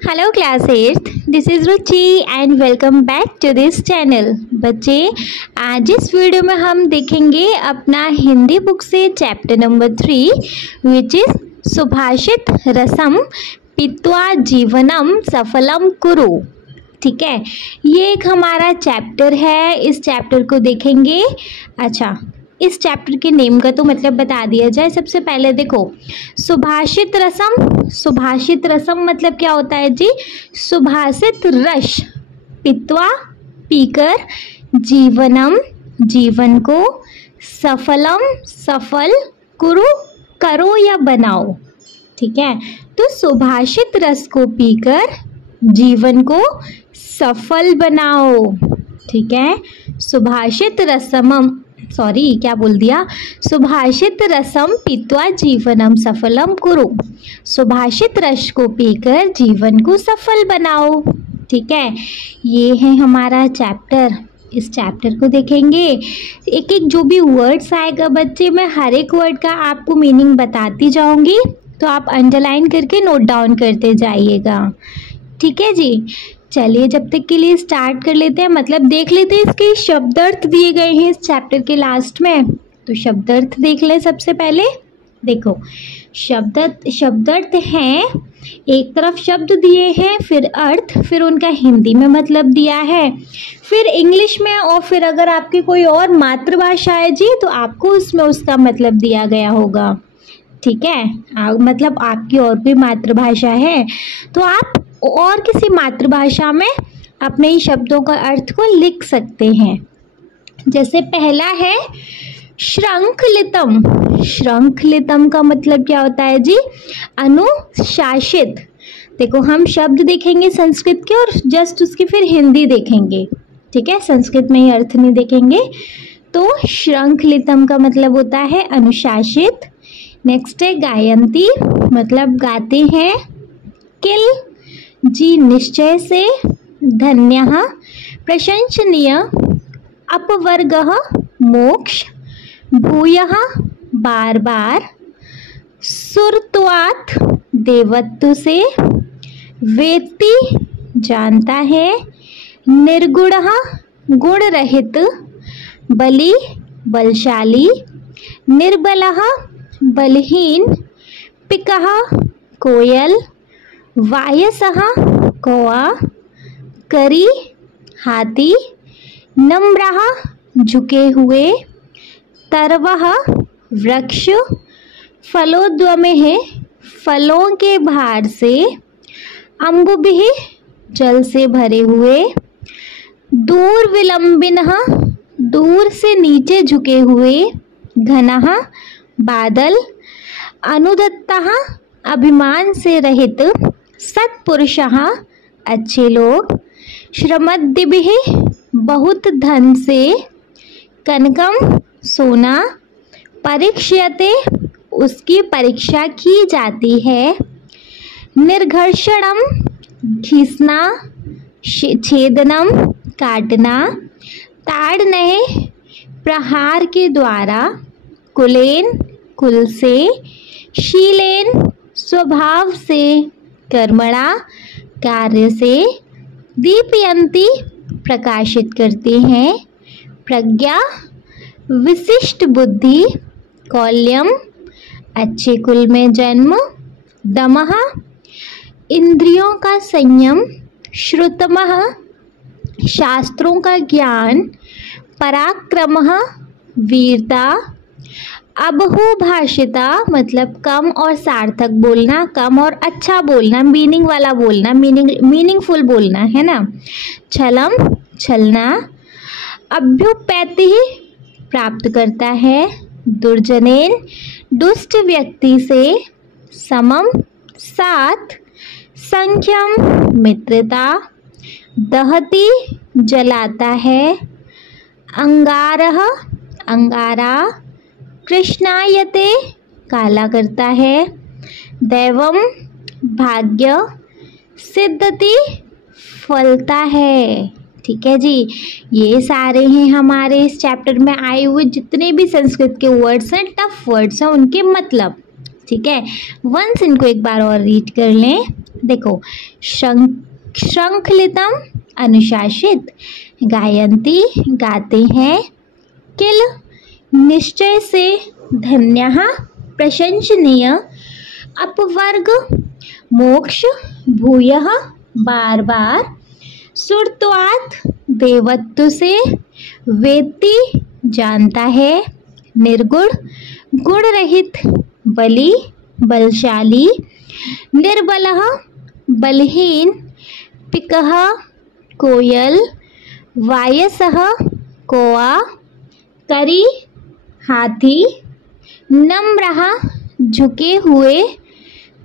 Hello class 8th, this is Ruchi and welcome back to this channel. बच्चे, आज इस video में हम देखेंगे अपना हिंदी बुक से चैप्टर नंबर 3 विच इज़ सुभाषित रसम पीत्वा जीवनम सफलम कुरु। ठीक है, ये एक हमारा चैप्टर है, इस चैप्टर को देखेंगे। अच्छा, इस चैप्टर के नेम का तो मतलब बता दिया जाए। सबसे पहले देखो, सुभाषित रसम, सुभाषित रसम मतलब क्या होता है जी? सुभाषित रस पीत्वा पीकर, जीवनम जीवन को, सफलम सफल, कुरु करो या बनाओ। ठीक है, तो सुभाषित रस को पीकर जीवन को सफल बनाओ। ठीक है, सुभाषित रसम सुभाषित रसम पीत्वा जीवनम सफलम कुरु। सुभाषित रस को पीकर जीवन को सफल बनाओ। ठीक है, ये है हमारा चैप्टर। इस चैप्टर को देखेंगे, एक एक जो भी वर्ड्स आएगा बच्चे, मैं हर एक वर्ड का आपको मीनिंग बताती जाऊंगी, तो आप अंडरलाइन करके नोट डाउन करते जाइएगा। ठीक है जी, चलिए जब तक के लिए स्टार्ट कर लेते हैं, मतलब देख लेते हैं इसके शब्दार्थ दिए गए हैं इस चैप्टर के लास्ट में। तो शब्दार्थ देख लें सबसे पहले। देखो, शब्दार्थ हैं, एक तरफ शब्द दिए हैं, फिर अर्थ, फिर उनका हिंदी में मतलब दिया है, फिर इंग्लिश में, और फिर अगर आपकी कोई और मातृभाषा है जी तो आपको उसमें उसका मतलब दिया गया होगा। ठीक है, मतलब आपकी और भी मातृभाषा है तो आप और किसी मातृभाषा में अपने ही शब्दों का अर्थ को लिख सकते हैं। जैसे पहला है श्रृंखलितम। श्रृंखलितम का मतलब क्या होता है जी? अनुशासित। देखो, हम शब्द देखेंगे संस्कृत के और जस्ट उसकी फिर हिंदी देखेंगे। ठीक है, संस्कृत में ही अर्थ नहीं देखेंगे। तो श्रृंखलितम का मतलब होता है अनुशासित। नेक्स्ट है गायंती, मतलब गाते हैं। किल जी निश्चय से, धन्यः प्रशंसनीय, अपवर्गः मोक्ष, भूयः बार बार, सुरत्वात् देवत्व से, वेत्ति जानता है, निर्गुणः गुण रहित, बलि बलशाली, निर्बलः बलहीन, पिकः कोयल, वायसः कौआ, करी हाथी, नम्रः झुके हुए, तरवः वृक्ष, फलोद्गमः फलों के भार से, अम्बुभिः जल से भरे हुए, दूर विलंबिनः दूर से नीचे झुके हुए, घनः बादल, अनुदत्तः अभिमान से रहित, सत्पुरुषः अच्छे लोग, श्रमद्भिः बहुत धन से, कनकम सोना, परीक्ष्यते उसकी परीक्षा की जाती है, निर्घर्षणम घिसना, छेदनम काटना, ताड़नः प्रहार के द्वारा, कुलेन कुल से, शीलेन स्वभाव से, कर्मणा कार्य से, दीपयंती प्रकाशित करते हैं, प्रज्ञा विशिष्ट बुद्धि, कौल्यम अच्छे कुल में जन्म, दमः इंद्रियों का संयम, श्रुतमः शास्त्रों का ज्ञान, पराक्रमः वीरता, अबहुभाषिता मतलब कम और सार्थक बोलना, कम और अच्छा बोलना, मीनिंग वाला बोलना, मीनिंगफुल बोलना, है ना। छलम छलना, अभ्युपैति प्राप्त करता है, दुर्जनेन दुष्ट व्यक्ति से, समम साथ, संख्यम मित्रता, दहती जलाता है, अंगारः अंगारा, कृष्णायते काला करता है, दैवम भाग्य, सिद्धति फलता है। ठीक है जी, ये सारे हैं हमारे इस चैप्टर में आए हुए जितने भी संस्कृत के वर्ड्स हैं, टफ वर्ड्स हैं, उनके मतलब। ठीक है, वंस इनको एक बार और रीड कर लें। देखो, श्रृंखलितम अनुशासित, गायन्ति गाते हैं, किल निश्चय से, धन्यः प्रशंसनीय, अपवर्ग मोक्ष, भूयः बार बार, सुरत्वात् देवत्व से, वेत्ति जानता है, निर्गुण गुण रहित, बलि बलशाली, निर्बलः बलहीन, पिकः कोयल, वायसः कौआ, करी हाथी, नम्रः झुके हुए,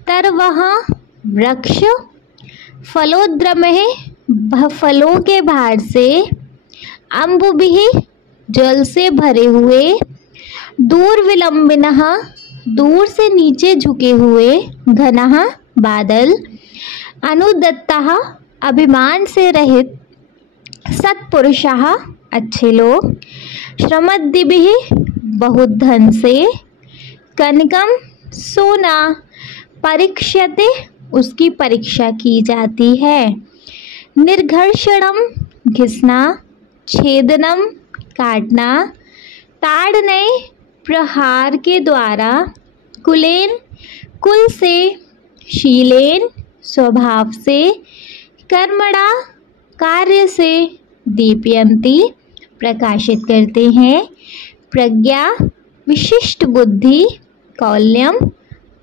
तरवः वृक्ष, फलोद्रमः फलों के भार से, अम्बुभिः जल से भरे हुए, दूरविलंबिनः दूर से नीचे झुके हुए, घनः बादल, अनुदत्तः अभिमान से रहित, सत्पुरुषः अच्छे लोग, श्रमद्दिभिः बहुत धन से, कनकम सोना, परीक्ष्यते उसकी परीक्षा की जाती है, निर्घर्षणम घिसना, छेदनम काटना, ताड़नय प्रहार के द्वारा, कुलेन कुल से, शीलेन स्वभाव से, कर्मणा कार्य से, दीपयंती प्रकाशित करते हैं, प्रज्ञा विशिष्ट बुद्धि, कौल्यम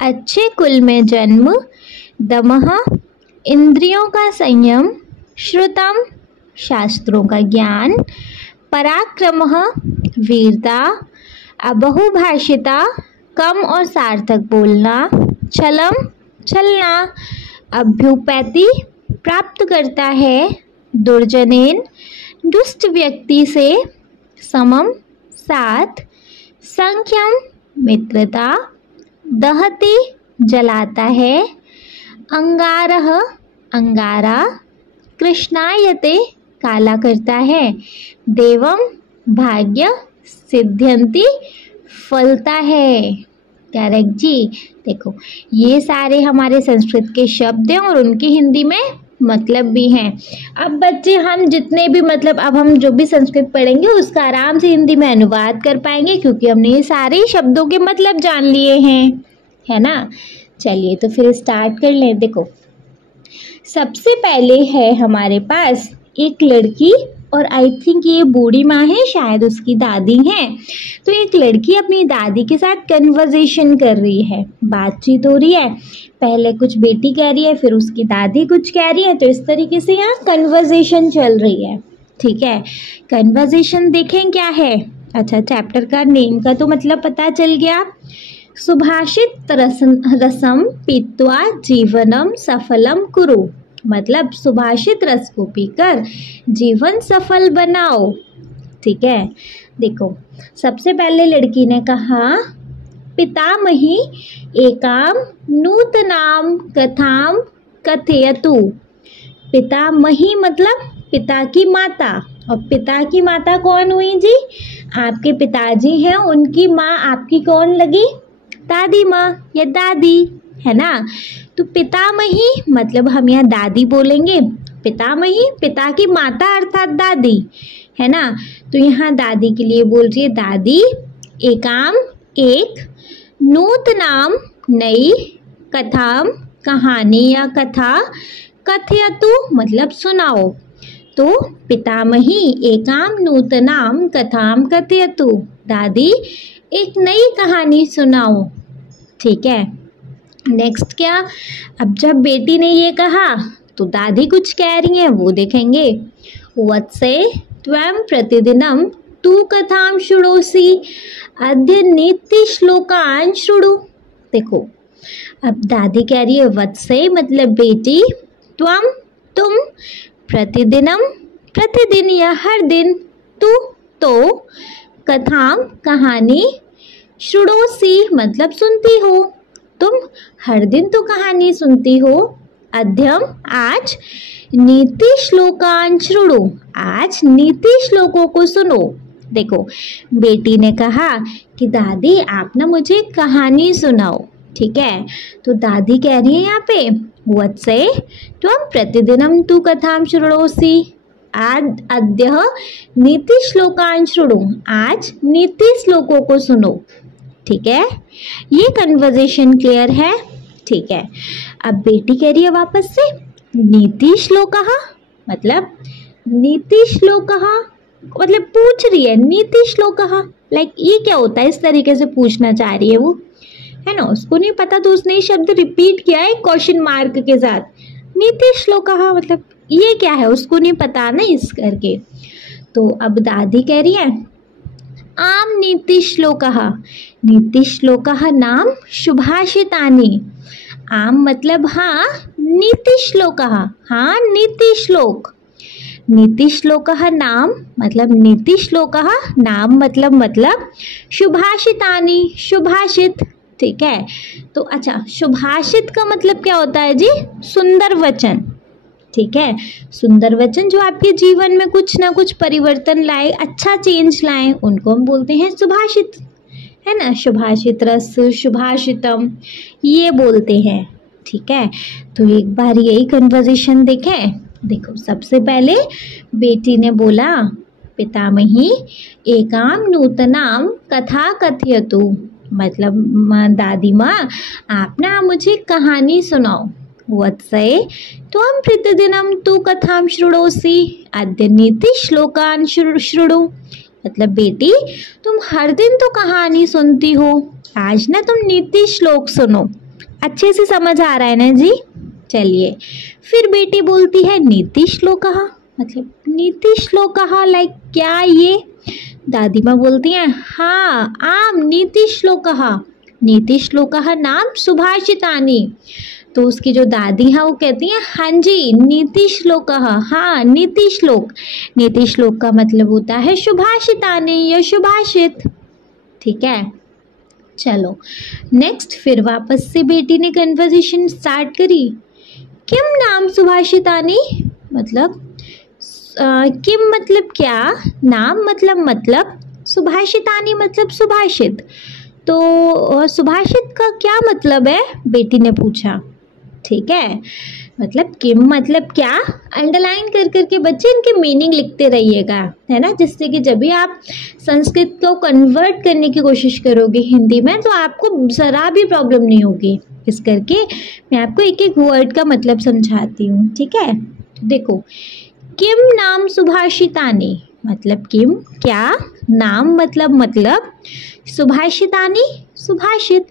अच्छे कुल में जन्म, दमः इंद्रियों का संयम, श्रुतम शास्त्रों का ज्ञान, पराक्रमः वीरता, अबहुभाषिता कम और सार्थक बोलना, छलम छलना, अभ्युपैति प्राप्त करता है, दुर्जनेन दुष्ट व्यक्ति से, समम साथ, संख्यम मित्रता, दहति जलाता है, अंगारः अंगारा, कृष्णायते काला करता है, देवम भाग्य, सिद्ध्यंती फलता है। करेक्ट जी। देखो, ये सारे हमारे संस्कृत के शब्द हैं और उनकी हिंदी में मतलब भी हैं। अब बच्चे हम जितने भी मतलब अब हम जो भी संस्कृत पढ़ेंगे उसका आराम से हिंदी में अनुवाद कर पाएंगे, क्योंकि हमने ये सारे शब्दों के मतलब जान लिए हैं, है ना। चलिए तो फिर स्टार्ट कर लें। देखो, सबसे पहले है हमारे पास एक लड़की, और आई थिंक ये बूढ़ी माँ है, शायद उसकी दादी हैं। तो एक लड़की अपनी दादी के साथ कन्वर्सेशन कर रही है, बातचीत हो रही है। पहले कुछ बेटी कह रही है, फिर उसकी दादी कुछ कह रही है, तो इस तरीके से यहाँ कन्वर्सेशन चल रही है। ठीक है, कन्वर्सेशन देखें क्या है। अच्छा, चैप्टर का नेम का तो मतलब पता चल गया। सुभाषित रसम पीत्वा जीवनम सफलम कुरु, मतलब सुभाषित रस को पीकर जीवन सफल बनाओ। ठीक है, देखो सबसे पहले लड़की ने कहा, पितामही एकाम नूतनाम कथाम कथयतु। पितामही मतलब पिता की माता, और पिता की माता कौन हुई जी? आपके पिताजी हैं, उनकी माँ आपकी कौन लगी? दादी माँ या दादी, है ना। तो पितामही मतलब हम यहाँ दादी बोलेंगे, पितामही पिता की माता अर्थात दादी, है ना। तो यहाँ दादी के लिए बोल रही है दादी, एकाम एक, नूतनाम नई, कथाम कहानी या कथा, कथयतु मतलब सुनाओ। तो पितामही एकाम नूतनाम कथाम कथयतु, दादी एक नई कहानी सुनाओ। ठीक है, नेक्स्ट क्या, अब जब बेटी ने ये कहा तो दादी कुछ कह रही हैं, वो देखेंगे। वत्से त्वं प्रतिदिनम तू कथां शृणोसि, अद्य नीति श्लोकान् शृणु। देखो, अब दादी कह रही है वत्से मतलब बेटी, त्वं तुम, प्रतिदिनम प्रतिदिन या हर दिन, तू तो, कथां कहानी, शृणोसि मतलब सुनती हो, तुम हर दिन तो कहानी सुनती हो। अध्यम आज, नीति श्लोकान् शृणु आज नीति श्लोकों को सुनो। देखो, बेटी ने कहा कि दादी आप ना मुझे कहानी सुनाओ। ठीक है। तो दादी कह रही है यहाँ पे वत्से त्वं प्रतिदिनं तु कथां शृणोषि अद्य नीतिश्लोकान् शृणु, आज नीति श्लोकों को सुनो। ठीक है, ये कन्वर्सेशन क्लियर है। ठीक है, अब बेटी कह रही है वापस से नीति श्लोकः, मतलब नीति श्लोकः मतलब पूछ रही है नीति श्लोकः, लाइक ये क्या होता है, इस तरीके से पूछना चाह रही है वो, है ना। उसको नहीं पता तो उसने ये शब्द रिपीट किया है क्वेश्चन मार्क के साथ, नीति श्लोकः मतलब ये क्या है, उसको नहीं पता ना इस करके। तो अब दादी कह रही है आम नीति श्लोकः, नीति श्लोकः नाम सुभाषितानि, आम मतलब हाँ, नीति श्लोकः हाँ नीति श्लोक, नीति श्लोकः नाम मतलब नीति श्लोकः, नाम मतलब सुभाषितानि सुभाषित। ठीक है, तो अच्छा सुभाषित का मतलब क्या होता है जी, सुंदर वचन। ठीक है, सुंदर वचन जो आपके जीवन में कुछ ना कुछ परिवर्तन लाए, अच्छा चेंज लाए, उनको हम बोलते हैं सुभाषित, है ना। सुभाषित रस, सुभाषितम ये बोलते हैं। ठीक है, तो एक बार यही कन्वर्सेशन देखें। देखो, सबसे पहले बेटी ने बोला पितामही एकाम नूतनाम कथा कथयतु, मतलब दादी माँ आप ना मुझे कहानी सुनाओ। वत्से त्वं प्रतिदिनं तु कथां शृणोषि अद्य नीति श्लोकान् शृणु, मतलब बेटी तुम हर दिन तो कहानी सुनती हो, आज ना तुम नीति श्लोक सुनो। अच्छे से समझ आ रहा है ना जी। चलिए, फिर बेटी बोलती है नीति श्लोकः, मतलब नीति श्लोकः लाइक क्या ये। दादी माँ बोलती हैं हाँ आम नीति श्लोकः, नीति श्लोकः नाम सुभाषितानि। तो उसकी जो दादी है वो कहती हैं हाँ जी नीति श्लोकः, हाँ नीति श्लोक, नीति श्लोक का मतलब होता है सुभाषितानि या सुभाषित। ठीक है, चलो नेक्स्ट, फिर वापस से बेटी ने कन्वर्सेशन स्टार्ट करी। किम नाम सुभाषितानि, मतलब किम मतलब क्या, नाम मतलब सुभाषितानि मतलब सुभाषित। तो सुभाषित का क्या मतलब है, बेटी ने पूछा। ठीक है, मतलब किम मतलब क्या, अंडरलाइन कर करके बच्चे इनके मीनिंग लिखते रहिएगा, है ना, जिससे कि जब भी आप संस्कृत को कन्वर्ट करने की कोशिश करोगे हिंदी में तो आपको ज़रा भी प्रॉब्लम नहीं होगी। इस करके मैं आपको एक एक वर्ड का मतलब समझाती हूँ। ठीक है, देखो किम नाम सुभाषितानि मतलब किम क्या, नाम मतलब सुभाषितानि सुभाषित।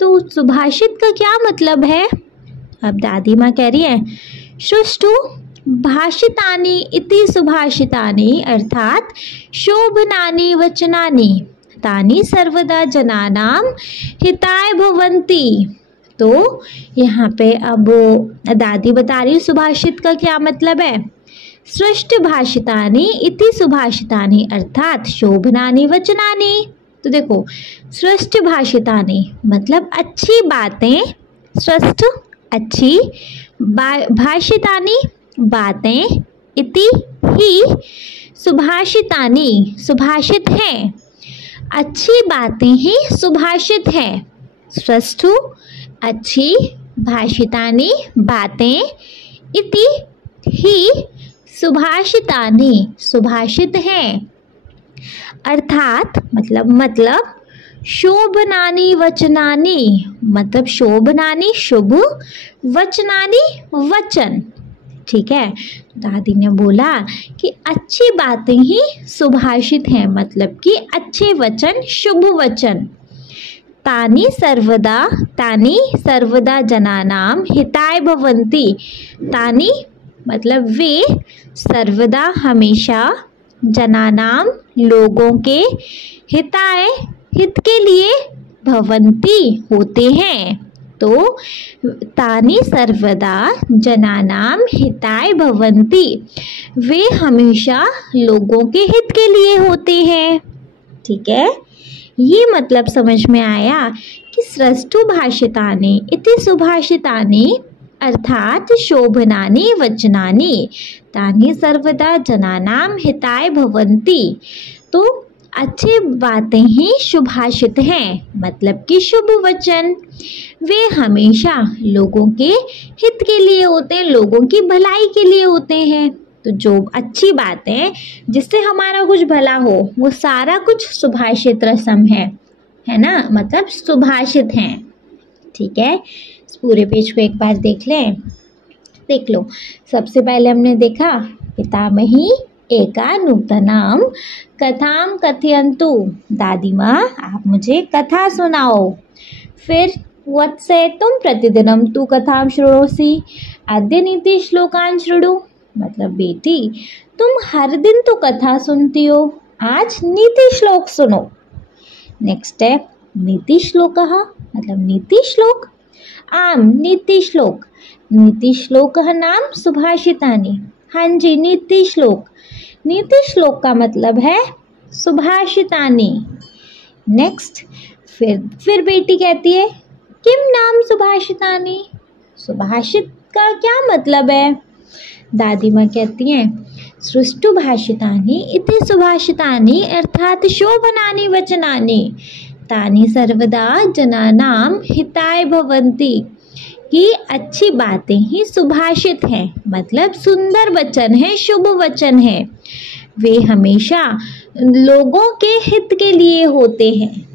तो सुभाषित का क्या मतलब है, अब दादी माँ कह रही है सुष्ठु भाषितानि इति सुभाषितानि, अर्थात शोभनानि वचनानि तानि सर्वदा जनानां हिताय भवन्ति। तो यहाँ पे अब दादी बता रही सुभाषित का क्या मतलब है। सृष्ट भाषितानि इति सुभाषितानि, अर्थात शोभनानि वचनानि। तो देखो सृष्ट भाषितानि मतलब अच्छी बातें, सृष्ट अच्छी, भाषितानि बातें, इति ही सुभाषितानि सुभाषित हैं, अच्छी बातें ही सुभाषित हैं। सृष्टु अच्छी, भाषितानि बातें, इति ही सुभाषितानि सुभाषित हैं, अर्थात मतलब शोभनानि वचनानि मतलब शोभनानि शुभ, वचनानि वचन। ठीक है, दादी ने बोला कि अच्छी बातें ही सुभाषित हैं, मतलब कि अच्छे वचन, शुभ वचन। तानि सर्वदा जनानां हिताय भवन्ति, तानि मतलब वे, सर्वदा हमेशा, जनानां लोगों के, हिताय हित के लिए, भवन्ति होते हैं। तो तानि सर्वदा जनानां हिताय भवन्ति, वे हमेशा लोगों के हित के लिए होते हैं। ठीक है, ये मतलब समझ में आया कि सृष्टु भाषितानि इति सुभाषितानि, अर्थात शोभनानि वचनानि तानि सर्वदा जनानां हिताय भवन्ति। तो अच्छे बातें ही सुभाषित हैं, मतलब कि शुभ वचन, वे हमेशा लोगों के हित के लिए होते हैं, लोगों की भलाई के लिए होते हैं। तो जो अच्छी बात है जिससे हमारा कुछ भला हो, वो सारा कुछ सुभाषित रसम है ना, मतलब सुभाषित हैं। ठीक है, इस पूरे पेज को एक बार देख लें। देख लो, सबसे पहले हमने देखा पितामही एका नूतनाम कथाम कथयन्तु। दादी माँ आप मुझे कथा सुनाओ। फिर वत्से तुम प्रतिदिनम तु कथाम शृणोसि अद्य नीति श्लोकान शृणु। मतलब बेटी तुम हर दिन तो कथा सुनती हो, आज नीति श्लोक सुनो। नेक्स्ट है नीति श्लोकः, मतलब नीति श्लोक। आम नीति श्लोक, नीति श्लोकः नाम सुभाषितानि। हाँ जी, नीति श्लोक, नीति श्लोक का मतलब है सुभाषितानि। नेक्स्ट फिर बेटी कहती है किम नाम सुभाषितानि, सुभाषित का क्या मतलब है। दादी माँ कहती हैं सृष्टु भाषितानि इति सुभाषितानि अर्थात शोभनानि वचनानि तानि सर्वदा जनानां हिताय भवन्ति। कि अच्छी बातें ही सुभाषित हैं, मतलब सुंदर वचन है, शुभ वचन है, वे हमेशा लोगों के हित के लिए होते हैं।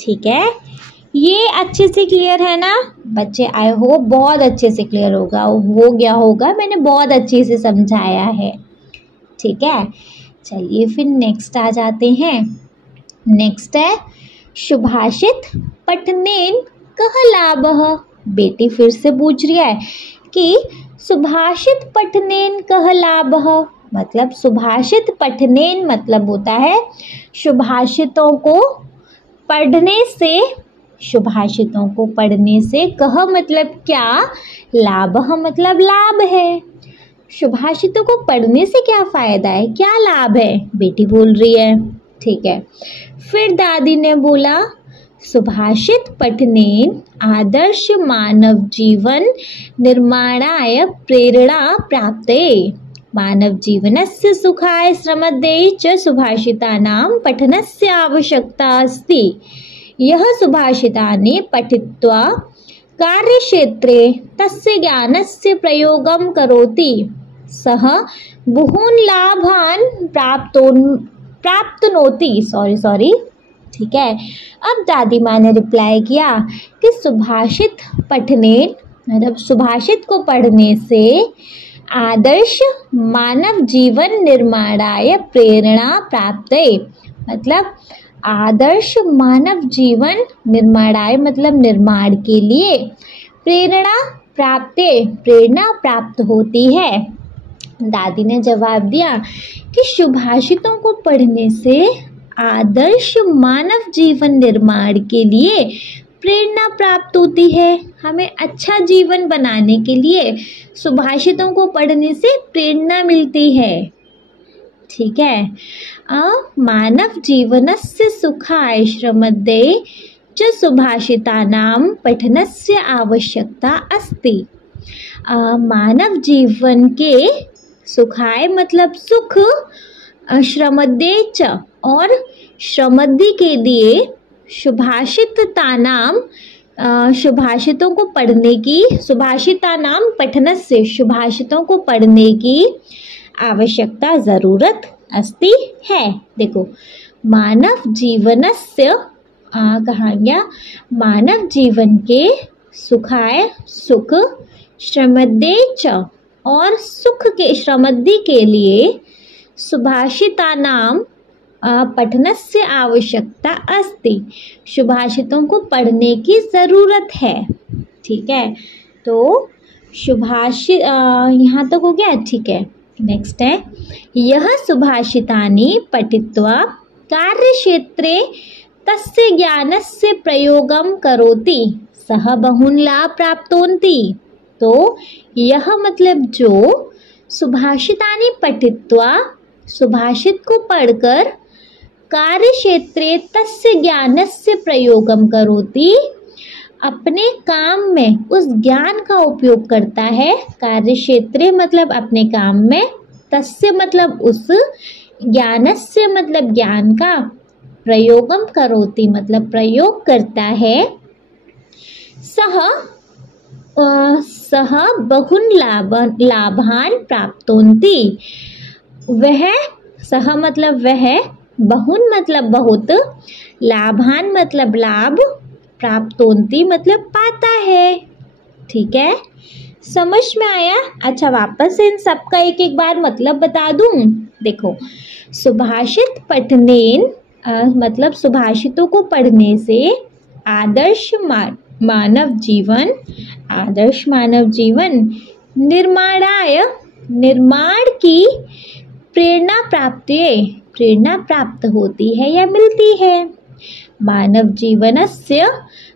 ठीक है, ये अच्छे से क्लियर है ना बच्चे? आई होप बहुत अच्छे से क्लियर हो गया होगा, मैंने बहुत अच्छे से समझाया है। ठीक है, चलिए फिर नेक्स्ट आ जाते हैं। नेक्स्ट है सुभाषित पठनेन कः लाभः। बेटी फिर से पूछ रही है कि सुभाषित पठनेन कः लाभः, मतलब सुभाषित पठनेन मतलब होता है सुभाषितों को पढ़ने से, सुभाषितों को पढ़ने से कह मतलब क्या, लाभः मतलब लाभ है। सुभाषितों को पढ़ने से क्या फायदा है, क्या लाभ है, बेटी बोल रही है। ठीक है, फिर दादी ने बोला सुभाषित पठनेन आदर्श मानव जीवन निर्माणाय प्रेरणा प्राप्ते। मानव जीवनस्य सुखाय श्रमदे च सुभाषितानां पठनस्य आवश्यकता अस्ति। यह सुभाषितानि पठित्वा कार्यक्षेत्रे तस्य ज्ञानस्य प्रयोगं करोति सः बहून् लाभान् प्राप्नोति। ठीक है, अब दादी माँ ने रिप्लाई किया कि सुभाषित पठनेन मतलब सुभाषित को पढ़ने से आदर्श मानव जीवन निर्माणाय प्रेरणा प्राप्ते, मतलब आदर्श मानव जीवन निर्माणाय मतलब निर्माण के लिए, प्रेरणा प्राप्ते प्रेरणा प्राप्त होती है। दादी ने जवाब दिया कि सुभाषितों को पढ़ने से आदर्श मानव जीवन निर्माण के लिए प्रेरणा प्राप्त होती है। हमें अच्छा जीवन बनाने के लिए सुभाषितों को पढ़ने से प्रेरणा मिलती है। ठीक है, मानव जीवनस्य सुखाय श्रमदे च सुभाषितानां पठनस्य आवश्यकता अस्ति। मानव जीवन के सुखाय मतलब सुख, श्रमदे च और श्रमदि के लिए सुभाषितानां सुभाषितों को पढ़ने की, सुभाषितानां पठनस्य सुभाषितों को पढ़ने की आवश्यकता ज़रूरत अस्ति है। देखो मानव जीवनस्य कहा गया, मानव जीवन के सुखाय सुख, श्रमदे च और सुख के श्रमदि के लिए सुभाषितानां पठनस्य आवश्यकता अस्ति, सुभाषितों को पढ़ने की ज़रूरत है। ठीक है, तो सुभाषित यहाँ तक हो गया। ठीक है, नेक्स्ट है यह सुभाषितानि पठित्वा कार्यक्षेत्रे तस्य ज्ञानस्य प्रयोगं करोति सः बहून् लाभ प्राप्नोति। तो यह मतलब जो सुभाषितानि पठित्वा सुभाषित को पढ़कर कार्यक्षेत्रे तस्य ज्ञानस्य प्रयोगं करोति अपने काम में उस ज्ञान का उपयोग करता है। कार्यक्षेत्रे मतलब अपने काम में, तस्य मतलब उस, ज्ञानस्य मतलब ज्ञान का, प्रयोगम करोति मतलब प्रयोग करता है। सह बहुन लाभान प्राप्तोन्ति। वह, सह मतलब वह, बहुन मतलब बहुत, लाभान मतलब लाभ, प्राप्तोन्ति मतलब पाता है। ठीक है, समझ में आया? अच्छा, वापस से इन सब का एक एक बार मतलब बता दूं। देखो, सुभाषित पठनेन मतलब सुभाषितों को पढ़ने से आदर्श मानव जीवन निर्माण की प्रेरणा प्राप्त होती है या मिलती है। मानव जीवनस्य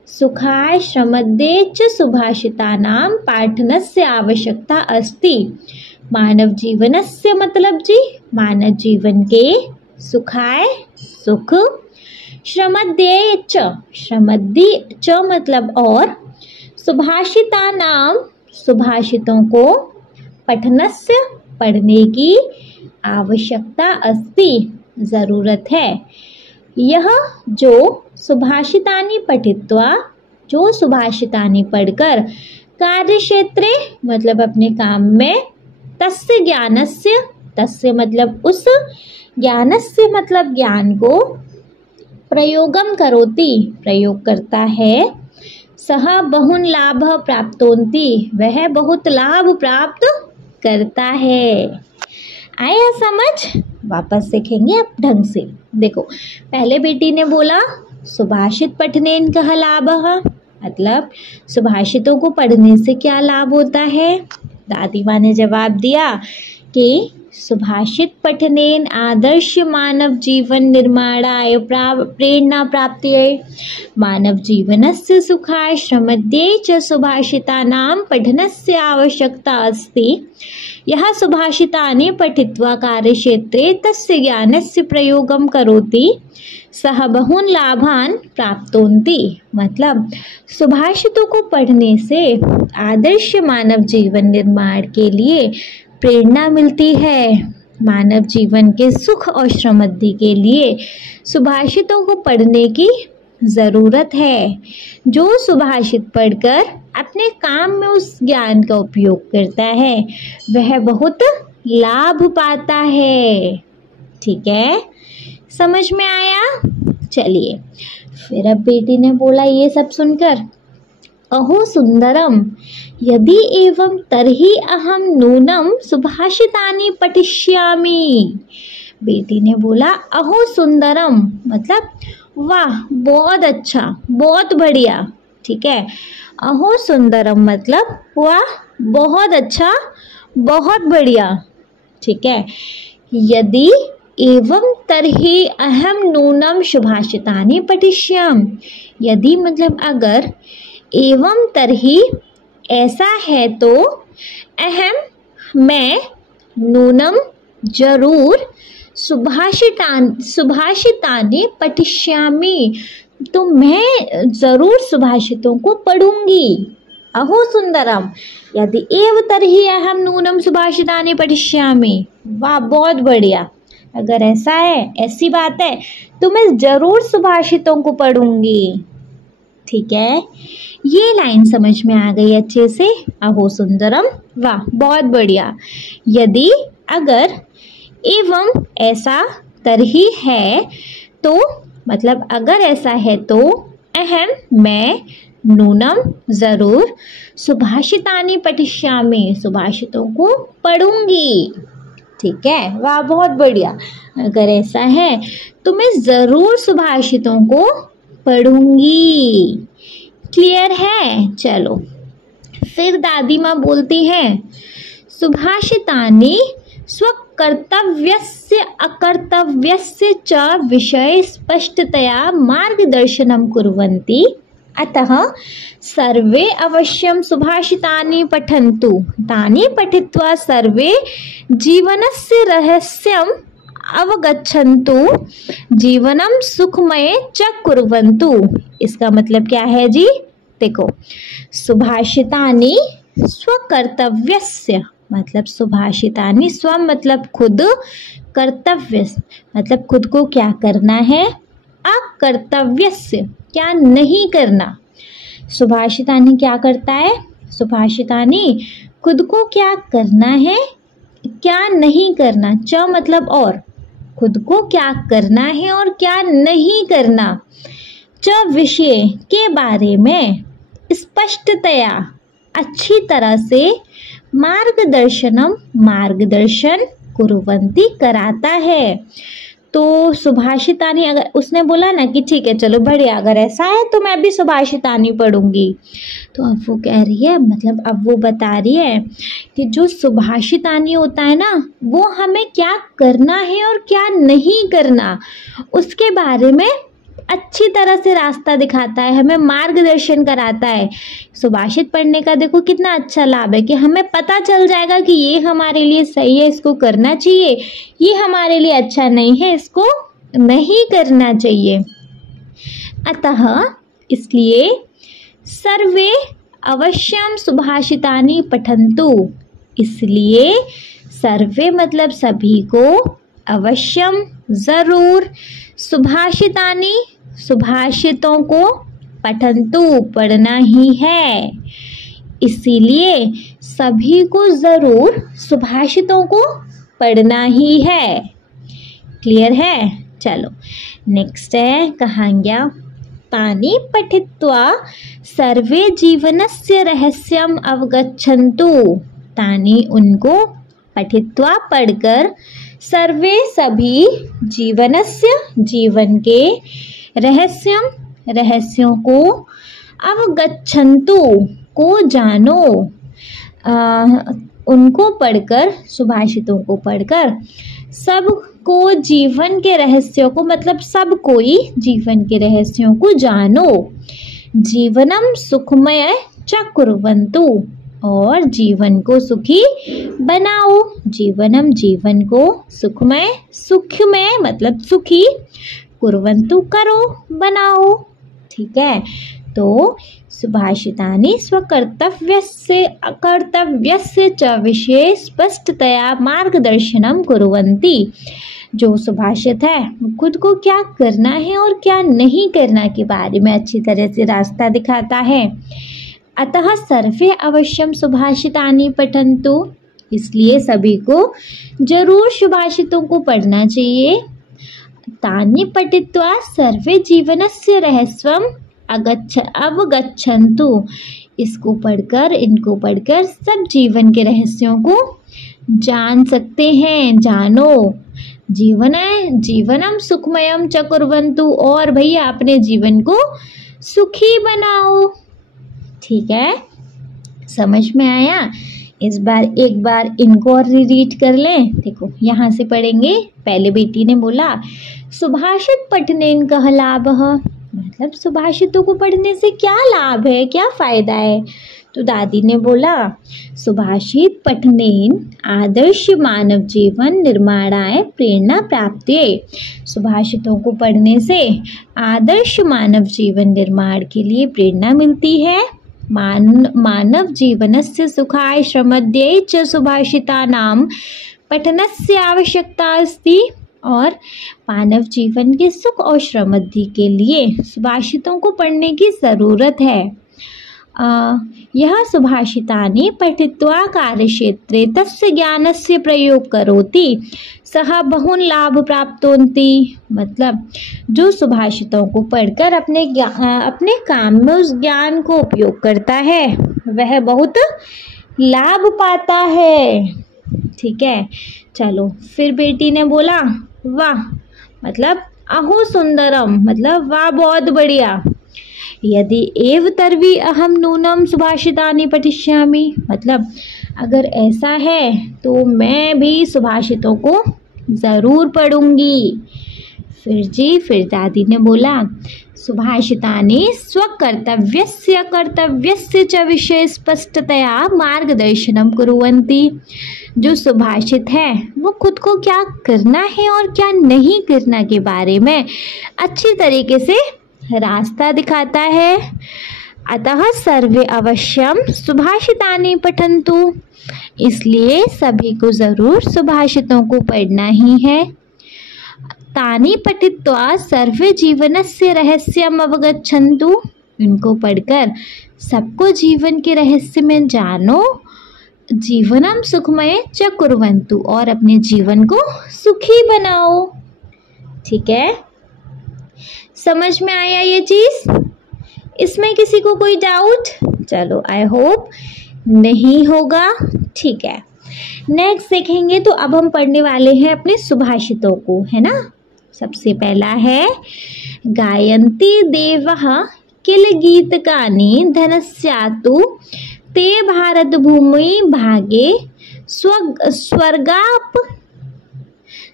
सुखाय श्रमदे च सुभाषितानां पाठनस्य आवश्यकता अस्ति। मानव जीवनस्य मतलब जी मानव जीवन के सुखाय सुख, श्रमदे च मतलब और, सुभाषितानां सुभाषितों को, पठनस्य पढ़ने की, आवश्यकता अस्ति ज़रूरत है। यह जो सुभाषितानि पठित्वा, जो सुभाषितानि पढ़कर, कार्यक्षेत्रे मतलब अपने काम में, तस्य ज्ञानस्य, तस्य मतलब उस, ज्ञानस्य मतलब ज्ञान को, प्रयोगम करोति प्रयोग करता है, सह बहुन लाभ प्राप्तोन्ति वह बहुत लाभ प्राप्त करता है। आया समझ? वापस सीखेंगे अब ढंग से। देखो, पहले बेटी ने बोला सुभाषित पठनेन कह लाभः, मतलब सुभाषितों को पढ़ने से क्या लाभ होता है। दादी माँ ने जवाब दिया कि सुभाषित पठनेन आदर्श मानव जीवन निर्माणाय प्रेरणा प्राप्त्यै, मानव जीवनस्य सुखाय श्रमदे च सुभाषितानां पठनस्य आवश्यकता अस्ति। यः सुभाषितानि पठित्वा कार्यक्षेत्रे तस्य ज्ञानस्य प्रयोगं करोति, सः बहुन लाभान प्राप्तोन्ति। मतलब सुभाषितों को पढ़ने से आदर्श मानव जीवन निर्माण के लिए प्रेरणा मिलती है। मानव जीवन के सुख और समृद्धि के लिए सुभाषितों को पढ़ने की ज़रूरत है। जो सुभाषित पढ़कर अपने काम में उस ज्ञान का उपयोग करता है वह बहुत लाभ पाता है। ठीक है, समझ में आया? चलिए, फिर अब बेटी ने बोला ये सब सुनकर, अहो सुंदरम यदि एवं तर्हि अहम नूनम सुभाषितानि पठिष्यामि। बेटी ने बोला अहो सुंदरम मतलब वाह, बहुत अच्छा, बहुत बढ़िया। ठीक है, अहो सुंदरम मतलब वाह, बहुत अच्छा, बहुत बढ़िया। ठीक है, यदि एवं तर्हि अहम नूनम सुभाषितानि पठिष्यामि। यदि मतलब अगर, एवं तर्हि ऐसा है तो, अहम मैं, नूनम जरूर, सुभाषितानि पठिष्यामि तो मैं जरूर सुभाषितों को पढ़ूंगी। अहो सुंदरम यदि एव तर्हि अहम नूनम सुभाषितानि पठिष्यामि। वाह, बहुत बढ़िया। अगर ऐसा है, ऐसी बात है तो मैं जरूर सुभाषितों को पढ़ूंगी। ठीक है, ये लाइन समझ में आ गई अच्छे से। अहो सुंदरम, वाह, बहुत बढ़िया। यदि अगर, एवं ऐसा, तर्हि है तो, मतलब अगर ऐसा है तो, अहम मैं, नूनम जरूर, सुभाषितानि पठिष्यामि सुभाषितों को पढ़ूंगी। ठीक है, वाह, बहुत बढ़िया। अगर ऐसा है तो मैं जरूर सुभाषितों को पढ़ूंगी। क्लियर है? चलो, फिर दादी माँ बोलती हैं, सुभाषितानि स्वकर्तव्यस्य अकर्तव्यस्य च विषये स्पष्टतया मार्गदर्शनं कुर्वन्ति, अतः सर्वे अवश्यं सुभाषितानि पठन्तु। तानि पठित्वा सर्वे जीवनस्य रहस्यम् अवगच्छन्तु, जीवनं सुखमय च कुर्वन्तु। इसका मतलब क्या है जी? देखो, सुभाषितानि स्वकर्तव्यस्य मतलब सुभाषितानि, स्व मतलब खुद, कर्तव्य मतलब खुद को क्या करना है, अकर्तव्यस्य क्या नहीं करना, सुभाषितानी क्या करता है? सुभाषितानी खुद को क्या करना है, क्या नहीं करना, च मतलब और, खुद को क्या करना है और क्या नहीं करना, च विषय के बारे में स्पष्टतया अच्छी तरह से मार्गदर्शन कुर्वन्ति कराता है। तो सुभाषितानी, अगर उसने बोला ना कि ठीक है चलो बढ़िया, अगर ऐसा है तो मैं भी सुभाषितानी पढ़ूंगी, तो अब वो कह रही है, मतलब अब वो बता रही है कि जो सुभाषितानी होता है ना, वो हमें क्या करना है और क्या नहीं करना उसके बारे में अच्छी तरह से रास्ता दिखाता है, हमें मार्गदर्शन कराता है। सुभाषित पढ़ने का देखो कितना अच्छा लाभ है कि हमें पता चल जाएगा कि ये हमारे लिए सही है, इसको करना चाहिए, ये हमारे लिए अच्छा नहीं है, इसको नहीं करना चाहिए। अतः इसलिए सर्वे अवश्यम सुभाषितानि पठन्तु, इसलिए सर्वे मतलब सभी को, अवश्यम जरूर, सुभाषितानि सुभाषितों को, पठन्तु पढ़ना ही है, इसीलिए सभी को जरूर सुभाषितों को पढ़ना ही है। क्लियर है? चलो नेक्स्ट है कहानियाँ। तानि पठित्वा सर्वे जीवनस्य रहस्यम अवगच्छन्तु, तानि उनको, पठित्वा पढ़कर, सर्वे सभी, जीवनस्य जीवन के, रहस्यों को, अवगच्छन्तु को जानो, उनको पढ़कर, सुभाषितों को पढ़कर, सबको जीवन के रहस्यों को, मतलब सब कोई जीवन के रहस्यों को जानो, जीवनम सुखमय च कुर्वन्तु, और जीवन को सुखी बनाओ, जीवनम जीवन को, सुखमय मतलब सुखी, कुर्वन्तु करो, बनाओ। ठीक है, तो सुभाषितानि स्वकर्तव्यस्य अकर्तव्यस्य च विषये स्पष्टतया मार्गदर्शनम कुर्वन्ति, जो सुभाषित है वो खुद को क्या करना है और क्या नहीं करना के बारे में अच्छी तरह से रास्ता दिखाता है। अतः सर्वे अवश्यम सुभाषितानि पठन्तु, इसलिए सभी को जरूर सुभाषितों को पढ़ना चाहिए। तानि पठित्वा सर्वे जीवनस्य रहस्यम अवगच्छन्तु, इसको पढ़कर, इनको पढ़कर सब जीवन के रहस्यों को जान सकते हैं, जानो। जीवनम सुखमयम च कुर्वन्तु, और भैया अपने जीवन को सुखी बनाओ। ठीक है, समझ में आया? इस बार एक बार इनको और रीड कर लें। देखो यहाँ से पढ़ेंगे। पहले बेटी ने बोला सुभाषित पठनेन कः लाभः, मतलब सुभाषितों को पढ़ने से क्या लाभ है, क्या फायदा है। तो दादी ने बोला सुभाषित पठनेन आदर्श मानव जीवन निर्माणाय प्रेरणा प्राप्ते, सुभाषितों को पढ़ने से आदर्श मानव जीवन निर्माण के लिए प्रेरणा मिलती है। मानव जीवनस्य सुखाय श्रमद्यै च सुभाषितानां पठनस्य आवश्यकता अस्ति, और मानव जीवन के सुख और समृद्धि के लिए सुभाषितों को पढ़ने की ज़रूरत है। यह सुभाषितानि पठित्वा कार्यक्षेत्रे तस्य ज्ञानस्य प्रयोग करोति सः बहुन लाभ प्राप्नोति, मतलब जो सुभाषितों को पढ़कर अपने काम में उस ज्ञान को उपयोग करता है वह बहुत लाभ पाता है। ठीक है, चलो फिर बेटी ने बोला वाह, मतलब अहो सुंदरम, मतलब वाह बहुत बढ़िया। यदि एव तर्वी अहम नूनम सुभाषितानि पठिष्यामि, मतलब अगर ऐसा है तो मैं भी सुभाषितों को ज़रूर पढ़ूंगी। फिर दादी ने बोला सुभाषितानि स्वकर्तव्यस्य कर्तव्यस्य च विषये स्पष्टतया मार्गदर्शनम कुर्वन्ति, जो सुभाषित है वो खुद को क्या करना है और क्या नहीं करना के बारे में अच्छी तरीके से रास्ता दिखाता है। अतः सर्वे अवश्यम सुभाषितानि पठन्तु, इसलिए सभी को ज़रूर सुभाषितों को पढ़ना ही है। तानि पठित्वा सर्वे जीवनस्य रहस्यम अवगच्छन्तु, इनको पढ़कर सबको जीवन के रहस्य में जानो। जीवनम सुखमय च कुर्वन्तु, और अपने जीवन को सुखी बनाओ। ठीक है, समझ में आया ये चीज? इसमें किसी को कोई डाउट? चलो, आई होप नहीं होगा। ठीक है, नेक्स्ट देखेंगे तो अब हम पढ़ने वाले हैं अपने सुभाषितों को, है ना। सबसे पहला है गायन्ति देवः किल गीतकानि धनस्यातु ते भारत भूमि भागे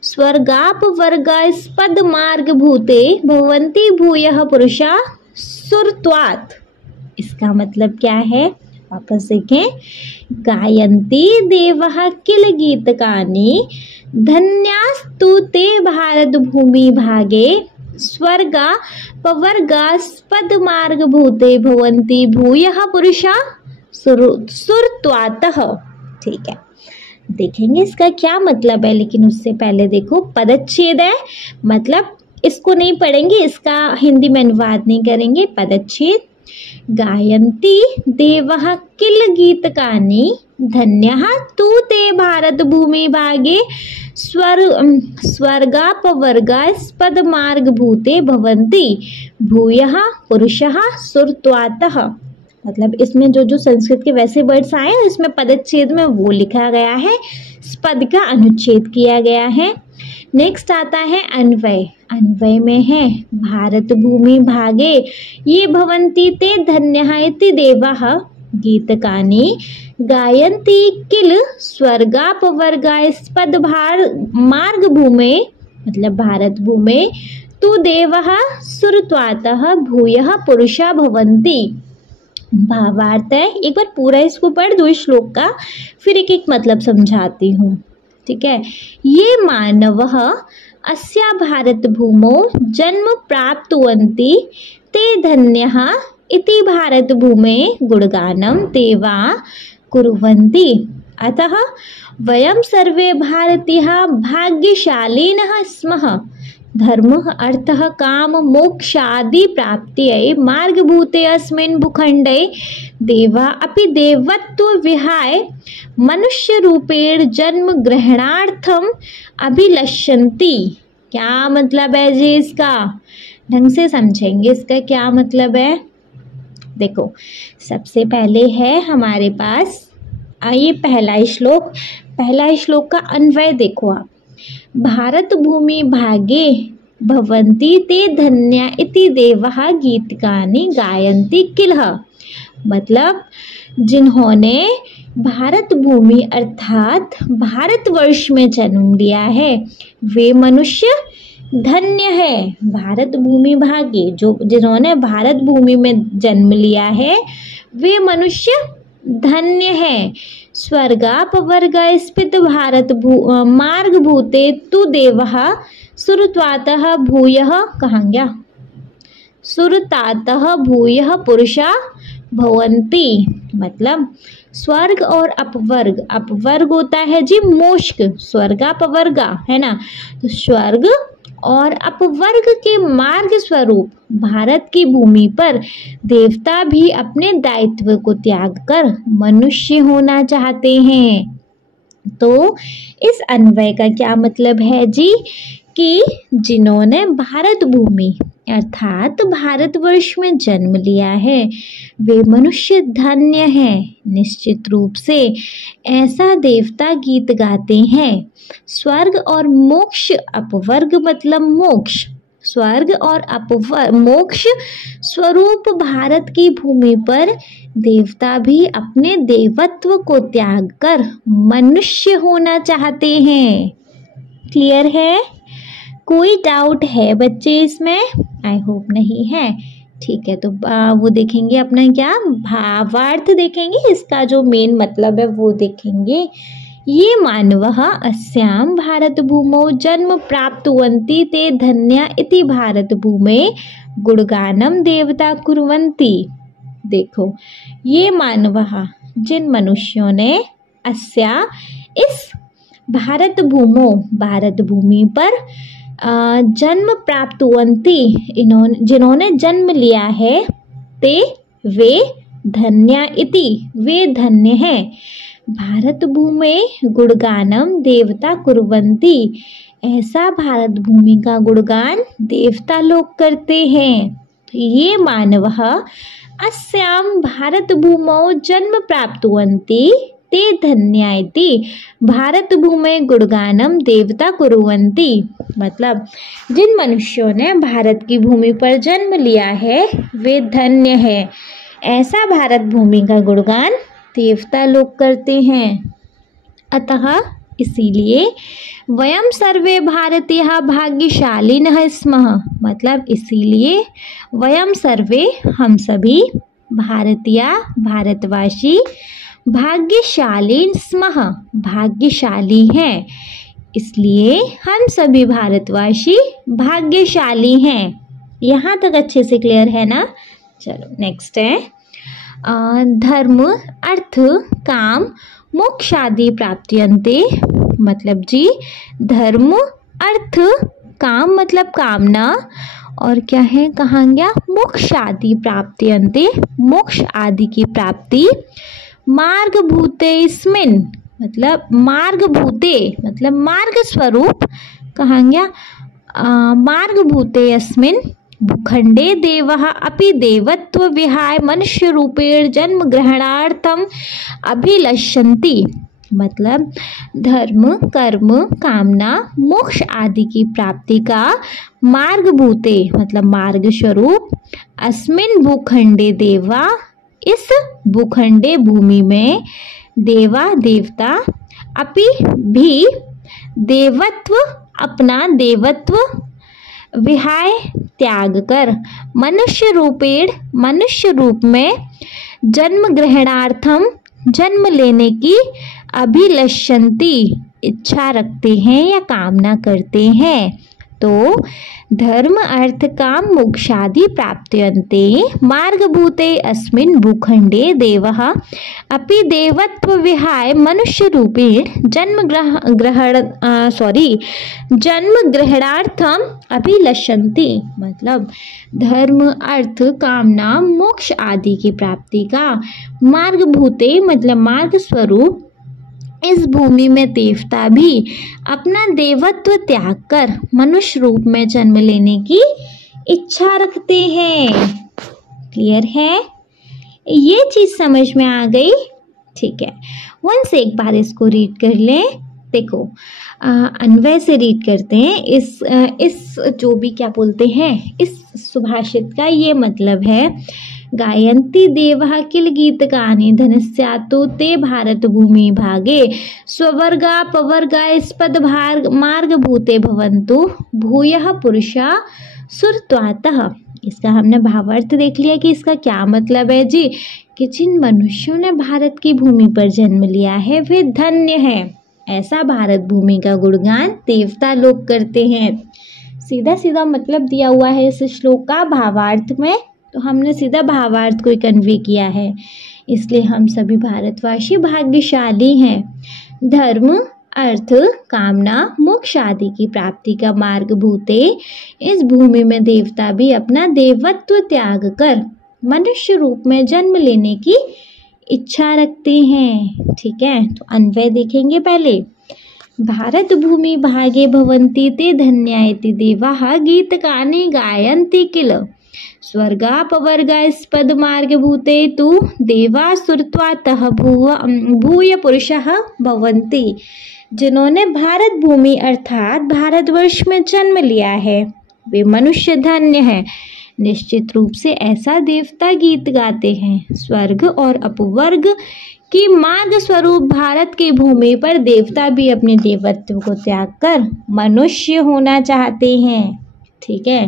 स्वर्गाप वर्गास्पद मार्ग भूते भवन्ति भूयः पुरुषा सुरत्वात्। इसका मतलब क्या है, वापस देखें। गायन्ति देवः किल गीतकानि धन्यास्तु ते भारत भूमि भागे स्वर्गा पवर्गास्पद मार्ग भूते भवन्ति भूयः पुरुषा सुरत्वातः। ठीक है, देखेंगे इसका क्या मतलब है, लेकिन उससे पहले देखो पदच्छेद है, मतलब इसको नहीं पढ़ेंगे, इसका हिंदी में अनुवाद नहीं करेंगे। पदच्छेद, गायन्ति देवः किल गीतकानि धन्यः तु ते भारत भूमि भागे स्वर्गापवर्गास्पद मार्ग भूते भवन्ति भूयः पुरुषः सुरत्वातः। मतलब इसमें जो संस्कृत के वैसे वर्ड्स आए हैं, इसमें पदच्छेद में वो लिखा गया है, पद का अनुच्छेद किया गया है। नेक्स्ट आता है अन्वय। अन्वय में है भारत भूमि भागे ये भवन्ति ते धन्यः इति देवः गीतकानि गायन्ति किल स्वर्गापवर्गास्पद मार्ग भूमे, मतलब भारत भूमे तु देवः सुरत्वातः भूयः पुरुषा भवन्ति। भावार्थ है, एक बार पूरा इसको पढ़ दो इस श्लोक का, फिर एक एक मतलब समझाती हूँ। ठीक है, ये मानवः अस्या भारत भूमौ जन्म प्राप्नुवन्ति ते धन्यः इति भारत भूमे गुणगानं देवा कुर्वन्ति। अतः वयं सर्वे भारतीयाः भाग्यशालिनः स्मः। धर्मः अर्थः काम मोक्षादि प्राप्त्यै मार्गभूते अस्मिन् भूखण्डे देवा अपि देवत्व विहाय मनुष्य रूपेण जन्म ग्रहणार्थम अभिलषन्ति। क्या मतलब है जी इसका? ढंग से समझेंगे इसका क्या मतलब है। देखो, सबसे पहले है हमारे पास ये पहला श्लोक का अन्वय देखो आप। भारत भूमि भागे भवन्ति ते धन्या इति देवः गीतकानि गायन्ति किलः। मतलब जिन्होंने भारत भूमि अर्थात भारतवर्ष में जन्म लिया है वे मनुष्य धन्य है। भारत भूमि भागे, जो जिन्होंने भारत भूमि में जन्म लिया है वे मनुष्य धन्य है। स्वर्गापवर्गास्पद भारत मार्ग भूते तु देवः सुरत्वातः भूयः, कहाँ गया, सुरतातः भूयः पुरुषा भवन्ति। मतलब स्वर्ग और अपवर्ग, अपवर्ग होता है जी मोक्ष, स्वर्गापवर्गा है ना, तो स्वर्ग और अपवर्ग के मार्ग स्वरूप भारत की भूमि पर देवता भी अपने दायित्व को त्याग कर मनुष्य होना चाहते हैं। तो इस अन्वय का क्या मतलब है जी कि जिन्होंने भारत भूमि अर्थात भारतवर्ष में जन्म लिया है वे मनुष्य धन्य हैं। निश्चित रूप से ऐसा देवता गीत गाते हैं। स्वर्ग और मोक्ष, अपवर्ग मतलब मोक्ष, स्वर्ग और मोक्ष स्वरूप भारत की भूमि पर देवता भी अपने देवत्व को त्याग कर मनुष्य होना चाहते हैं। क्लियर है? कोई डाउट है बच्चे इसमें? आई होप नहीं है। ठीक है, तो वो देखेंगे अपना क्या भावार्थ देखेंगे, इसका जो मेन मतलब है वो देखेंगे। ये मानवः अस्यां भारत भूमौ जन्म प्राप्नुवन्ति ते धन्या इति भारत भूमे गुणगानम देवता कुर्वन्ति। देखो, ये मानवः, जिन मनुष्यों ने अस्या इस भारत भूमो, भारत भूमि पर जन्म प्राप्नुवन्ति, जिन्होंने जन्म लिया है ते वे धन्या इति, वे धन्य हैं। भारत भूमि गुणगानम देवता कुर्वन्ति, ऐसा भारत भूमि का गुणगान देवता लोग करते हैं। तो ये मानवः अस्यां भारत भूमौ जन्म प्राप्नुवन्ति ते धन्या इति, भारत भूमि गुणगानम देवता कुर्वन्ति, मतलब जिन मनुष्यों ने भारत की भूमि पर जन्म लिया है वे धन्य है। ऐसा भारत भूमि का गुणगान देवता लोग करते हैं। अतः इसीलिए वयम सर्वे भारतीय भाग्यशालिनः स्मः, मतलब इसीलिए वयम सर्वे हम सभी भारतीय भारतवासी भाग्यशालीन स्मः भाग्यशाली हैं, इसलिए हम सभी भारतवासी भाग्यशाली हैं। यहाँ तक अच्छे से क्लियर है ना। चलो नेक्स्ट है धर्म अर्थ काम मोक्ष आदि प्राप्त्यन्ते, मतलब जी धर्म अर्थ काम मतलब कामना, और क्या है कहाँ गया मोक्ष आदि प्राप्त्यन्ते, मोक्ष आदि की प्राप्ति, मार्ग भूतेस्मिन् मतलब मार्ग भूते मतलब मार्ग स्वरूप, कहाँ गया मार्ग भूतेस्मिन् भूखंडे देवः अपि देवत्व विहाय मनुष्य रूपेण जन्म ग्रहणार्थम अभिलषन्ति, मतलब धर्म कर्म कामना मोक्ष आदि की प्राप्ति का मार्ग भूते मतलब मार्ग स्वरूप, अस्मिन् भूखंडे देवा इस भूखंडे भूमि में, देवा देवता, अपि भी देवत्व अपना देवत्व, विहाय त्याग कर, मनुष्य रूपेण मनुष्य रूप में, जन्म ग्रहणार्थम जन्म लेने की, अभिलषन्ति इच्छा रखते हैं या कामना करते हैं। तो धर्म अर्थ काम मोक्षादि प्राप्त्यन्ते मार्गभूते अस्मिन् भूखंडे देवः अपि देवत्व विहाय मनुष्य रूपेण जन्म ग्रहणार्थम अभिलषन्ति, मतलब धर्म अर्थ कामना मोक्ष आदि की प्राप्ति का मार्गभूते मतलब मार्ग स्वरूप इस भूमि में देवता भी अपना देवत्व त्याग कर मनुष्य रूप में जन्म लेने की इच्छा रखते हैं। क्लियर है, ये चीज समझ में आ गई। ठीक है, वंस एक बार इसको रीड कर लें। देखो अन्वय से रीड करते हैं। इस जो भी क्या बोलते हैं इस सुभाषित का ये मतलब है, गायन्ति देवः किल गीतकानि धनस्यातु ते भारत भूमि भागे स्ववर्गा पवर्गा स्पद मार्ग भूते भवन्तु भूयः पुरुषा सुरत्वातः। इसका हमने भावार्थ देख लिया कि इसका क्या मतलब है जी, कि जिन मनुष्यों ने भारत की भूमि पर जन्म लिया है वे धन्य हैं। ऐसा भारत भूमि का गुणगान देवता लोग करते हैं। सीधा सीधा मतलब दिया हुआ है इस श्लोक का भावार्थ में, तो हमने सीधा भावार्थ को कन्वे किया है। इसलिए हम सभी भारतवासी भाग्यशाली हैं। धर्म अर्थ कामना मोक्ष आदि की प्राप्ति का मार्ग भूते इस भूमि में देवता भी अपना देवत्व त्याग कर मनुष्य रूप में जन्म लेने की इच्छा रखते हैं। ठीक है, तो अन्वय देखेंगे पहले। भारत भूमि भागे भवन्ति ते धन्या इति देवाः गीतकानि गायन्ति किल स्वर्गापवर्गा स्पद मार्ग भूते तु देवासुरत्वातः भूय पुरुषः भवन्ति। जिन्होंने भारत भूमि अर्थात भारतवर्ष में जन्म लिया है वे मनुष्य धन्य हैं। निश्चित रूप से ऐसा देवता गीत गाते हैं। स्वर्ग और अपवर्ग की मार्ग स्वरूप भारत की भूमि पर देवता भी अपने देवत्व को त्याग कर मनुष्य होना चाहते हैं। ठीक है,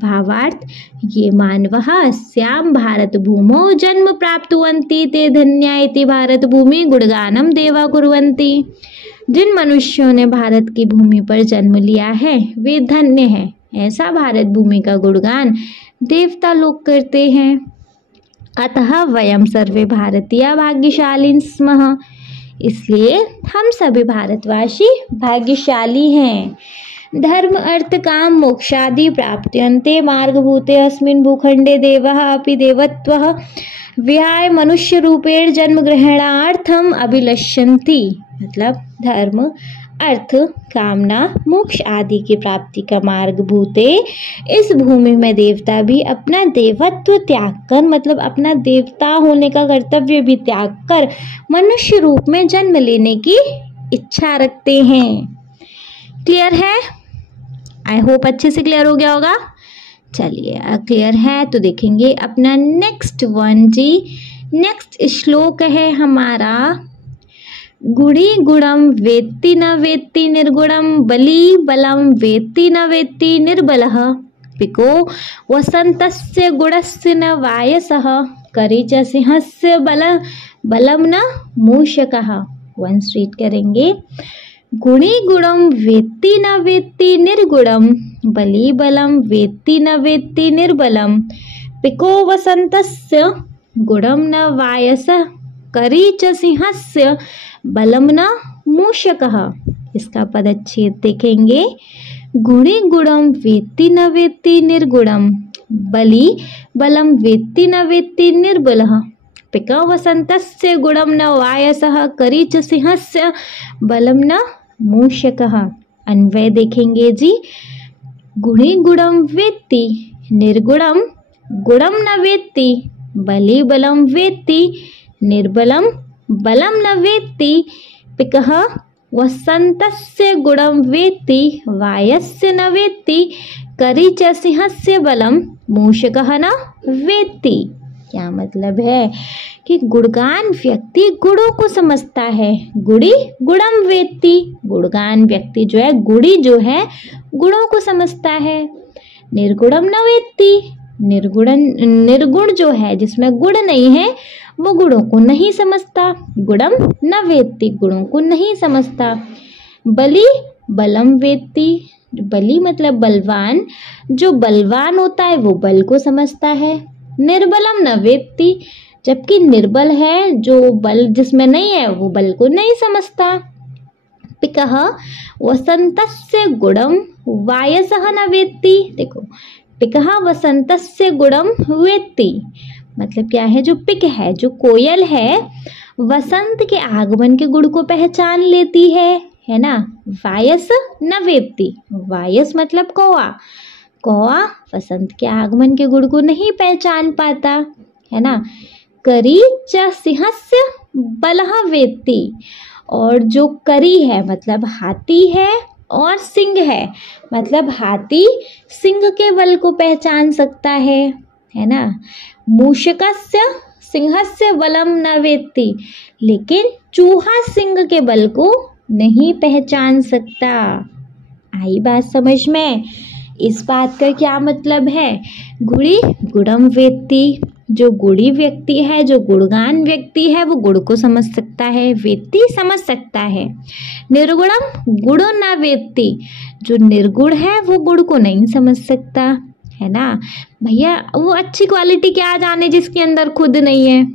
भावार्थ ये मानवः अस्यां भारत भूमौ जन्म प्राप्नुवन्ति ते धन्या इति भारत भूमि गुणगानम देवा कुर्वन्ति। जिन मनुष्यों ने भारत की भूमि पर जन्म लिया है वे धन्य हैं। ऐसा भारत भूमि का गुणगान देवता लोग करते हैं। अतः वयम सर्वे भारतीय भाग्यशालीन स्मः, इसलिए हम सभी भारतवासी भाग्यशाली हैं। धर्म अर्थ काम मोक्षादि प्राप्त्यन्ते मार्गभूते अस्मिन् भूखण्डे देवः अपि देवत्वः विहाय मनुष्य रूपेण जन्म ग्रहणार्थम अभिलषन्ति। मतलब धर्म अर्थ कामना मोक्ष आदि की प्राप्ति का मार्ग भूते इस भूमि में देवता भी अपना देवत्व त्याग कर, मतलब अपना देवता होने का कर्तव्य भी त्याग कर मनुष्य रूप में जन्म लेने की इच्छा रखते हैं। क्लियर है? आई होप अच्छे से क्लियर हो गया होगा। चलिए क्लियर है तो देखेंगे अपना नेक्स्ट वन जी। नेक्स्ट श्लोक है हमारा गुणी गुणम वेत्ति न वेत्ति निर्गुणम बली बलम वेत्ति न वेत्ति निर्बलः पिको वसंतस्य गुणस्य न वायसः करी च सिंहस्य बलम न मूषकः। वंस रीड करेंगे। गुणी गुणम वेत्ति न वेत्ति निर्गुणम बली बलम वेत्ति न वेत्ति निर्बलम पिको वसंतस्य गुणम न वायसः करी च सिंहस्य बलम न मूषकः। इसका पदच्छेद देखेंगे। गुणी गुणम वेत्ति न वेत्ति निर्गुणम बली बलम वेत्ति न वेत्ति निर्बलः पिका वसंतस्य गुणम न वायसः करी च सिंहस्य बलम न मूषकः। अन्वय देखेंगे जी। गुणी गुणम वेत्ति निर्गुणम गुणम न वेत्ति बली बलम वेत्ति निर्बलम बलम न वेत्ति पिकः वसंतस्य गुणम वेत्ति वायस्य न वेत्ति करी च सिंहस्य बलम मूषकः न वेत्ति। क्या मतलब है कि गुणगान व्यक्ति गुणों को समझता है। गुणी गुणम वेत्ति, गुणगान व्यक्ति जो है, गुणी जो है गुणों को समझता है। निर्गुणम न वेत्ति, निर्गुण जो है जिसमें गुण नहीं है वो गुणों को नहीं समझता। गुणम न वेत्ति, गुणों को नहीं समझता। बली बलम वेत्ति, बली मतलब बलवान, जो बलवान होता है वो बल को समझता है। निर्बलम न वेत्ति, जबकि निर्बल है जो बल जिसमें नहीं है वो बल को नहीं समझता। पिकः वसंतस्य गुणम वायसः न वेत्ति। देखो पिकः वसंतस्य गुणम वेत्ति, मतलब क्या है, जो पिक है, जो कोयल है, वसंत के आगमन के गुण को पहचान लेती है ना। वायस न वेत्ति, वायस मतलब कौवा, कौवा वसंत के आगमन के गुण को नहीं पहचान पाता, है ना। करी च सिंहस्य बलः वेत्ति, और जो करी है मतलब हाथी है और सिंह है मतलब हाथी सिंह के बल को पहचान सकता है ना। मूषकस्य सिंहस्य बलम न वेत्ति, लेकिन चूहा सिंह के बल को नहीं पहचान सकता। आई बात समझ में? इस बात का क्या मतलब है? गुणी गुणम वेत्ति, जो गुणी व्यक्ति है, जो गुणगान व्यक्ति है वो गुण को समझ सकता है, वेत्ति समझ सकता है। निर्गुणम गुण न वेत्ति, जो निर्गुण है वो गुण को नहीं समझ सकता, है ना भैया। वो अच्छी क्वालिटी क्या जाने जिसके अंदर खुद नहीं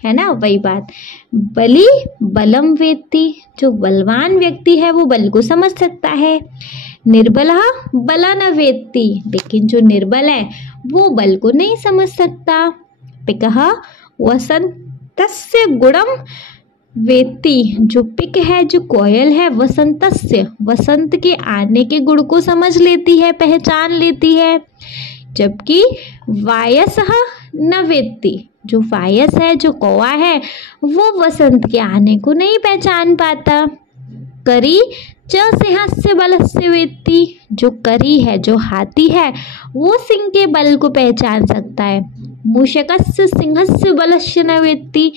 है ना, वही बात। बली बलम वेत्ति, जो बलवान व्यक्ति है वो बल को समझ सकता है। निर्बलः बला न वेत्ति, लेकिन जो निर्बल है वो बल को नहीं समझ सकता। पिकः वसंतस्य गुणम वेत्ति, जो पिक है, जो कोयल है, वसंतस्य वसंत के आने के गुण को समझ लेती है, पहचान लेती है। जबकि वायसः न वेत्ति, जो वायस है, जो कौवा है, वो वसंत के आने को नहीं पहचान पाता। करी च सिंहस्य बलस्य वेत्ति, जो करी है, जो हाथी है, वो सिंह के बल को पहचान सकता है। मूषकस्य सिंहस्य बलस्य न वेत्ति,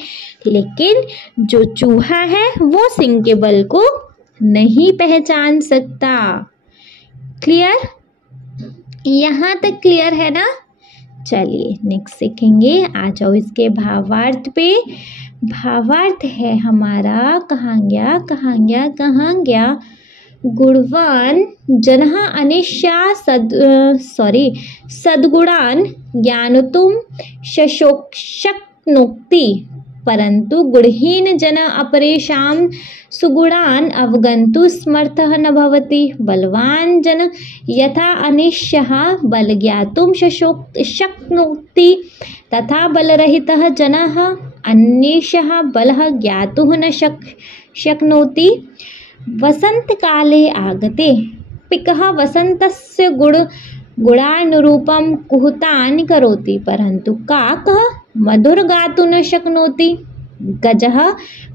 लेकिन जो चूहा है वो सिंह के बल को नहीं पहचान सकता। क्लियर? यहाँ तक क्लियर है ना? चलिए नेक्स्ट सीखेंगे। आ जाओ इसके भावार्थ पे। भावार्थ है हमारा, कहाँ गया गुणवान जनः अनिश्या सद्गुणान ज्ञानतुम शक्नोति परंतु गुणहीन जन अपरेषां सुगुणान् अवगन्तुं समर्थः न भवति। बलवान जन यथा अनिश्यः बल ज्ञातुं शक्नोति तथा बलरहितः जनः अन्येषः बलः ज्ञातुं न शक्नोति। वसन्तकाले आगते पिकः वसन्तस्य गुणानुरूपं कुहतान् करोति, परन्तु काकः मधुरगातुं न शक्नोति। गजः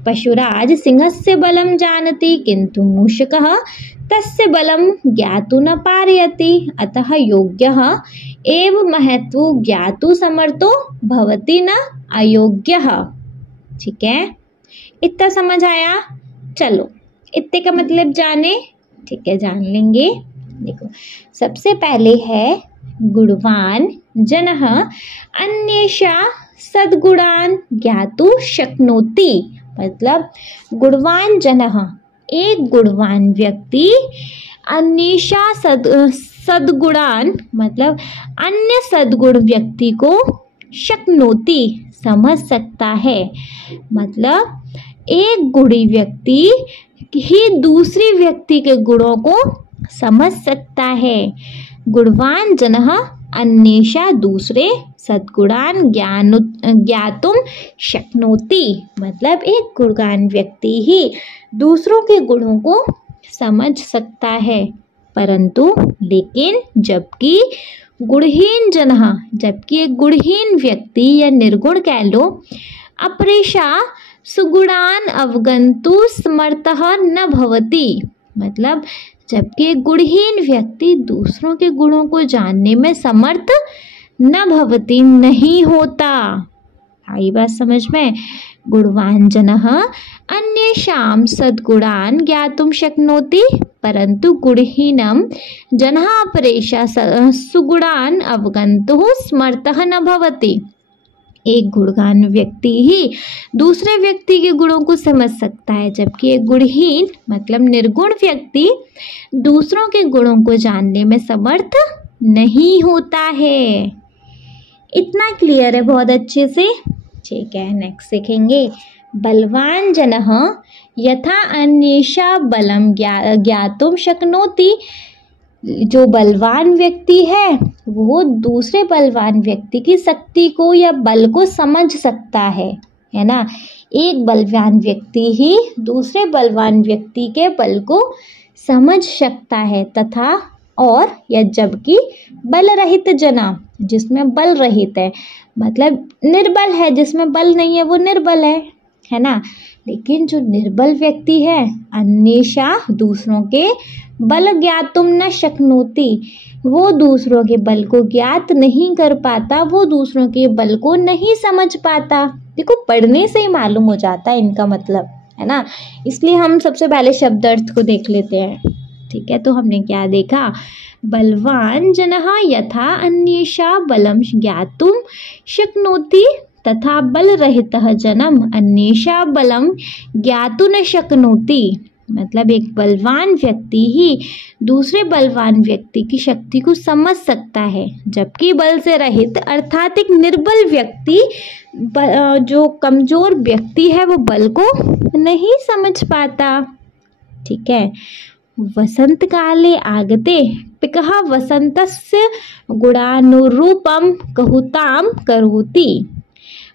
पशुराज सिंहस्य बलं जानति, किन्तु मूषकः तस्य बलं ज्ञातुं न पारयति। अतः योग्यः एव महत्त्वं ज्ञातुं समर्थो भवति, न अयोग्यः। ठीक है, इतना समझ आया? चलो इतने का मतलब जाने। ठीक है, जान लेंगे। देखो, सबसे पहले है गुणवान जनः अन्येषा सद्गुणान् ज्ञातुं शक्नोति। मतलब गुणवान जनः, एक गुणवान व्यक्ति अन्येषा सद्गुणान् मतलब अन्य सद्गुण व्यक्ति को शक्नोति समझ सकता है। मतलब एक गुणी व्यक्ति ही दूसरे व्यक्ति के गुणों को समझ सकता है। गुणवान जनः अन्येषा दूसरे सद्गुणान् ज्ञातुं शक्नोति। मतलब एक गुणवान व्यक्ति ही दूसरों के गुणों को समझ सकता है। परंतु लेकिन जबकि गुणहीन जनः, जबकि एक गुणहीन व्यक्ति या निर्गुण कह लो, अपरेषा सुगुणान् अवगन्तुं समर्थः न भवति। मतलब जबकि एक गुणहीन व्यक्ति दूसरों के गुणों को जानने में समर्थ न भवति, नहीं होता। आई बात समझ में? गुणवान जनः अन्येषां सद्गुणान् ज्ञातुं शक्नोति, परंतु गुणहीनं जनः अपरेषा सुगुणान् अवगन्तुं समर्थः न भवति। एक गुणवान व्यक्ति ही दूसरे व्यक्ति के गुणों को समझ सकता है, जबकि एक गुणहीन मतलब निर्गुण व्यक्ति दूसरों के गुणों को जानने में समर्थ नहीं होता है। इतना क्लियर है बहुत अच्छे से? ठीक है, नेक्स्ट सीखेंगे। बलवान जनः यथा अन्येषा बलं ज्ञातुं शक्नोति। जो बलवान व्यक्ति है वो दूसरे बलवान व्यक्ति की शक्ति को या बल को समझ सकता है ना। एक बलवान व्यक्ति ही दूसरे बलवान व्यक्ति के बल को समझ सकता है तथा और या जबकि बल रहित जना, जिसमें बल रहित है मतलब निर्बल है, जिसमें बल नहीं है वो निर्बल है ना। लेकिन जो निर्बल व्यक्ति है अन्येषा दूसरों के बल ज्ञातुं न शक्नोति, वो दूसरों के बल को ज्ञात नहीं कर पाता, वो दूसरों के बल को नहीं समझ पाता। देखो, पढ़ने से ही मालूम हो जाता है इनका मतलब, है ना। इसलिए हम सबसे पहले शब्द अर्थ को देख लेते हैं। ठीक है, तो हमने क्या देखा? बलवान जनः यथा अन्येषा बलं ज्ञातुं शक्नोति तथा बलरहितः जनः अन्येषा बलं ज्ञातुं न शक्नोति। मतलब एक बलवान व्यक्ति ही दूसरे बलवान व्यक्ति की शक्ति को समझ सकता है, जबकि बल से रहित अर्थात एक निर्बल व्यक्ति, जो कमजोर व्यक्ति है, वो बल को नहीं समझ पाता। ठीक है। वसंत काले आगते पिकः वसंतस्य गुणानुरूपम कहुताम करोति।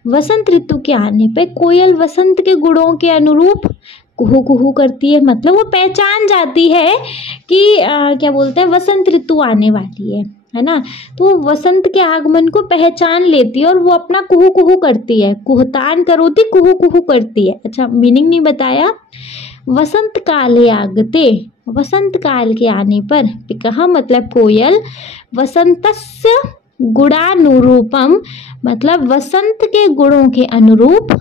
वसंत ऋतु के आने पे कोयल वसंत के गुणों के अनुरूप कुहू कुहू करती है। मतलब वो पहचान जाती है कि क्या बोलते हैं, वसंत ऋतु आने वाली है ना। तो वो वसंत के आगमन को पहचान लेती है और वो अपना कुहू कुहू करती है। कुहतान करोति, कुहू कुहू करती है। अच्छा, मीनिंग नहीं बताया। वसंत काले आगते, वसंत काल के आने पर पिकः मतलब कोयल, वसंतस्य गुणानुरूपम मतलब वसंत के गुणों के अनुरूप,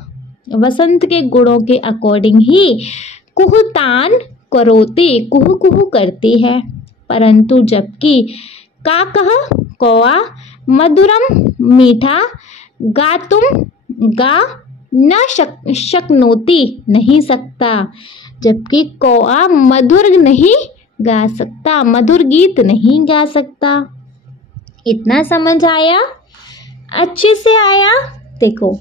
वसंत के गुणों के अकॉर्डिंग ही कुहतान करोति, कुहू कुहू करती है। परंतु जबकि काकः कौआ मधुरम मीठा गातुम गा न शक्नोति नहीं सकता। जबकि कौआ मधुर नहीं गा सकता, मधुर गीत नहीं गा सकता। इतना समझ आया? अच्छे से आया? देखो,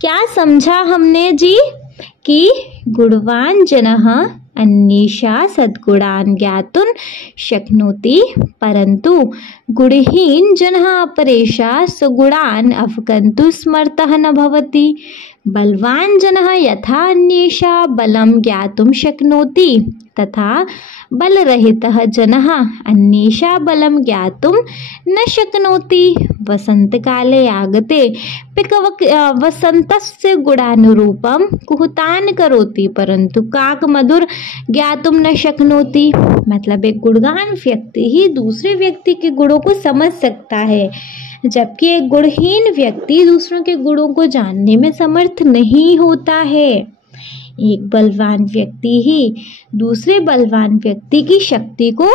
क्या समझा हमने जी कि गुणवान जनः अन्येषां सद्गुणान् ज्ञातुं शक्नोति परन्तु गुणहीन जनः अपरेषां सुगुणान् अवगन्तुं समर्थः न भवति। बलवान जनः यथा अन्येषां बलं ज्ञातुं शक्नोति तथा बलरहितः जनः अन्येषां बलं ज्ञातुं न शक्नोति। वसन्तकाले आगते पिकवक् वसन्तस्य गुणानुरूपं कुहतान् करोति परंतु काकमधुर ज्ञातुं न शक्नोति। मतलब एक गुणवान व्यक्ति ही दूसरे व्यक्ति के गुणों को समझ सकता है, जबकि एक गुणहीन व्यक्ति दूसरों के गुणों को जानने में समर्थ नहीं होता है। एक बलवान व्यक्ति ही दूसरे बलवान व्यक्ति की शक्ति को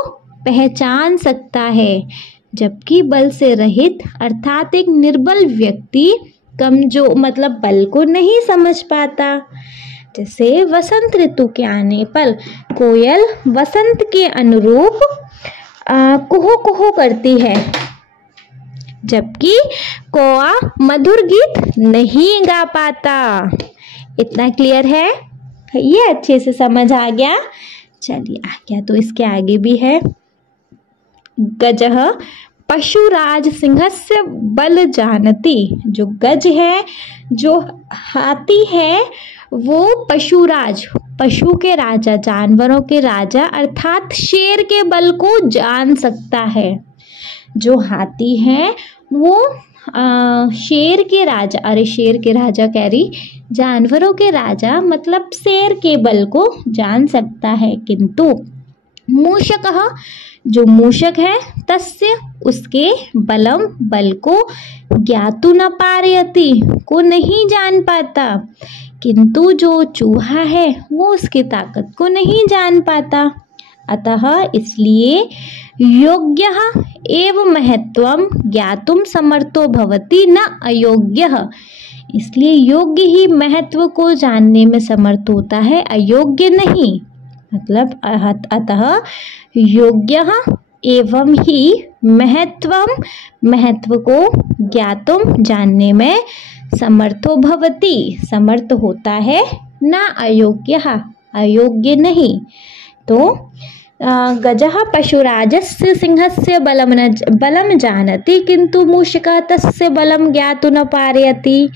पहचान सकता है, जबकि बल से रहित अर्थात एक निर्बल व्यक्ति कमजोर मतलब बल को नहीं समझ पाता। जैसे वसंत ऋतु के आने पर कोयल वसंत के अनुरूप कुहू कुहू करती है, जबकि कौआ मधुर गीत नहीं गा पाता। इतना क्लियर है? ये अच्छे से समझ आ गया। चलिए आ गया तो इसके आगे भी है। गजः पशुराज सिंहस्य बल जानति। जो गज है, जो हाथी है, वो पशुराज पशु के राजा जानवरों के राजा अर्थात शेर के बल को जान सकता है। जो हाथी है वो शेर के राजा, अरे शेर के राजा कह रही, जानवरों के राजा मतलब शेर के बल को जान सकता है। किंतु मूषकः जो मूषक है तस्य उसके बलम बल को ज्ञातु न पारयति को नहीं जान पाता। किंतु जो चूहा है वो उसकी ताकत को नहीं जान पाता। अतः इसलिए योग्यः एव महत्वं ज्ञातुं समर्थो भवति न अयोग्यः। इसलिए योग्य ही महत्व को जानने में समर्थ होता है, अयोग्य नहीं। मतलब अतः योग्यः एवं ही महत्वं महत्व को ज्ञातुं जानने में समर्थो भवति समर्थ होता है, न अयोग्यः अयोग्य नहीं। तो गजः पशुराजस्य सिंहस्य बलं जानति किंतु मूषकः तस्य बलं ज्ञातुं न पारयति।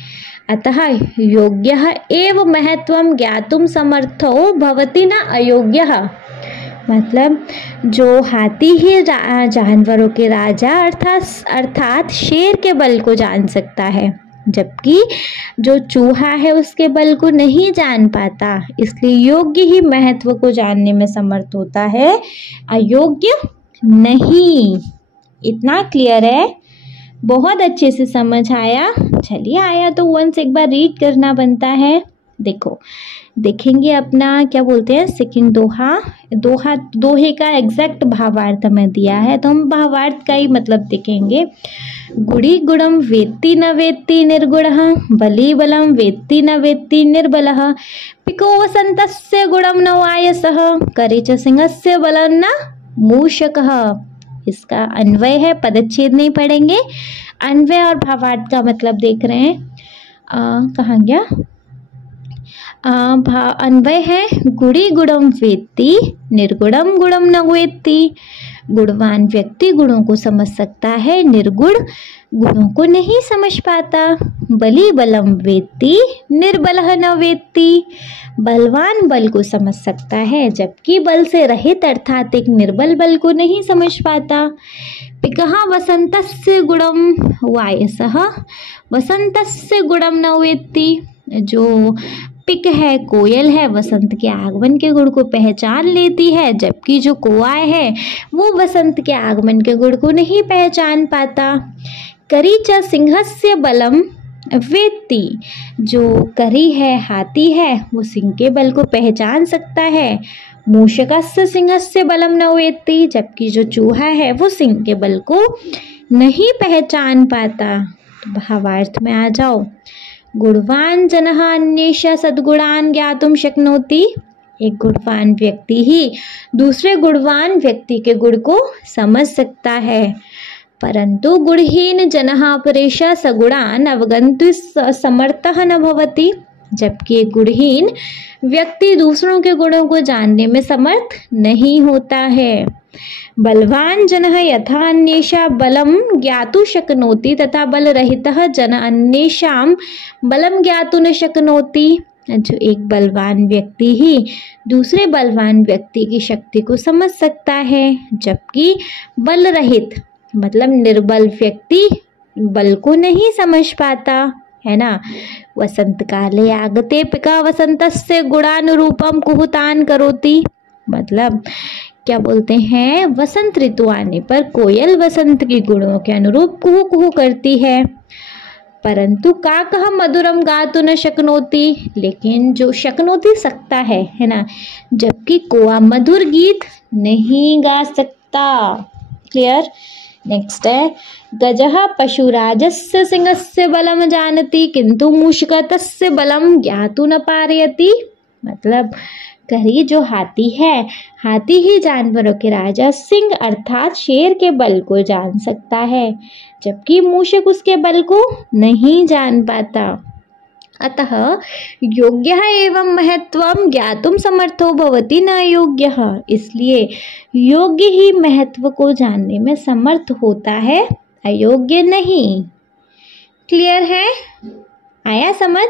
अतः योग्यः एव महत्वं ज्ञातुं समर्थो भवति न अयोग्यः। मतलब जो हाथी ही जानवरों के राजा अर्थात शेर के बल को जान सकता है, जबकि जो चूहा है उसके बल को नहीं जान पाता। इसलिए योग्य ही महत्व को जानने में समर्थ होता है, अयोग्य नहीं। इतना क्लियर है? बहुत अच्छे से समझ आया। चलिए आया तो वंस एक बार रीड करना बनता है। देखो देखेंगे अपना क्या बोलते हैं सेकंड दोहे का एग्जैक्ट भावार्थ हमें दिया है, तो हम भावार्थ का ही मतलब देखेंगे। गुड़ी गुणम वेत्ति न वेत्ति निर्गुणः, बली बलम वेत्ति न वेत्ति निर्बलः, पिको वसन्तस्य गुणम न वायसः, करि च सिंहस्य बलं न मूषकः। इसका अन्वय है, पदच्छेद नहीं पढ़ेंगे। अन्वय और भावार्थ का मतलब देख रहे हैं। कहाँ गया? अन्वय है गुड़ी गुणम वेत्ति निर्गुणम गुणम न वेत्ति। गुणवान व्यक्ति गुणों को समझ सकता है, निर्गुण गुणों को नहीं समझ पाता। बली बलम वेत्ति निर्बलः न वेत्ति। बलवान बल को समझ सकता है, जबकि बल से रहित अर्थात एक निर्बल बल को नहीं समझ पाता। पिकः वसन्तस्य गुणम वायसः वसन्तस्य गुणम न वेत्ति। जो पिक है, कोयल है, वसंत के आगमन के गुण को पहचान लेती है, जबकि जो कौआ है वो वसंत के आगमन के गुण को नहीं पहचान पाता। करि च सिंहस्य बलम वेत्ति। जो करी है, हाथी है, वो सिंह के बल को पहचान सकता है। मूषकस्य सिंहस्य बलम न वेत्ति। जबकि जो चूहा है वो सिंह के बल को नहीं पहचान पाता। तो भावार्थ में आ जाओ। गुणवान जनः अन्येषां सद्गुणान् ज्ञातुं शक्नोति। एक गुणवान व्यक्ति ही दूसरे गुणवान व्यक्ति के गुण को समझ सकता है। परंतु गुणहीन जनः परेशः सगुणान् अवगन्तुं समर्थः न भवति। जबकि गुणहीन व्यक्ति दूसरों के गुणों को जानने में समर्थ नहीं होता है। बलवान जनः यथा अन्येषां बलं ज्ञातुं शक्नोति तथा बलरहितः जनः अन्येषां बलं ज्ञातुं न शक्नोति। जो एक बलवान व्यक्ति ही दूसरे बलवान व्यक्ति की शक्ति को समझ सकता है, जबकि बल रहित मतलब निर्बल व्यक्ति बल को नहीं समझ पाता है ना। वसंत काले आगते पिका वसंतस्य गुणानुरूपम कुहुतान करोति। मतलब क्या बोलते हैं, वसंत ऋतु आने पर कोयल वसंत के गुणों के अनुरूप कुहू कुहू करती है। परंतु काकः मधुरम गातुं न शक्नोति, लेकिन जो शक्नोति सकता है ना, जबकि कौआ मधुर गीत नहीं गा सकता। क्लियर। नेक्स्ट है, गजः पशुराजस्य सिंहस्य बलम जानति किंतु मूषकः तस्य बलम ज्ञातुं न पारयति। मतलब करी जो हाथी है, हाथी ही जानवरों के राजा सिंह अर्थात शेर के बल को जान सकता है, जबकि मूषक उसके बल को नहीं जान पाता। अतः योग्यः एवं महत्वं ज्ञातुं समर्थो भवति न योग्यः। इसलिए योग्य ही महत्व को जानने में समर्थ होता है, अयोग्य नहीं। क्लियर है? आया समझ?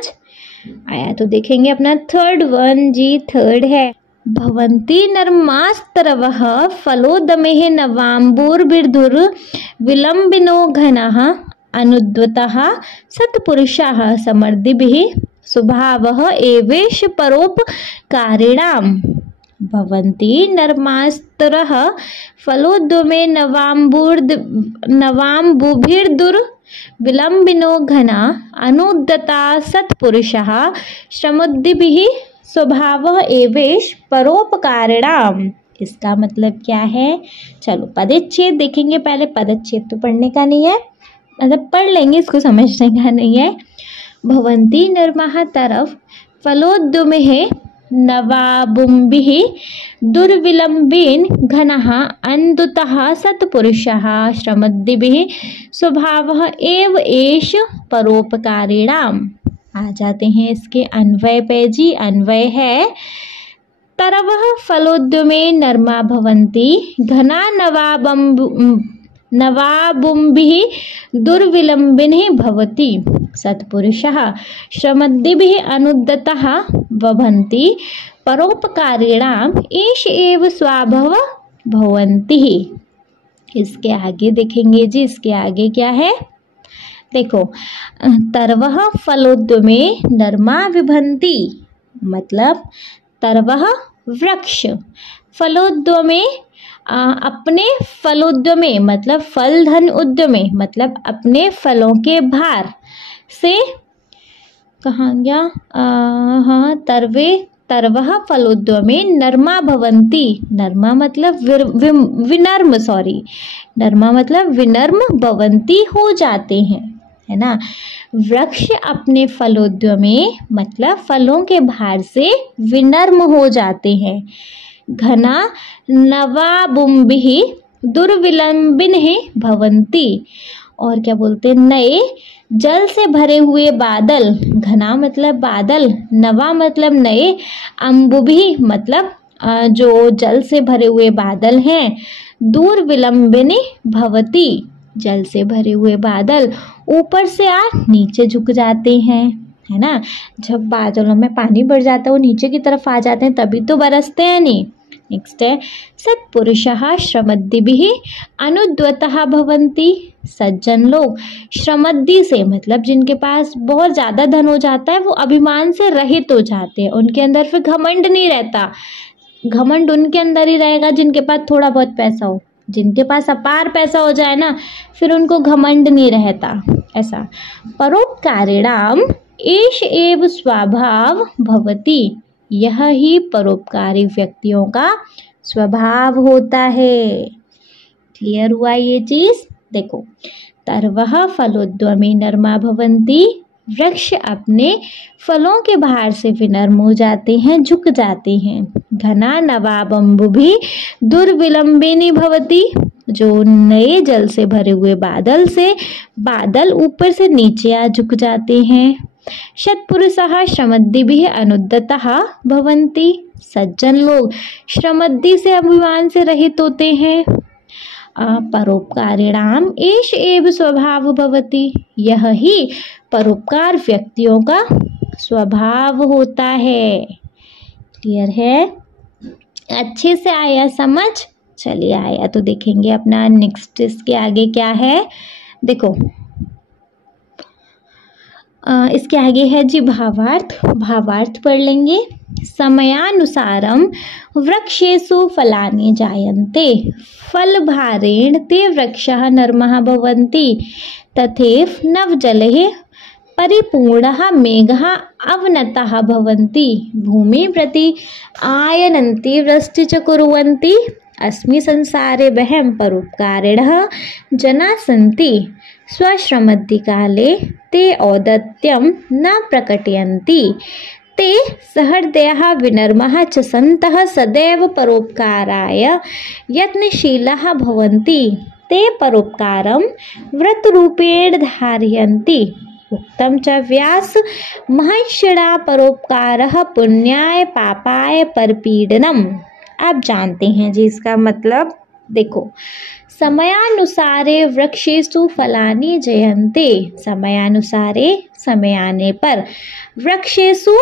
आया तो देखेंगे अपना थर्ड वन जी। थर्ड है, भवन्ति नर्मास्तरवः फलोदमेः नवाम्बुर्भिर्धुर विलम्बिनो घनः अनुद्वतः सत्पुरुषाः समर्दिभिः स्वभावः एवेष परोपकारिणाम्। भवन्ति नर्मास्तरः फलोद्यमे नवाम्बुभिर्धुर विलम्बिनो घना अनुद्यता सत्पुरुषः श्रमोद्दिभिः स्वभावः एवेष परोपकारिणाम्। इसका मतलब क्या है? चलो पदच्छेद देखेंगे पहले। पदच्छेद तो पढ़ने का नहीं है, मतलब पढ़ लेंगे, इसको समझने का नहीं है। भवन्ति नर्मः तरफ फलोद्यमेः नवाम्बुभिः दुर्विलम्बेन घनः अनुद्यतः सत्पुरुषः श्रमोद्दिभिः स्वभावः एव एष परोपकारिणाम्। आ जाते हैं इसके अन्वय पे जी। अन्वय है, तरवः फलोद्यमे नर्मा भवन्ति घना नवाम्बुभिः दुर्विलम्बिनः भवति सत्पुरुषः श्रमोद्दिभिः अनुद्यतः भवन्ति परोपकारिणाम् एष एव स्वभावः भवन्ति। इसके आगे देखेंगे जी। इसके आगे क्या है देखो, तरवः फलोद्यमे नर्मा विभन्ति। मतलब तरवः वृक्ष, फलोद्यमे अपने फलोद्यमे मतलब फल धन उद्यमे मतलब अपने फलों के भार से, कहाँ गया, हाँ तरवः फलोद्यमे नर्मा भवन्ति। नर्मा मतलब विनर्म, सॉरी, नर्मा मतलब विनर्म भवन्ति हो जाते हैं, है ना। वृक्ष अपने फलोद्यमे मतलब फलों के भार से विनर्म हो जाते हैं। घना नवाम्बुभिः दुर्विलम्बिनः भवन्ति। और क्या बोलते हैं, नए जल से भरे हुए बादल। घना मतलब बादल, नवा मतलब नए, अम्बुभिः मतलब जो जल से भरे हुए बादल हैं। दुर्विलम्बिनः भवति, जल से भरे हुए बादल ऊपर से नीचे झुक जाते हैं, है ना। जब बादलों में पानी भर जाता है वो नीचे की तरफ आ जाते हैं, तभी तो बरसते हैं नहीं। नेक्स्ट है, सत्पुरुषः श्रमोद्दिभिः अनुद्वतः भवन्ति। सज्जन लोग श्रमोद्दि से मतलब जिनके पास बहुत ज़्यादा धन हो जाता है वो अभिमान से रहित हो जाते हैं। उनके अंदर फिर घमंड नहीं रहता। घमंड उनके अंदर ही रहेगा जिनके पास थोड़ा बहुत पैसा हो। जिनके पास अपार पैसा हो जाए ना, फिर उनको घमंड नहीं रहता। ऐसा परोपकारिणाम एष एव स्वभाव भवति। यह ही परोपकारी व्यक्तियों का स्वभाव होता है। क्लियर हुआ ये चीज? देखो, तरवः फलोद्यमे नर्मा भवन्ति। वृक्ष अपने फलों के भार से विनर्म हो जाते हैं, झुक जाते हैं। घना नवाम्बुभिः दुर्विलम्बिनी भवति। जो नए जल से भरे हुए बादल से बादल ऊपर से नीचे आ झुक जाते हैं। सत्पुरुषाः श्रमद्भिः अनुद्यताः भवन्ति। सज्जन लोग श्रमद्भि से अभिमान से रहित होते हैं। परोपकारिणाम एष एव स्वभाव भवति। यह ही परोपकार व्यक्तियों का स्वभाव होता है। क्लियर है? अच्छे से आया समझ? चलिए आया तो देखेंगे अपना नेक्स्ट इसके आगे क्या है। देखो इसके आगे है जी भावार्थ। भावार्थ पढ़ लेंगे। समयानुसारम वृक्षेषु फलानि जायन्ते फलभारेण ते वृक्षाः नर्मः भवन्ति तथैव नवजले परिपूर्णः मेघः अवनतः भवन्ति भूमि प्रति आयनन्ति वृष्टि च कुर्वन्ति। अस्मिन् संसारे बहवः परोपकारिणः जनाः सन्ति। स्वश्रमद्धिकाले ते औदात्यं न प्रकटयन्ति। ते सहृदयाः विनम्राः च सन्तः सदैव परोपकाराय यत्नशीलाः भवन्ति। ते परोपकारं व्रतरूपेण धारयन्ति। उक्तं च व्यास महर्षिणा परोपकारः पुण्याय पापाय परपीडनम्। आप जानते हैं जी इसका मतलब। देखो समयानुसारे वृक्षेषु फलानि जायन्ते। समयानुसारे समय आने पर वृक्षेषु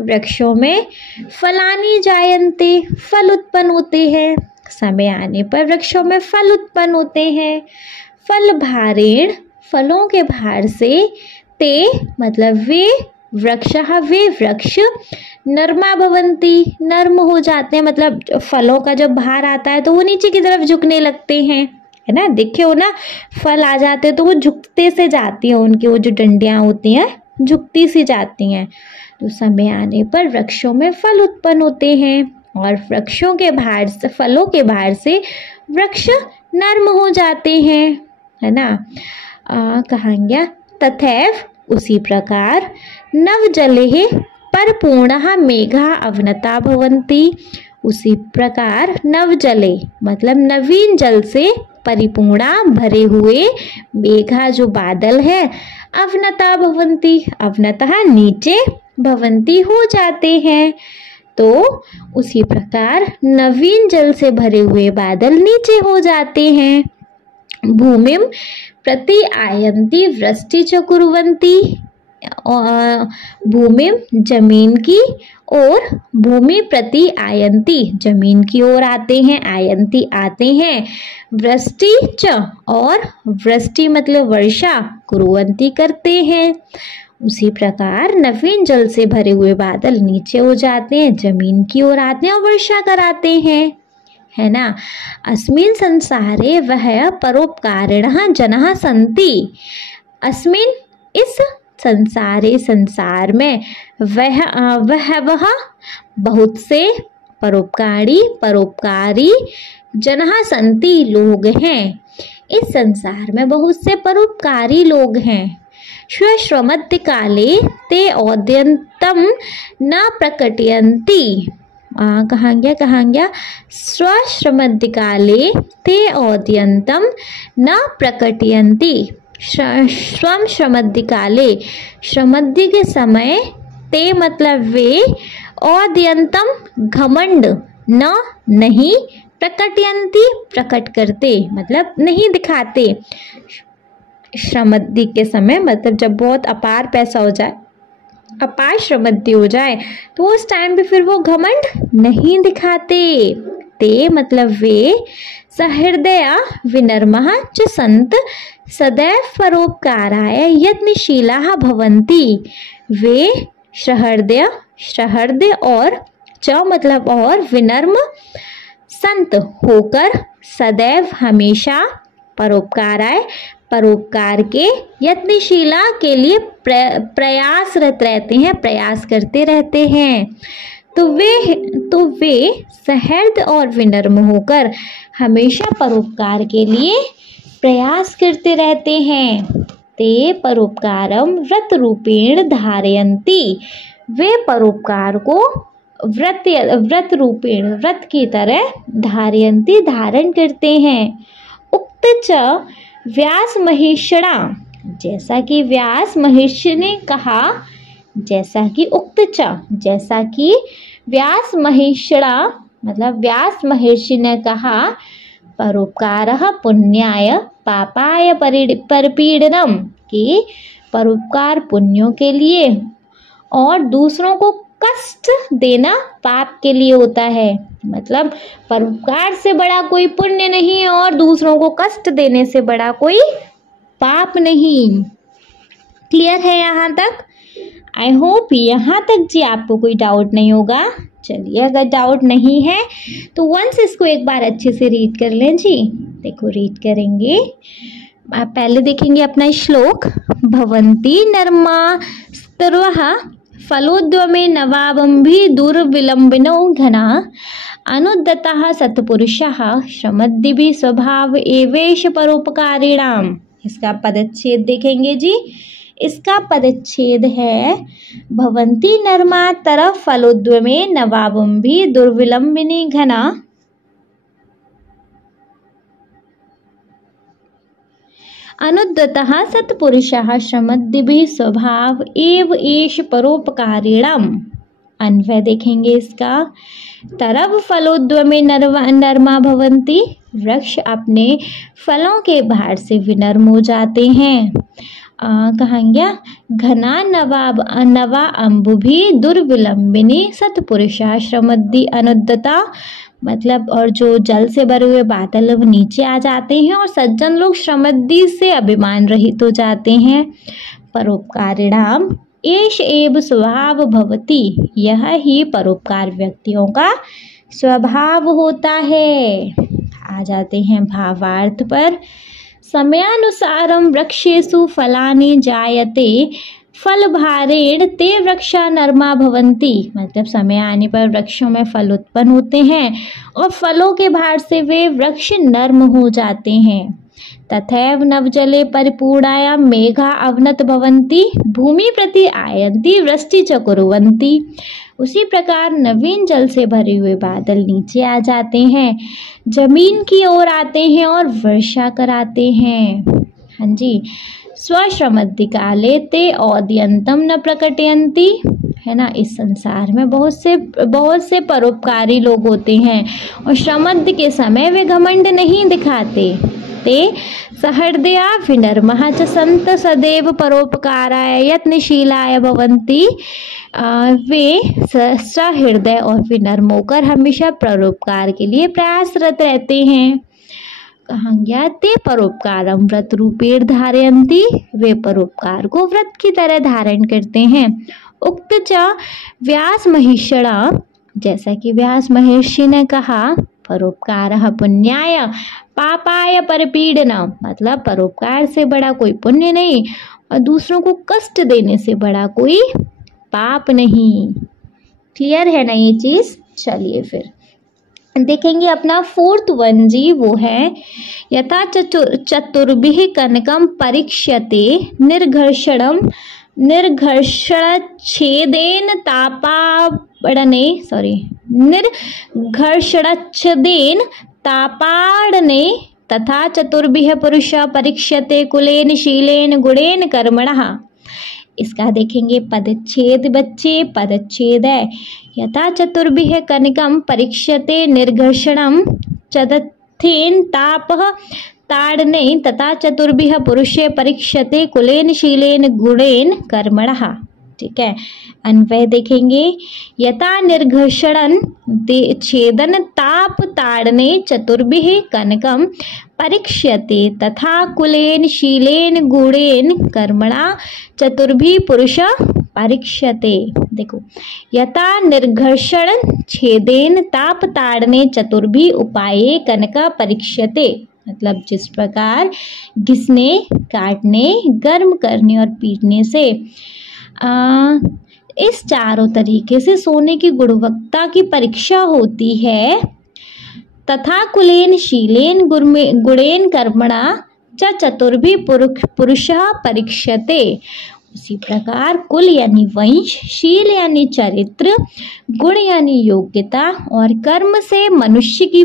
वृक्षों में फलानि जायन्ते फल उत्पन्न होते हैं। समय आने पर वृक्षों में फल उत्पन्न होते हैं। फल भारेण फलों के भार से ते मतलब वे वृक्षः वे वृक्ष नर्मा भवन्ति नर्म हो जाते हैं। मतलब फलों का जब भार आता है तो वो नीचे की तरफ झुकने लगते हैं, है ना। देखे हो ना, फल आ जाते हैं तो वो झुकते से जाती हैं, उनकी वो जो डंडियां होती हैं झुकती सी जाती हैं। तो समय आने पर वृक्षों में फल उत्पन्न होते हैं और वृक्षों के भार से फलों के भार से वृक्ष नर्म हो जाते हैं, है ना। कहा गया तथैव उसी प्रकार नवजले परिपूर्णः मेघा अवनता भवन्ति। उसी प्रकार नवजले मतलब नवीन जल से परिपूर्णा भरे हुए मेघा जो बादल है अवनता भवन्ति अवनतः नीचे भवन्ति हो जाते हैं। तो उसी प्रकार नवीन जल से भरे हुए बादल नीचे हो जाते हैं। भूमिं प्रति आयन्ति वृष्टि च कुर्वन्ति। भूमि जमीन की और भूमि प्रति आयन्ति जमीन की ओर आते हैं, आयन्ति आते हैं, वृष्टि च और वृष्टि मतलब वर्षा कुर्वन्ति करते हैं। उसी प्रकार नवीन जल से भरे हुए बादल नीचे हो जाते हैं, जमीन की ओर आते हैं और वर्षा कराते हैं, है ना। अस्मिन् संसारे वह परोपकारिणः जनाः सन्ति। अस्मिन् इस संसारे संसार में वह बहुत से परोपकारी जनाः सन्ति लोग हैं। इस संसार में बहुत से परोपकारी लोग हैं। स्वश्रमद्ध काले ते औद्यन्तं न प्रकटयन्ति। कहाँ गया स्वश्रमद्ध काले ते औद्यन्तं न प्रकटयन्ति। स्वम श्रमद्ध काले श्रमद्ध के समय ते मतलब वे औद्यन्तं घमंड न नहीं प्रकटयन्ति प्रकट करते मतलब नहीं दिखाते। श्रमद्ध के समय मतलब जब बहुत अपार पैसा हो जाए, अपार श्रमद्ध हो जाए तो उस टाइम पे फिर वो घमंड नहीं दिखाते। ते मतलब वे सहृदया विनम्राः च सन्त सदैव परोपकाराय यत्नशीलाः भवन्ति। वे सहृदय और च मतलब और विनम्र संत होकर सदैव हमेशा परोपकाराय परोपकार के यत्नशीला के लिए प्रयासरत रहते हैं, प्रयास करते रहते हैं। तो वे सहृदय और विनम्र होकर हमेशा परोपकार के लिए प्रयास करते रहते हैं। ते परोपकारम व्रत रूपेण धारयन्ति। वे परोपकार को व्रत रूपेण व्रत की तरह धारयन्ति धारण करते हैं। उक्त च व्यास महेशणा, जैसा कि व्यास महर्षि ने कहा, जैसा कि उक्त च, जैसा कि व्यास महेशणा मतलब व्यास महर्षि ने कहा, परोपकारः पुण्याय पापाय परपीडनम, कि परोपकार पुण्यों के लिए और दूसरों को कष्ट देना पाप के लिए होता है। मतलब परोपकार से बड़ा कोई पुण्य नहीं और दूसरों को कष्ट देने से बड़ा कोई पाप नहीं। क्लियर है यहाँ तक? आई होप यहाँ तक जी आपको कोई डाउट नहीं होगा। चलिए, अगर डाउट नहीं है तो वंस इसको एक बार अच्छे से रीड कर लें जी। देखो, रीड करेंगे। आप पहले देखेंगे अपना श्लोक। भवन्ति नरमा स्तर्वः फलोद्यमे नवावंभि दुर्विलंबिनो घना अनुद्दतः सत्पुरुषः श्रमद्दिभिः स्वभाव एवेश परोपकारिणाम। इसका पदच्छेद देखेंगे जी। इसका पदच्छेद है भवन्ति नरमा तरफ फलोद्यमे नवावंभि दुर्विलंबिनी घना अनुद्दतः सत्पुरुषः श्रमद्दिभिः स्वभाव एव एष परोपकारिणाम। अन्वय देखेंगे इसका। तरव फलोद्यमे नरमा भवन्ति, वृक्ष अपने फलों के भार से विनर्म हो जाते हैं। कहाँ गया? घना नवा अम्बुभि दुर्विलंबिनी सत्पुरुषा श्रमद्दि अनुद्दता, मतलब और जो जल से भरे हुए बादल नीचे आ जाते हैं और सज्जन लोग श्रमद्दि से अभिमान रहित हो जाते हैं। परोपकारिणाम एष एव स्वभाव भवति, यह ही परोपकार व्यक्तियों का स्वभाव होता है। आ जाते हैं भावार्थ पर। समयानुसारं वृक्षेषु फलानि जायते फलभारेण ते वृक्षा नरमा भवन्ति, मतलब समय आने पर वृक्षों में फल उत्पन्न होते हैं और फलों के भार से वे वृक्ष नर्म हो जाते हैं। तथैव नवजले परिपूर्णायां मेघा अवनत भवन्ति भूमि प्रति आयन्ति वृष्टि च कुर्वन्ति, उसी प्रकार नवीन जल से भरे हुए बादल नीचे आ जाते हैं, जमीन की ओर आते हैं और वर्षा कराते हैं। हाँ जी। स्वश्रमद्दिकाले ते औद्यंतम न प्रकटयन्ति, है ना। इस संसार में बहुत से परोपकारी लोग होते हैं और श्रमद्दि के समय वे घमंड नहीं दिखाते। ते सहृदया विनर्मः च संत सदैव परोपकाराय यत्नशीलाय भवन्ति, वे सहृदय और विनर्म होकर हमेशा परोपकार के लिए प्रयासरत रहते हैं। कहाँ गया? ते परोपकारम व्रत रूपेण धारयन्ति, वे परोपकार को व्रत की तरह धारण करते हैं। उक्त च व्यास महिषणा, जैसा कि व्यास महर्षि ने कहा, परोपकारः पुण्याय पापाय परपीडना, मतलब परोपकार से बड़ा कोई पुण्य नहीं और दूसरों को कष्ट देने से बड़ा कोई पाप नहीं। क्लियर है ना ये चीज? चलिए फिर देखेंगे अपना 4th वन जी, वो है यथा चतुर्भिः कनकम परीक्ष्यते निर्घर्षणच्छेदेन तापाड़ने तथा चतुर्भिः पुरुषः परीक्ष्यते कुलेन शीलेन गुणेन कर्मणः। इसका देखेंगे पदच्छेद बच्चे। पदच्छेद है यथा चतुर्भिः कनकम परीक्ष्यते निर्घर्षणं चदथेन तापः ताड़ने तथा चतुर्भिः पुरुषे परीक्ष्यते कुलेन शीलेन गुणेन कर्मणः। ठीक है। अन्वय देखेंगे यथा निर्घर्षण छेदन ताप ताड़ने चतुर्भिः कनकम परीक्ष्यते तथा कुलेन शीलेन गुणेन कर्मणा चतुर्भिः पुरुष परीक्ष्यते। देखो, यथा निर्घर्षण छेदेन ताप ताड़ने चतुर्भिः उपाये कनक परीक्ष्यते, मतलब जिस प्रकार घिसने, काटने, गर्म करने और पीटने से इस चारों तरीके से सोने की गुणवत्ता की परीक्षा होती है, तथा कुलेन शीलेन गुणेन कर्मणा च चतुर्भिः पुरुषः परीक्ष्यते, उसी प्रकार कुल यानी वंश, शील यानी चरित्र, गुण यानी योग्यता और कर्म से मनुष्य की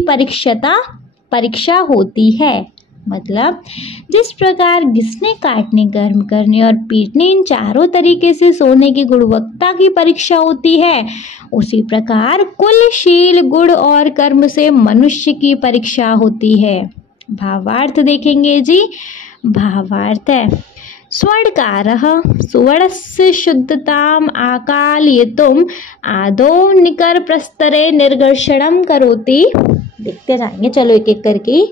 परीक्षा होती है। मतलब जिस प्रकार घिसने, काटने, गर्म करने और पीटने इन चारों तरीके से सोने की गुणवत्ता की परीक्षा होती है, उसी प्रकार कुल, शील, गुण और कर्म से मनुष्य की परीक्षा होती है। भावार्थ देखेंगे जी। भावार्थ है स्वर्णकारः सुवर्णस्य शुद्धताम आकालयितुम आदौ निकर प्रस्तरे निर्घर्षणम करोति। देखते जाएंगे, चलो एक एक करके।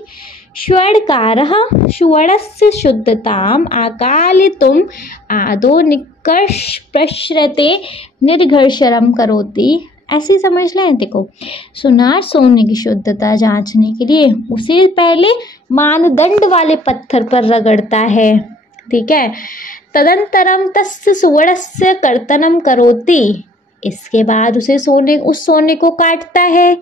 स्वर्णकारः सुवर्णस्य शुद्धताम आकालयितुम आदौ निकर्ष प्रसरते निर्घर्षणम करोति। ऐसे समझ लें। देखो, सुनार सोने की शुद्धता जांचने के लिए उसे पहले मानदंड वाले पत्थर पर रगड़ता है, ठीक है। तदंतरम तस्य सुवर्णस्य कर्तनम करोति। इसके बाद उस सोने को काटता है।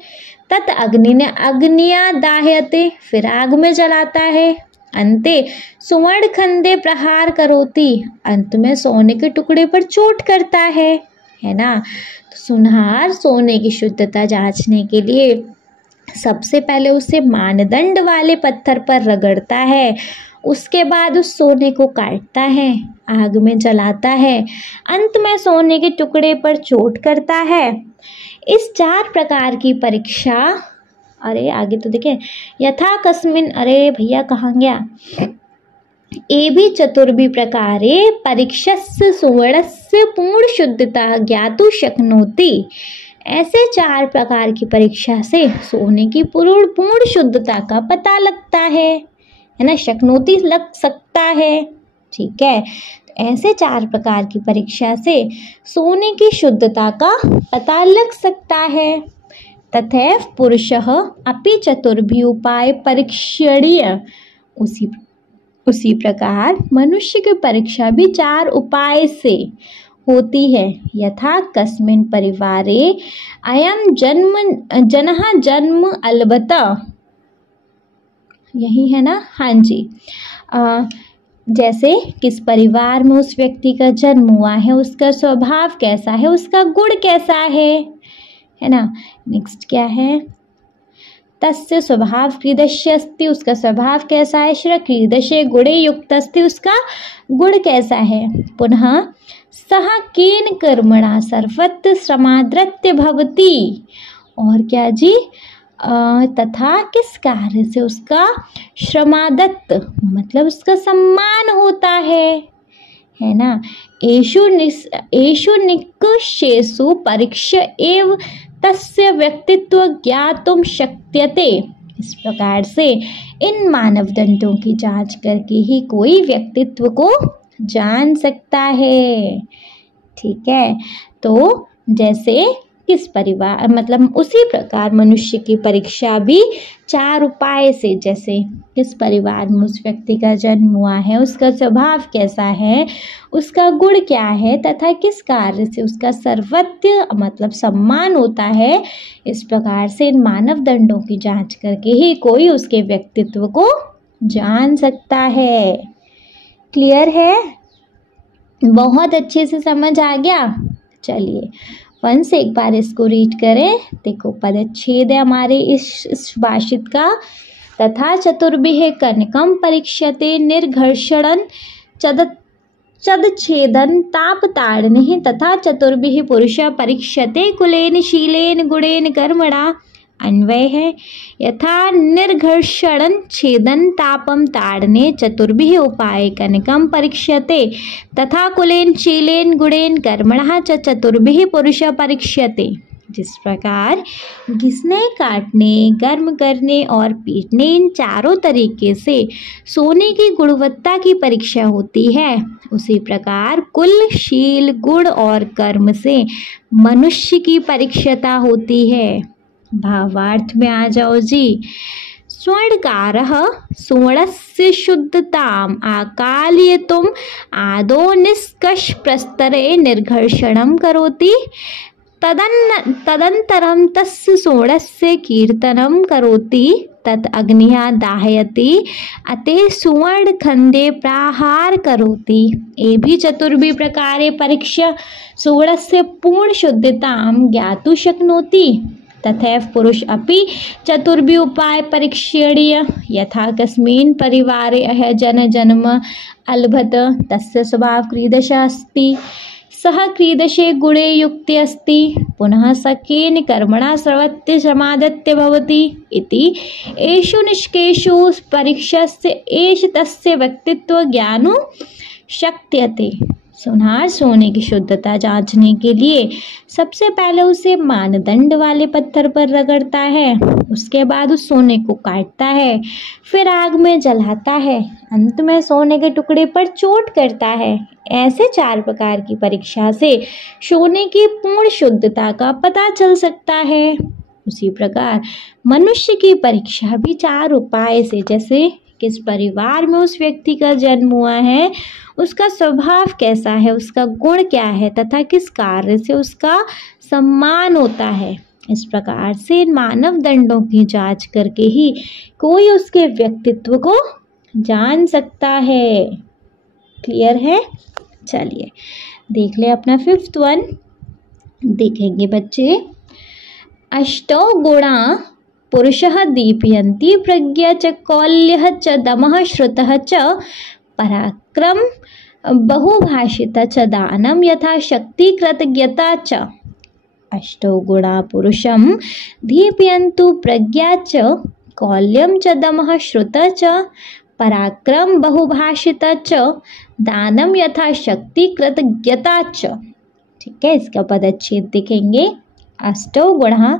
तत् अग्निया दाह्यते, फिर आग में जलाता है। अंते सुवर्ण खंडे प्रहार करोति, अंत में सोने के टुकड़े पर चोट करता है ना। तो सुनार सोने की शुद्धता जांचने के लिए सबसे पहले उसे मानदंड वाले पत्थर पर रगड़ता है, उसके बाद उस सोने को काटता है, आग में जलाता है, अंत में सोने के टुकड़े पर चोट करता है। इस 4 प्रकार की परीक्षा, अरे आगे तो देखें, यथा कस्मिन, अरे भैया कहाँ गया, ए भी चतुर्भि प्रकारे परीक्षस्य सुवर्णस्य पूर्ण शुद्धता ज्ञातु शक्नोति। ऐसे 4 प्रकार की परीक्षा से सोने की पूर्ण शुद्धता का पता लगता है ना, शक्नोति लग सकता है, ठीक है। तो ऐसे 4 प्रकार की परीक्षा से सोने की शुद्धता का पता लग सकता है। तथैव पुरुषः अपि चतुर्भि उपाय परीक्षणीय। उसी प्रकार मनुष्य की परीक्षा भी 4 उपाय से होती है। यथा कस्मिन् परिवारे अयं जनः जन्म अलबता, यही है ना, हाँ जी। जैसे किस परिवार में उस व्यक्ति का जन्म हुआ है, उसका स्वभाव कैसा है, उसका गुण कैसा है ना। नेक्स्ट क्या है, तस्य स्वभाव कीदृश अस्ति, उसका स्वभाव कैसा है। श्र कीदृशे गुणे युक्त अस्ति, उसका गुण कैसा है। पुनः सह केन कर्मणा सर्वत्र श्रमाद्रत्य भवति, और क्या जी, तथा किस कार्य से उसका श्रमादत्त मतलब उसका सम्मान होता है ना। एषु निकषेषु परीक्षा एव तस्य व्यक्तित्व ज्ञातुम शक्यते। इस प्रकार से इन मानदंडों की जांच करके ही कोई व्यक्तित्व को जान सकता है, ठीक है। तो जैसे किस परिवार, मतलब उसी प्रकार मनुष्य की परीक्षा भी 4 उपाय से, जैसे किस परिवार में उस व्यक्ति का जन्म हुआ है, उसका स्वभाव कैसा है, उसका गुण क्या है, तथा किस कार्य से उसका सर्वत्र मतलब सम्मान होता है। इस प्रकार से इन मानव दंडों की जांच करके ही कोई उसके व्यक्तित्व को जान सकता है। क्लियर है? बहुत अच्छे से समझ आ गया। चलिए वन से एक बार इसको रीड करें। देखो, पदच्छेद है हमारे इस भाषित का। तथा चतुर्भिः कनकम परीक्षते निर्घर्षणं चदच्छेदन तापताड़ने तथा चतुर्भिः पुरुषः परीक्षते कुलेन शीलेन गुणेन कर्मणा। अन्वय है, यथा निर्घर्षणं छेदन तापम ताड़ने चतुर्भिः उपाय कनकम परीक्षते तथा कुलेन शीलेन गुणेन कर्मणः च चतुर्भिः पुरुषः परीक्षते। जिस प्रकार घिसने, काटने, गर्म करने और पीटने इन 4 तरीके से सोने की गुणवत्ता की परीक्षा होती है, उसी प्रकार कुल, शील, गुण और कर्म से मनुष्य की परीक्षता होती है। भावार्थ में आ जाओ जी। स्वर्णकारः सुवर्णस्य शुद्धताम आकालयितुम आदौ निष्कष प्रस्तरे निर्घर्षणं करोति। तदंतरम तस्य सुवर्णस्य कीर्तनं करोति। तत् अग्निया दाहयति अते सुवर्ण खंडे प्रहार करोति। ये भी चतुर्भि प्रकारे परीक्षा सुवर्णस्य पूर्ण शुद्धतां ज्ञातुं शक्नोति। तथैव पुरुष अपि चतुर्भि उपाय परीक्षणीय यथा कस्मिन् परिवारे अह जन जन्म अलभत तस्य स्वभाव कीदृशः अस्ति सः कीदृशे गुणे युक्ते अस्ति पुनः स केन कर्मणा सर्वत्र समादत्य भवति इति एषु निष्केषु परीक्षस्य एष तस्य व्यक्तित्व ज्ञानो शक्यते। सुनार सोने की शुद्धता जांचने के लिए सबसे पहले उसे मानदंड वाले पत्थर पर रगड़ता है, उसके बाद उस सोने को काटता है, फिर आग में जलाता है, अंत में सोने के टुकड़े पर चोट करता है। ऐसे 4 प्रकार की परीक्षा से सोने की पूर्ण शुद्धता का पता चल सकता है। उसी प्रकार मनुष्य की परीक्षा भी 4 उपाय से, जैसे किस परिवार में उस व्यक्ति का जन्म हुआ है, उसका स्वभाव कैसा है, उसका गुण क्या है तथा किस कार्य से उसका सम्मान होता है। इस प्रकार से मानव दंडों की जांच करके ही कोई उसके व्यक्तित्व को जान सकता है। क्लियर है? चलिए देख ले अपना 5th वन। देखेंगे बच्चे, अष्टौ गुणा पुरुषः दीपयन्ति प्रज्ञा च कौल्यः च दमः श्रुतः च पराक्रम बहुभाषिता च दानं यथा शक्ति कृतज्ञता च। अष्टौ गुणा पुरुषं दीपयन्तु प्रज्ञा च कौल्यं च दमः श्रुतः च पराक्रम बहुभाषिता च दानं यथा शक्ति कृतज्ञता च। ठीक है, इसका पदच्छेद देखेंगे। अष्टौ गुणः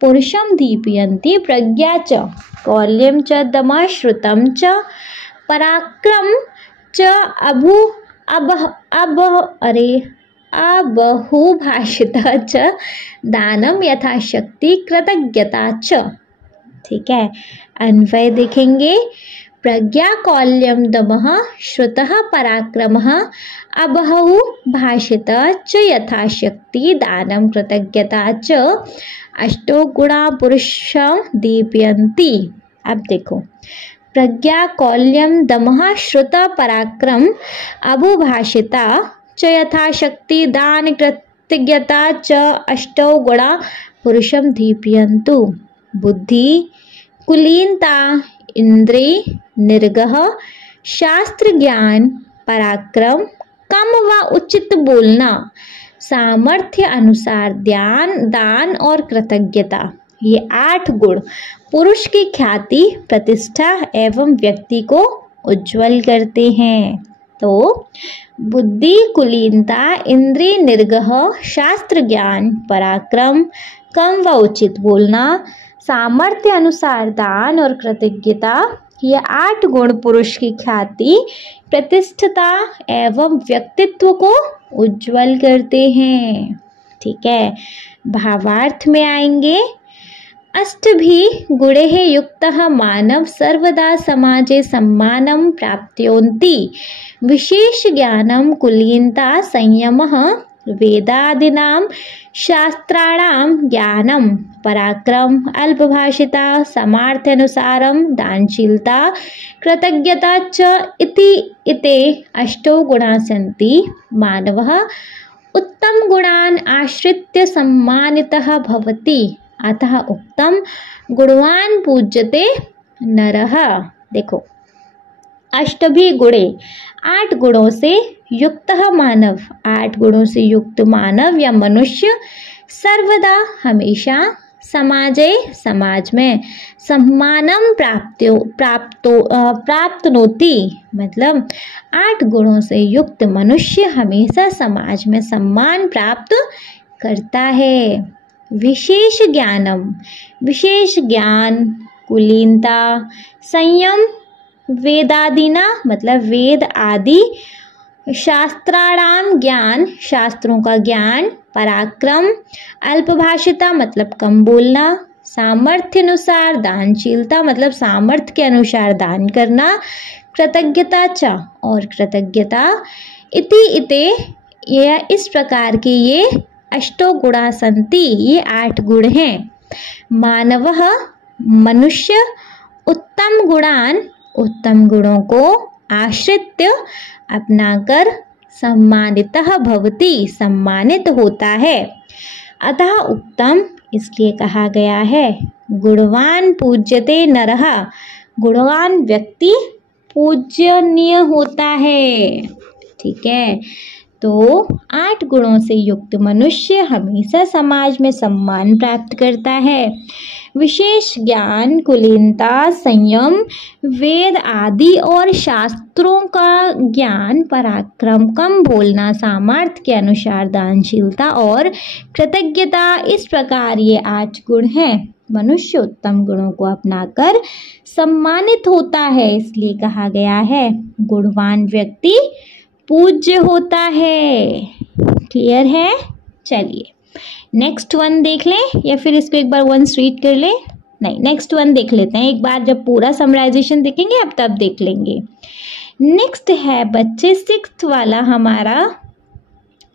पुरुषं दीपयन्ति प्रज्ञा च कौल्यं च दमः श्रुतं च पराक्रम च बहुभाषिता च दानं यथा शक्ति कृतज्ञता च। ठीक है, अन्वय देखेंगे। प्रज्ञा कौल्यं दमः श्रुतः पराक्रमः अबहुभाषिता च यथा शक्ति दानं कृतज्ञता च। अष्टौ गुणा पुरुषं दीपयन्ति। अब देखो, प्रज्ञा कौल्यं दमः श्रुतः पराक्रम अबुभाषिता च यथा शक्ति दान कृतज्ञता च। अष्टौ गुणा पुरुषं दीपयन्तु। बुद्धि, कुलीनता, इंद्रिय निग्रह, शास्त्र ज्ञान, पराक्रम, कम व उचित बोलना, सामर्थ्य अनुसार दान और कृतज्ञता, ये 8 गुण पुरुष की ख्याति, प्रतिष्ठा एवं व्यक्ति को उज्जवल करते हैं। तो बुद्धि, कुलीनता, इंद्रिय निग्रह, शास्त्र ज्ञान, पराक्रम, कम व उचित बोलना, सामर्थ्य अनुसार दान और कृतज्ञता, ये 8 गुण पुरुष की ख्याति, प्रतिष्ठता एवं व्यक्तित्व को उज्जवल करते हैं। ठीक है, भावार्थ में आएंगे। अष्टभिः गुणैः युक्तः मानव सर्वदा समाजे सम्मानं प्राप्नोति। विशेष ज्ञानं, कुलीनता, संयमः, वेदादीनां शास्त्राणां ज्ञानं, पराक्रम, अल्पभाषिता, सामर्थ्यानुसारं दानशीलता, कृतज्ञता च इति अष्टौ गुणाः सन्ति। मानवः उत्तम गुणान् आश्रित्य सम्मानितः भवति, अतः उत्तम गुणवान् पूज्यते नरः। देखो, अष्टभिः गुणे, 8 गुणों से युक्त मानव, 8 गुणों से युक्त मानव या मनुष्य सर्वदा हमेशा समाज में सम्मानम प्राप्नोति, मतलब 8 गुणों से युक्त मनुष्य हमेशा समाज में सम्मान प्राप्त करता है। विशेष ज्ञानम, विशेष ज्ञान, कुलीनता, संयम, वेदादीना मतलब वेद आदि, शास्त्राणाम ज्ञान, शास्त्रों का ज्ञान, पराक्रम, अल्पभाषिता मतलब कम बोलना, सामर्थ्य अनुसार दानशीलता मतलब सामर्थ्य के अनुसार दान करना, कृतज्ञता च और कृतज्ञता, इति ये इस प्रकार के ये अष्टो गुणा सन्ति, ये 8 गुण हैं। मानवः मनुष्य उत्तम गुणान, उत्तम गुणों को आश्रित्य अपनाकर सम्मानितः भवति, सम्मानित होता है। अतः उक्तम, इसलिए कहा गया है, गुणवान पूज्यते नरः, गुणवान व्यक्ति पूजनीय होता है। ठीक है, तो 8 गुणों से युक्त मनुष्य हमेशा समाज में सम्मान प्राप्त करता है। विशेष ज्ञान, कुलीनता, संयम, वेद आदि और शास्त्रों का ज्ञान, पराक्रम, कम बोलना, सामर्थ्य के अनुसार दानशीलता और कृतज्ञता, इस प्रकार ये 8 गुण हैं। मनुष्य उत्तम गुणों को अपनाकर सम्मानित होता है, इसलिए कहा गया है, गुणवान व्यक्ति पूज्य होता है। क्लियर है? चलिए नेक्स्ट वन देख लें, या फिर इसको एक बार वंस रीड कर लें। नहीं, नेक्स्ट वन देख लेते हैं एक बार, जब पूरा समराइजेशन देखेंगे अब तब देख लेंगे। नेक्स्ट है बच्चे 6th वाला हमारा,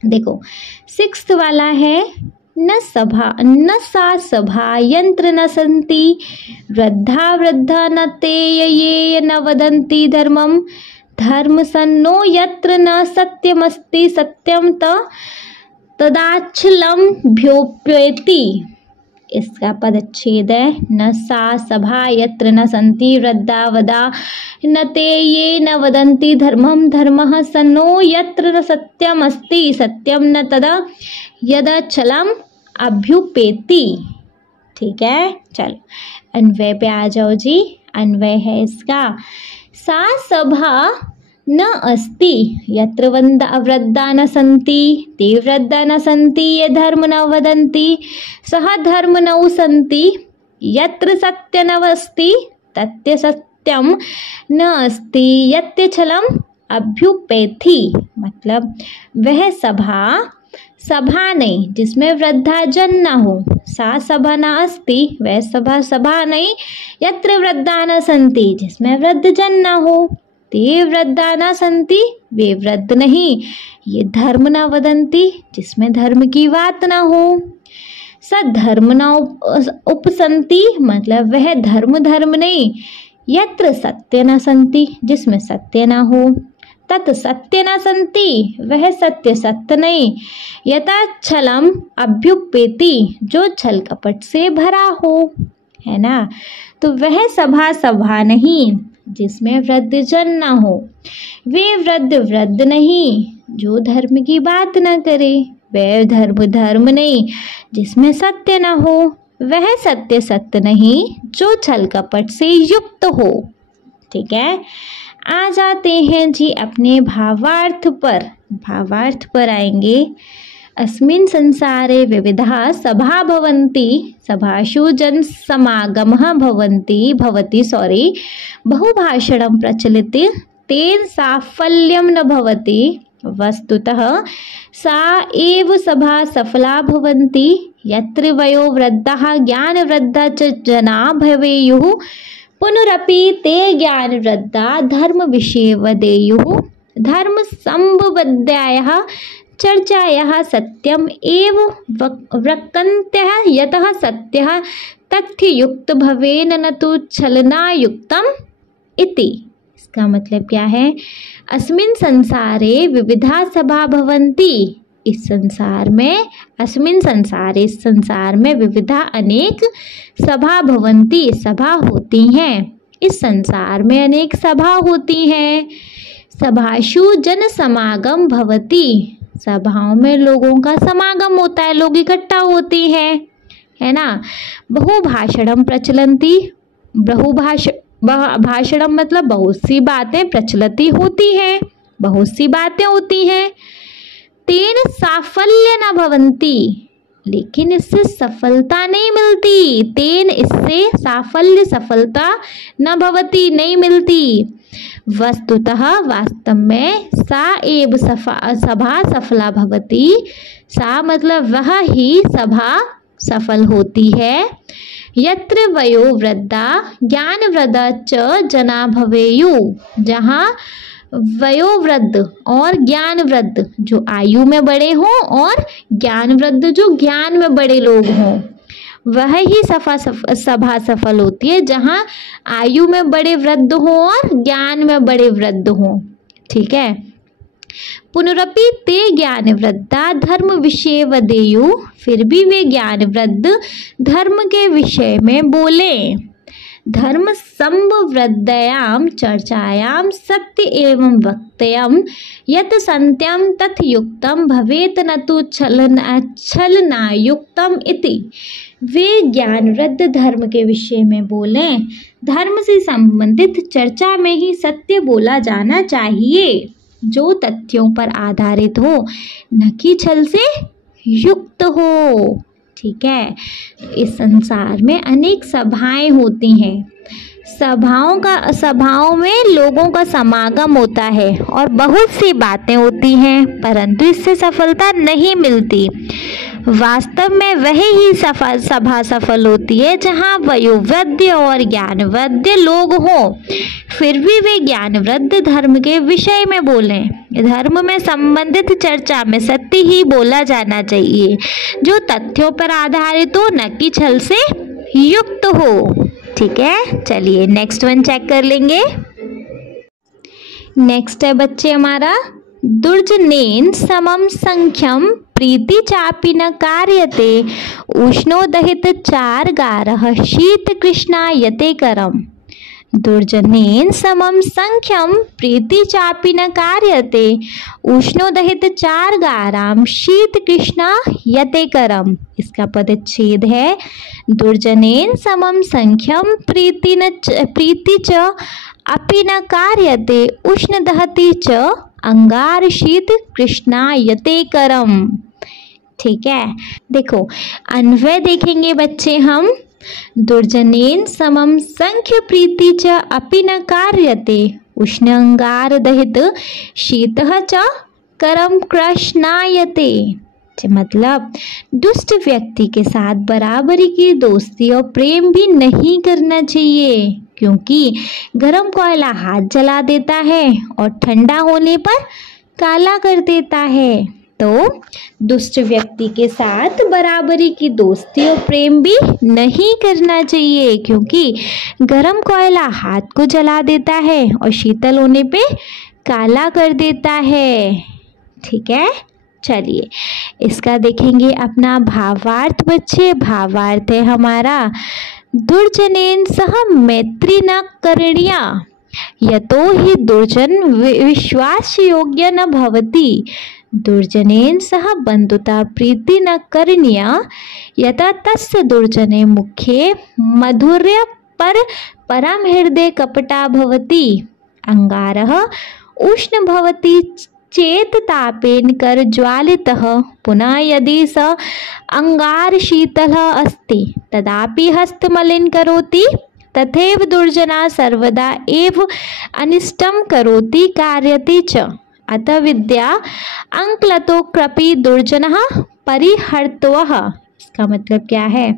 देखो 6th वाला है, न सा सभा यंत्र न सन्ति, वृद्धा वृद्धा न ते ये न वदन्ति धर्मम, धर्म सन्नो यत्र न सत्यमस्ति, सत्यम तदाच्छलम भ्योप्येति। इसका पदच्छेद है, न सा सभा यत्र न सन्ति, वृद्धा वदा न ते ये न वदन्ति धर्मम, धर्मः सन्नो यत्र न सत्यमस्ति, सत्यम न तदा यदच्छलम अभ्युपेति। ठीक है, चलो अन्वय पे आ जाओ जी। अन्वय है इसका, सा सभा न अस्ति यत्र वृद्धा न सन्ति, ते वृद्धा न सन्ति ये धर्म न वदन्ति, सः धर्म नौ सन्ति, यत्र सत्य न अस्ति तत्य सत्यम न अस्ति, यत्य छलम अभ्युपेति। मतलब वह सभा नहीं जिसमें वृद्धाजन न हो, सा सभा न अस्ति, वह सभा नहीं, यत्र वृद्धा न सन्ति, जिसमें वृद्धजन न हो, ते वृद्धा न सन्ति, वे वृद्ध नहीं, ये धर्म न वदन्ति, जिसमें धर्म की बात न हो, सधर्म न उपसन्ति, मतलब वह धर्म नहीं, यत्र सत्य न सन्ति, जिसमें सत्य न हो, तत् सत्य न सन्ति, वह सत्य नहीं, यथा छलम अभ्युपेति, जो छल कपट से भरा हो, है ना। तो वह सभा नहीं जिसमें वृद्धजन न हो, वे वृद्ध नहीं जो धर्म की बात न करे, वह धर्म नहीं जिसमें सत्य न हो, वह सत्य नहीं जो छल कपट से युक्त हो। ठीक है, आ जाते हैं जी अपने भावार्थ पर आएंगे। अस्मिन् संसारे विविधा सभा भवन्ति, सभाषु जन समागमः भवति बहुभाषणं प्रचलति, तेन साफल्यं न भवति, वस्तुतः सा एव सभा सफला भवन्ति, यत्र वयो वृद्धाः ज्ञानवृद्धा च जना भवेयुः, पुनरपि ते ज्ञानवृद्धा धर्म विषये वदेयुः, धर्म संबद्धायाः चर्चायाः सत्यम एव वक्तन्त्यः, यतः सत्यः तथ्ययुक्त भवेन न तो छलनायुक्तम इति। इसका मतलब क्या है, अस्मिन् संसारे विविधा सभा भवन्ति, इस संसार में विविधा अनेक सभा भवन्ति, सभा होती हैं, इस संसार में अनेक सभा होती हैं। सभाषु जन समागम भवति, सभाओं में लोगों का समागम होता है, लोग इकट्ठा होती हैं, है ना। बहुभाषणम प्रचलन्ति, भाषणम मतलब बहुत सी बातें, प्रचलती होती हैं, बहुत सी बातें होती हैं। तेन साफल्य न भवन्ति, लेकिन इससे सफलता नहीं मिलती, तेन इससे साफल्य सफलता न भवति नहीं मिलती। वस्तुतः वास्तव में सा एव सभा सफला भवति, सा मतलब वह ही सभा सफल होती है, यत्र वयो वृद्धा ज्ञानवृद्धा च जना भवेयु, जहाँ वयोवृद्ध और ज्ञानवृद्ध जो आयु में बड़े हों और ज्ञानवृद्ध जो ज्ञान में बड़े लोग हों, वह ही सभा सफल होती है, जहाँ आयु में बड़े वृद्ध हों और ज्ञान में बड़े वृद्ध हों। ठीक है, पुनरपि ते ज्ञान वृद्धा धर्म विषय वदेयु, फिर भी वे ज्ञान वृद्ध धर्म के विषय में बोले। धर्म संवृद्धयाम चर्चायाम सत्य एवं वक्तयम यत सत्यम तथ युक्तम भवेत न तो छलनायुक्तम इति। वे ज्ञान वृद्ध धर्म के विषय में बोले। धर्म से संबंधित चर्चा में ही सत्य बोला जाना चाहिए, जो तथ्यों पर आधारित हो, न कि छल से युक्त हो। ठीक है। इस संसार में अनेक सभाएं होती हैं। सभाओं में लोगों का समागम होता है और बहुत सी बातें होती हैं, परंतु इससे सफलता नहीं मिलती। वास्तव में वही ही सभा सफल होती है जहाँ वयोवृद्ध और ज्ञानवृद्ध लोग हों, फिर भी वे ज्ञानवृद्ध धर्म के विषय में बोलें। धर्म में संबंधित चर्चा में सत्य ही बोला जाना चाहिए, जो तथ्यों पर आधारित हो, न कि छल से युक्त हो। ठीक है, चलिए नेक्स्ट वन चेक कर लेंगे। नेक्स्ट है बच्चे हमारा, दुर्जनेन समम संख्यम प्रीति चापि न कार्यते उष्णोदहित चारगारः शीत कृष्णायते करम। दुर्जनेन समम संख्यम प्रीति चापि न कार्यते उष्णोदहित चारगाराम शीत कृष्णा यते करम। इसका पदच्छेद है, दुर्जनेन समम संख्यम प्रीति च अपि न कार्यते उष्ण दहति च अंगार शीत कृष्णायते करम। ठीक है, देखो अन्वय देखेंगे बच्चे हम। दुर्जनेन समम संख्य प्रीति च अपि न कार्यते उष्ण अंगार दहित शीतः च करम कृष्णायते। मतलब दुष्ट व्यक्ति के साथ बराबरी की दोस्ती और प्रेम भी नहीं करना चाहिए, क्योंकि गर्म कोयला हाथ जला देता है और ठंडा होने पर काला कर देता है। तो दुष्ट व्यक्ति के साथ बराबरी की दोस्ती और प्रेम भी नहीं करना चाहिए, क्योंकि गर्म कोयला हाथ को जला देता है और शीतल होने पे काला कर देता है। ठीक है, चलिए इसका देखेंगे अपना भावार्थ बच्चे। भावार्थ है हमारा, दुर्जनेन सह मैत्री न करणीया यतो हि दुर्जन विश्वास योग्य न भवति। दुर्जनेन सह बंधुता प्रीति न करणीया यथा तस्य दुर्जने मुखे मधुर्य पर परम हृदय कपटा भवति। अंगारः उष्ण भवति चेत तापेन कर ज्वालितः पुनः यदि स अंगार शीतलः अस्ति तदापि हस्तमलिन करोति। तथैव दुर्जना सर्वदा एव अनिष्टं करोति कार्यते च। अतः विद्या अंक्लतो कृपि दुर्जनः परिहर्तवः। इसका मतलब क्या है,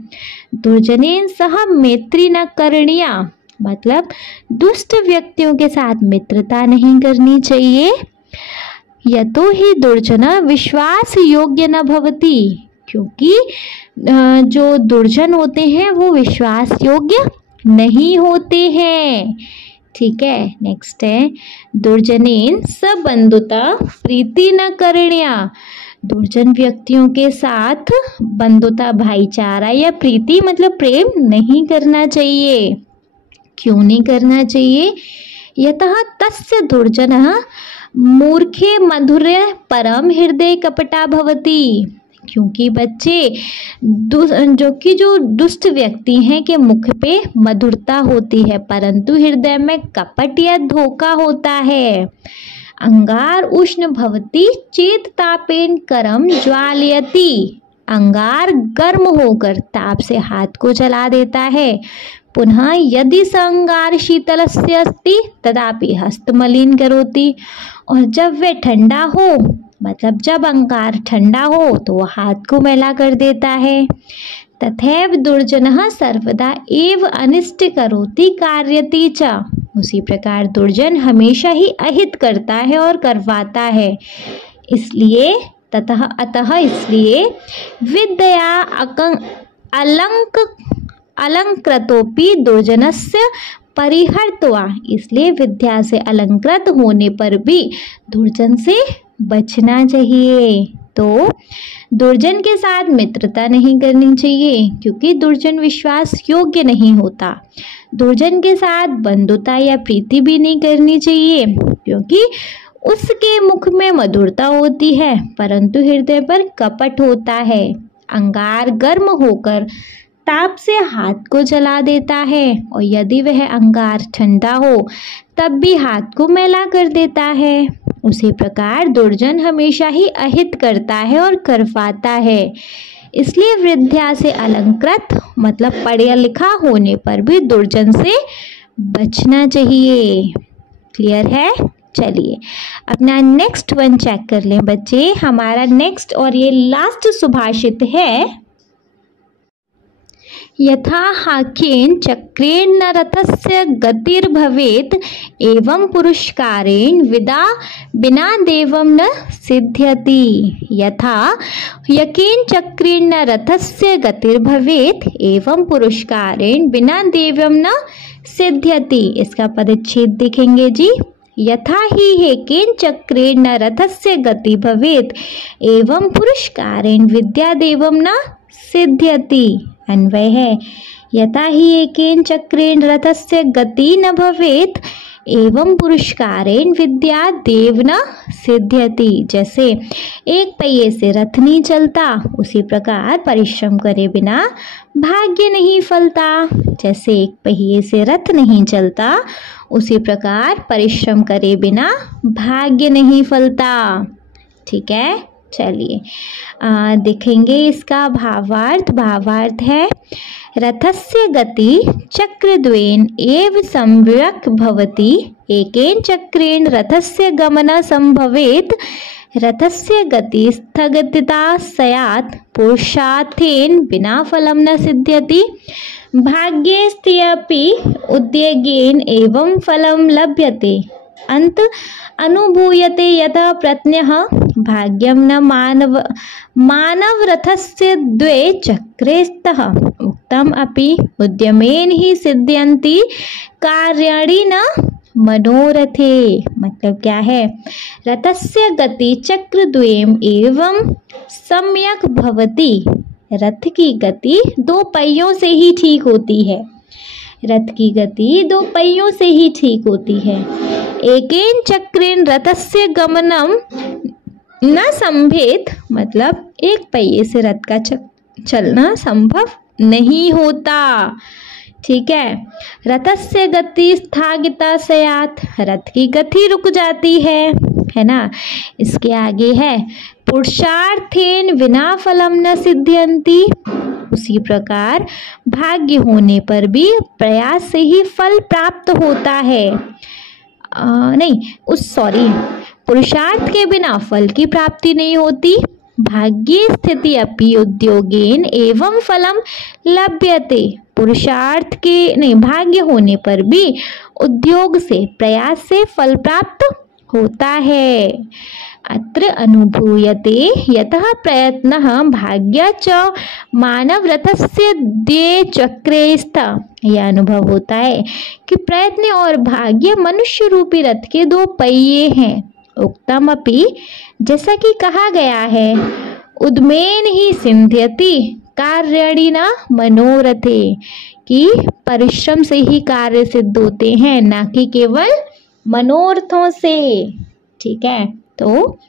दुर्जनेन सह मैत्री न करणीया, मतलब दुष्ट व्यक्तियों के साथ मित्रता नहीं करनी चाहिए। यतो ही दुर्जना विश्वास योग्य न भवति, क्योंकि जो दुर्जन होते हैं वो विश्वास योग्य नहीं होते हैं। ठीक है, नेक्स्ट है, दुर्जनेन सबंधुता प्रीति न करणीया। दुर्जन व्यक्तियों के साथ बंधुता भाईचारा या प्रीति मतलब प्रेम नहीं करना चाहिए। क्यों नहीं करना चाहिए? यतः तस्य दुर्जनः मूर्खे मधुर्य परम हृदय कपटा भवति। क्योंकि बच्चे जो दुष्ट व्यक्ति हैं के मुख पे मधुरता होती है, परंतु हृदय में कपट या धोखा होता है। अंगार उष्ण भवति चेत तापेन करम ज्वालयति। अंगार गर्म होकर ताप से हाथ को जला देता है। पुनः यदि स अंगार शीतलस्य अस्ति तदापि हस्तमलिन करोति। और जब वे ठंडा हो, मतलब जब अंगार ठंडा हो तो वह हाथ को मैला कर देता है। तथैव दुर्जनः सर्वदा एव अनिष्ट करोति कार्यति च। उसी प्रकार दुर्जन हमेशा ही अहित करता है और करवाता है। इसलिए अतः इसलिए विद्या अलंकृतोपि दुर्जनस्य परिहर्तवा। इसलिए विद्या से अलंकृत होने पर भी दुर्जन से बचना चाहिए। तो दुर्जन के साथ मित्रता नहीं करनी चाहिए क्योंकि दुर्जन विश्वास योग्य नहीं होता। दुर्जन के साथ बंधुता या प्रीति भी नहीं करनी चाहिए क्योंकि उसके मुख में मधुरता होती है परंतु हृदय पर कपट होता है। अंगार गर्म होकर ताप से हाथ को जला देता है और यदि वह अंगार ठंडा हो तब भी हाथ को मैला कर देता है। उसी प्रकार दुर्जन हमेशा ही अहित करता है और करवाता है। इसलिए विद्या से अलंकृत मतलब पढ़ा लिखा होने पर भी दुर्जन से बचना चाहिए। क्लियर है? चलिए अपना नेक्स्ट वन चेक कर लें बच्चे। हमारा नेक्स्ट और ये लास्ट सुभाषित है, यथा हाक्येन चक्रेण न रथस्य गतिर्भवेत् एवं पुरस्कारेण बिना देवं न सिद्ध्यति। यथा यकेन चक्रेण न रथस्य गतिर्भवेत् एवं पुरस्कारेण बिना देवं न सिद्ध्यति। इसका परिच्छेद देखेंगे जी। यथा ही हेकेन चक्रेण न रथस्य गति भवेत् एवं पुरस्कारेण विद्या देवं न सिद्ध्यति। अन्वय है, यथा ही एकेन चक्रेण रथस्य गति न भवेत् एवं पुरस्कारेण विद्या देव न सिद्ध्यति। जैसे एक पहिए से रथ नहीं चलता उसी प्रकार परिश्रम करे बिना भाग्य नहीं फलता। जैसे एक पहिए से रथ नहीं चलता उसी प्रकार परिश्रम करे बिना भाग्य नहीं फलता। ठीक है, चलिए देखेंगे इसका भावार्थ। भावार्थ है, रथस्य गति चक्रद्वयेन एव संव्यक् भवति एकेन चक्रेण रथस्य गमनं संभवेत् रथस्य गति स्थगिता स्यात् पुरुषार्थेन बिना फलं न सिद्ध्यति भाग्येऽस्त्यपि उद्योगेन एवं फलं लभ्यते अंत अनुभूयते यतः प्रत्ययः भाग्यं न मानव रथस्य द्वे चक्रे स्तः उक्तम अपि उद्यमेन ही सिद्ध्यन्ति कार्याणि न मनोरथे। मतलब क्या है, रथस्य गति चक्रद्वयम् एवं सम्यक् भवति। रथ की गति दो पहियों से ही ठीक होती है। रथ की गति दो पहियों से ही ठीक होती है। एकेन चक्रेण रथस्य गमनम न संभेत, मतलब एक पहिए से रथ का चलना संभव नहीं होता। ठीक है। रथस्य गति स्थगिता स्यात्, रथ की गति रुक जाती है ना। इसके आगे है पुरुषार्थेन विना फलम न सिद्ध्यन्ति। उसी प्रकार भाग्य होने पर भी प्रयास से ही फल प्राप्त होता है। पुरुषार्थ के बिना फल की प्राप्ति नहीं होती। भाग्ये स्थिति अपि उद्योगेन एवं फलम लभ्यते। पुरुषार्थ के भाग्य होने पर भी उद्योग से प्रयास से फल प्राप्त होता है। अत्र अनुभूयते यतः प्रयत्नः भाग्य च मानव रथस्य द्वे चक्रे स्तः। यह अनुभव होता है कि प्रयत्न और भाग्य मनुष्य रूपी रथ के दो पहिए हैं। उक्तम अपि, जैसा कि कहा गया है, उद्यमेन ही सिद्ध्यति कार्याणि न मनोरथे, कि परिश्रम से ही कार्य सिद्ध होते हैं, ना कि केवल मनोरथों से। ठीक है, तो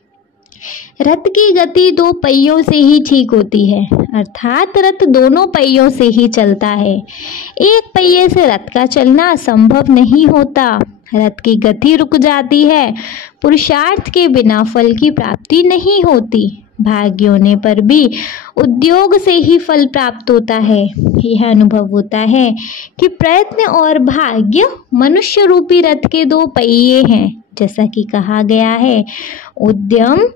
रथ की गति दो पहियों से ही ठीक होती है, अर्थात रथ दोनों पहियों से ही चलता है। एक पहिए से रथ का चलना संभव नहीं होता। रथ की गति रुक जाती है। पुरुषार्थ के बिना फल की प्राप्ति नहीं होती। भाग्य होने पर भी उद्योग से ही फल प्राप्त होता है। यह अनुभव होता है कि प्रयत्न और भाग्य मनुष्य रूपी रथ के दो पहिए हैं। जैसा कि कहा गया है, उद्यम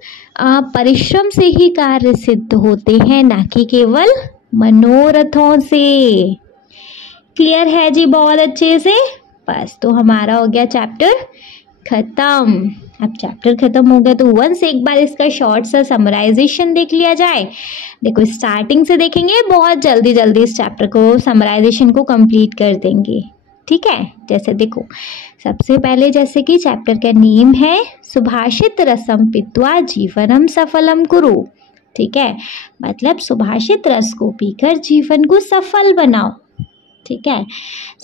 परिश्रम से ही कार्य सिद्ध होते हैं, ना कि केवल मनोरथों से। क्लियर है जी? बहुत अच्छे से। बस, तो हमारा हो गया चैप्टर खत्म। अब चैप्टर खत्म हो गया तो वंस एक बार इसका शॉर्ट सा समराइजेशन देख लिया जाए। देखो, स्टार्टिंग से देखेंगे, बहुत जल्दी जल्दी इस चैप्टर को समराइजेशन को कंप्लीट कर देंगे। ठीक है। जैसे देखो, सबसे पहले जैसे कि चैप्टर का नेम है सुभाषित रसम पीत्वा जीवनम सफलम कुरु। ठीक है, मतलब सुभाषित रस को पीकर जीवन को सफल बनाओ। ठीक है,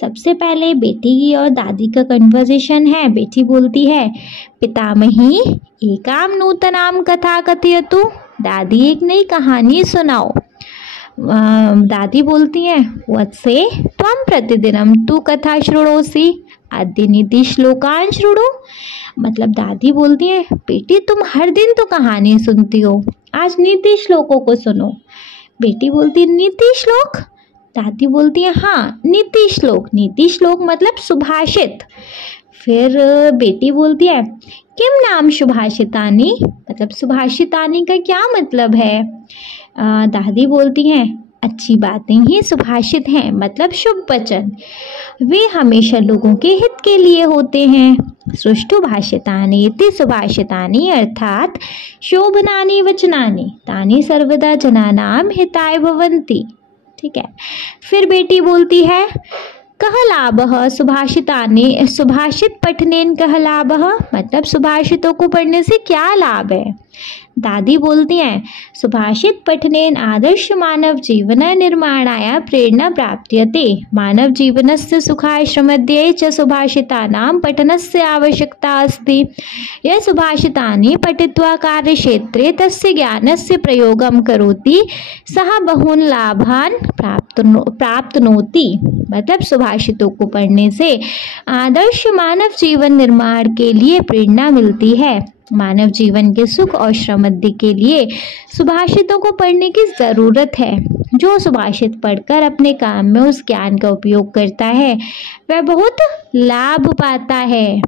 सबसे पहले बेटी की और दादी का कन्वर्सेशन है। बेटी बोलती है, पितामही एकाम नूतनाम कथा कथयतु। दादी एक नई कहानी सुनाओ। दादी बोलती हैं, वत्से त्वं प्रतिदिनम तु कथा शृणोसि अद्य नीति श्लोकान शृणु। मतलब दादी बोलती है, बेटी तुम हर दिन तो कहानी सुनती हो, आज नीति श्लोकों को सुनो। बेटी बोलती है, नीति श्लोक? दादी बोलती है, हाँ नीति श्लोक। नीति श्लोक मतलब सुभाषित। फिर बेटी बोलती है, किम नाम सुभाषितानि, मतलब सुभाषितानि का क्या मतलब है? दादी बोलती हैं, अच्छी बातें ही सुभाषित हैं, मतलब शुभ वचन। वे हमेशा लोगों के हित के लिए होते हैं। सुष्ठु भाषितानि इति सुभाषितानि अर्थात शोभनानि वचनानि तानि सर्वदा जनानां हिताय भवन्ति। ठीक है, फिर बेटी बोलती है, कह लाभः सुभाषितानि, सुभाषित पठनेन कह लाभः, मतलब सुभाषितों को पढ़ने से क्या लाभ है? दादी बोलती हैं, सुभाषित पठनेन आदर्श मानव जीवन निर्माणाय प्रेरणा प्राप्यते। मानव जीवनस्य सुखाय श्रमद्यै च सुभाषितानां पठनस्य आवश्यकता अस्ति। यः सुभाषितानि पठित्वा कार्यक्षेत्रे तस्य ज्ञानस्य प्रयोगं करोति सः बहून् लाभान् प्राप्नोति। मतलब सुभाषितों को पढ़ने से आदर्श मानव जीवन निर्माण के लिए प्रेरणा मिलती है। मानव जीवन के सुख और समृद्धि के लिए सुभाषितों को पढ़ने की ज़रूरत है। जो सुभाषित पढ़कर अपने काम में उस ज्ञान का उपयोग करता है वह बहुत लाभ पाता है।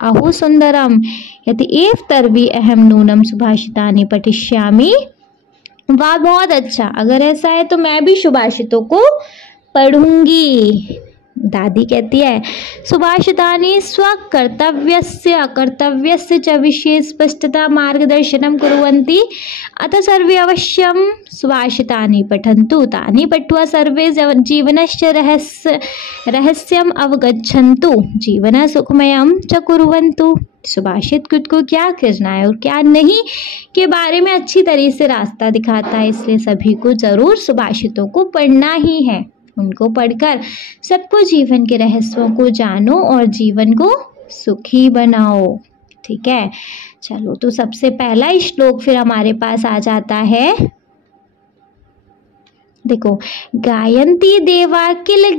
अहो सुंदरम यदि एव तर्वी अहम नूनम सुभाषितानि पठिष्यामि। वाह, बहुत अच्छा, अगर ऐसा है तो मैं भी सुभाषितों को पढ़ूंगी। दादी कहती है, सुभाषितानि स्वकर्तव्यस्य अकर्तव्यस्य च विषये स्पष्टता मार्गदर्शनं कुर्वन्ति। अतः सर्वे अवश्यं सुभाषितानि पठन्तु। तानि पठित्वा सर्वे जीवनस्य रहस्यम् अवगच्छन्तु। जीवन सुखमयं च कुर्वन्तु। सुभाषित खुद को क्या करना है और क्या नहीं के बारे में अच्छी तरह से रास्ता दिखाता है, इसलिए सभी को जरूर सुभाषितों को पढ़ना ही है। उनको पढ़कर सबको जीवन के रहस्यों को जानो और जीवन को सुखी बनाओ। ठीक है, चलो तो सबसे पहला श्लोक फिर हमारे पास आ जाता है। देखो, गायन्ति देवा किल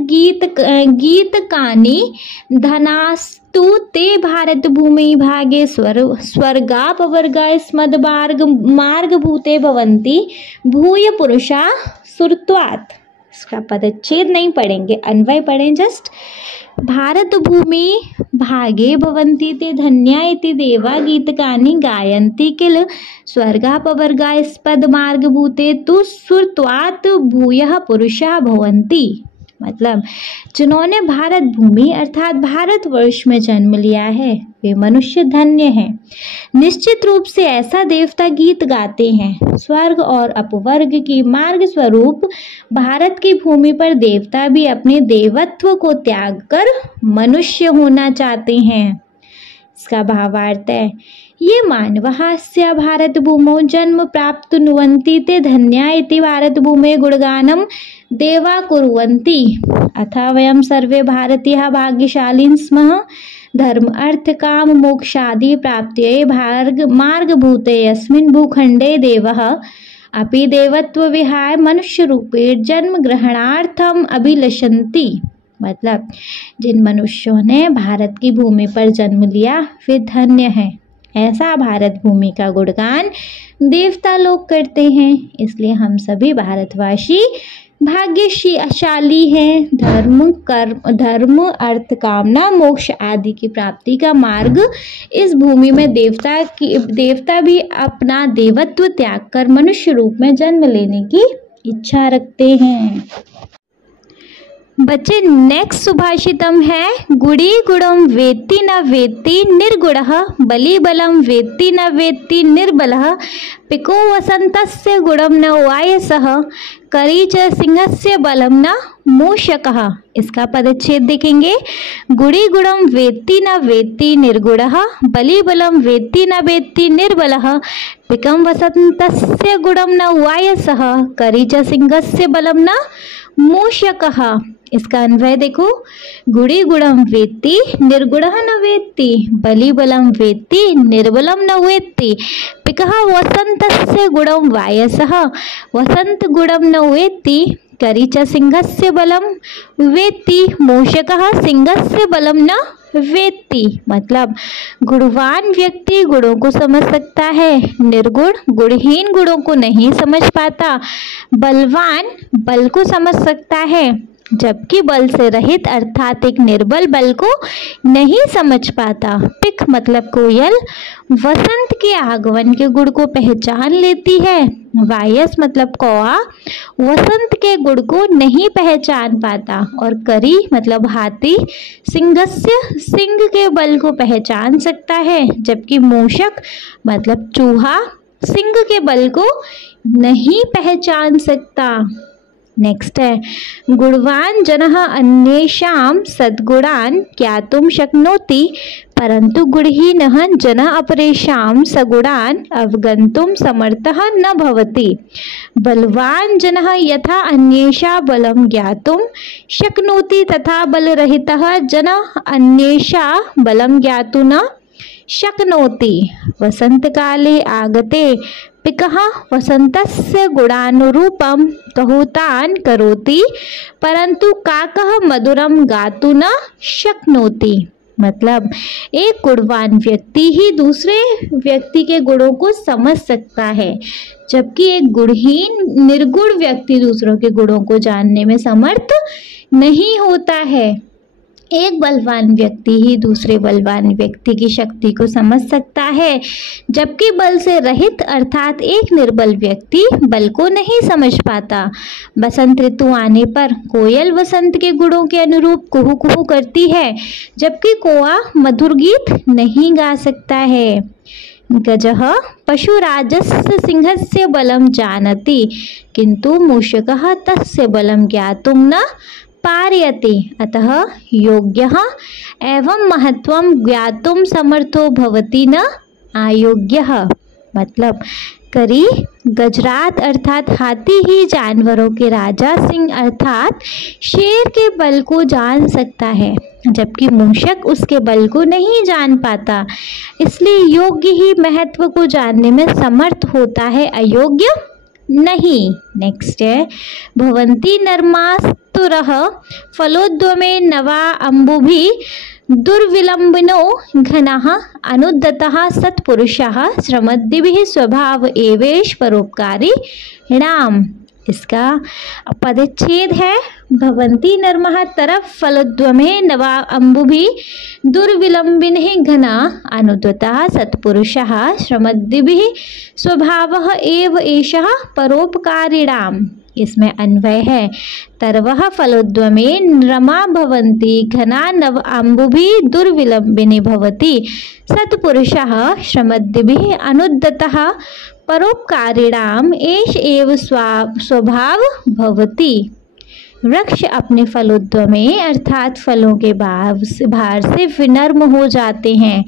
गीतकानि धनास्तु ते भारत भूमि भागे स्वर्गापवर्गा स्मद्मार्गभूते भवन्ति भूय पुरुषा सुरत्वात्। इसका पदच्छेद नहीं पढ़ेंगे, अन्वय पढ़ें जस्ट। भारत भूमि भागे भवन्ति ते धन्या इति देवा गीतकानि गायन्ति किल स्वर्गापवर्गा स्पदमार्गभूते तु सुरत्वात् भूयः पुरुषा भवन्ति। मतलब जिन्होंने भारत भूमि अर्थात भारतवर्ष में जन्म लिया है वे मनुष्य धन्य हैं। निश्चित रूप से ऐसा देवता गीत गाते हैं। स्वर्ग और अपवर्ग की मार्ग स्वरूप भारत की भूमि पर देवता भी अपने देवत्व को त्याग कर मनुष्य होना चाहते हैं। इसका भावार्थ है, ये मानवस्य भारत भूमौ जन्म प्राप्त नुवन्ति ते धन्या इति भारत भूमे गुणगानम देवा कुर्वन्ति। अथा वयं सर्वे भारतीयाः भाग्यशालिनः स्मः। धर्म अर्थ काम मोक्षादि प्राप्त्यै मार्गभूते यस्मिन् भूखण्डे देवः अपि देवत्व विहाय मनुष्य रूपे जन्म ग्रहणार्थम अभिलषन्ति। मतलब जिन मनुष्यों ने भारत की भूमि पर जन्म लिया वे धन्य हैं। ऐसा भारत भूमि का गुणगान देवता लोग करते हैं, इसलिए हम सभी भारतवासी भाग्यशाली हैं। धर्म अर्थ कामना मोक्ष आदि की प्राप्ति का मार्ग इस भूमि में देवता भी अपना देवत्व त्याग कर मनुष्य रूप में जन्म लेने की इच्छा रखते हैं। बच्चे नेक्स्ट सुभाषितम है गुड़ी गुणम वेत्ति न वेत्ति निर्गुणः बलिबलम वेत्ति न वेत्ति निर्बलः पिको वसंतस्य गुणम न वायसः करी च सिंहस्य बलम न मूषकः। इसका पदच्छेद देखेंगे। गुड़ी गुणम वेत्ति न वेत्ति निर्गुणः बलिबलम वेत्ति न वेत्ति निर्बलः पिकम वसंतस्य गुणम न वायसः करी च सिंहस्य बलम न मूषकः। इसका अन्वय देखो। गुड़ी गुणम वेत्ति निर्गुणः न वेत्ति बलिबलम वेत्ति निर्बलम न वेत्ति पिकः वसंतस्य गुणम वायसः वसंत गुणम न वेत्ति करी च सिंहस्य बलम वेत्ति मूषकः सिंहस्य बलम न वेत्ति। मतलब गुणवान व्यक्ति गुणों को समझ सकता है, निर्गुण गुणहीन गुणों को नहीं समझ पाता, बलवान बल को समझ सकता है, जबकि बल से रहित अर्थात एक निर्बल बल को नहीं समझ पाता। पिक मतलब कोयल वसंत के आगमन के गुण को पहचान लेती है। वायस मतलब कौआ वसंत के गुण को नहीं पहचान पाता। और करी मतलब हाथी सिंहस्य सिंह के बल को पहचान सकता है, जबकि मूषक मतलब चूहा सिंह के बल को नहीं पहचान सकता। नेक्स्ट है गुणवान जनः अन्येषां सद्गुणान् ज्ञातुं शक्नोति परंतु गुणहीनः जनः अपरेषां सगुणान् अवगन्तुं समर्थः न भवति। बलवान जनः यथा अन्येषां बलं ज्ञातुं शक्नोति तथा बलरहितः जनः अन्येषां बलं ज्ञातुं न शक्नोति। वसंतकाले आगते पिकः वसंतस्य गुणानुरूपं कहूतान् करोति परंतु काकः मधुरं गातुं न शक्नोति। मतलब एक गुणवान व्यक्ति ही दूसरे व्यक्ति के गुणों को समझ सकता है, जबकि एक गुणहीन निर्गुण व्यक्ति दूसरों के गुणों को जानने में समर्थ नहीं होता है। एक बलवान व्यक्ति ही दूसरे बलवान व्यक्ति की शक्ति को समझ सकता है, जबकि बल से रहित अर्थात एक निर्बल व्यक्ति बल को नहीं समझ पाता। बसंत ऋतु आने पर कोयल वसंत के गुणों के अनुरूप कुहू कुहू करती है, जबकि कौआ मधुर गीत नहीं गा सकता है। गजः पशुराजस्य सिंहस्य बलं जानति किंतु मूषकः तस्य बलं ज्ञातुं न पारयति अतः योग्यः एवं महत्वं ज्ञातुं समर्थो भवति न अयोग्यः। मतलब करी गजरात अर्थात हाथी ही जानवरों के राजा सिंह अर्थात शेर के बल को जान सकता है, जबकि मूषक उसके बल को नहीं जान पाता। इसलिए योग्य ही महत्व को जानने में समर्थ होता है, अयोग्य नहीं। नेक्स्ट है भवन्ति नर्मास्तुरः फलोद्यमे नवा अम्बुभि दुर्विलंबिनो घनः अनुद्दतः सत्पुरुषः श्रमद्भिः स्वभाव एवेश परोपकारी णाम। इसका पदच्छेद है भवन्ति नर्मः तरफ फलोद्यमे नवा अम्बुभि दुर्विलंबिनः घना अनुद्वतः सत्पुरुषः श्रमद्भिः स्वभावः एव एषः परोपकारिणाम्। इसमें अन्वय है तरवः फलोद्यमे रमा भवन्ति घना नव अम्बुभिः दुर्विलंबिनी भवति सत्पुरुषः श्रमद्भिः अनुद्दतः परोपकारिणाम एष एव स्वभाव भवति। वृक्ष अपने फलोद्यमे अर्थात फलों के भार से विनम्र हो जाते हैं।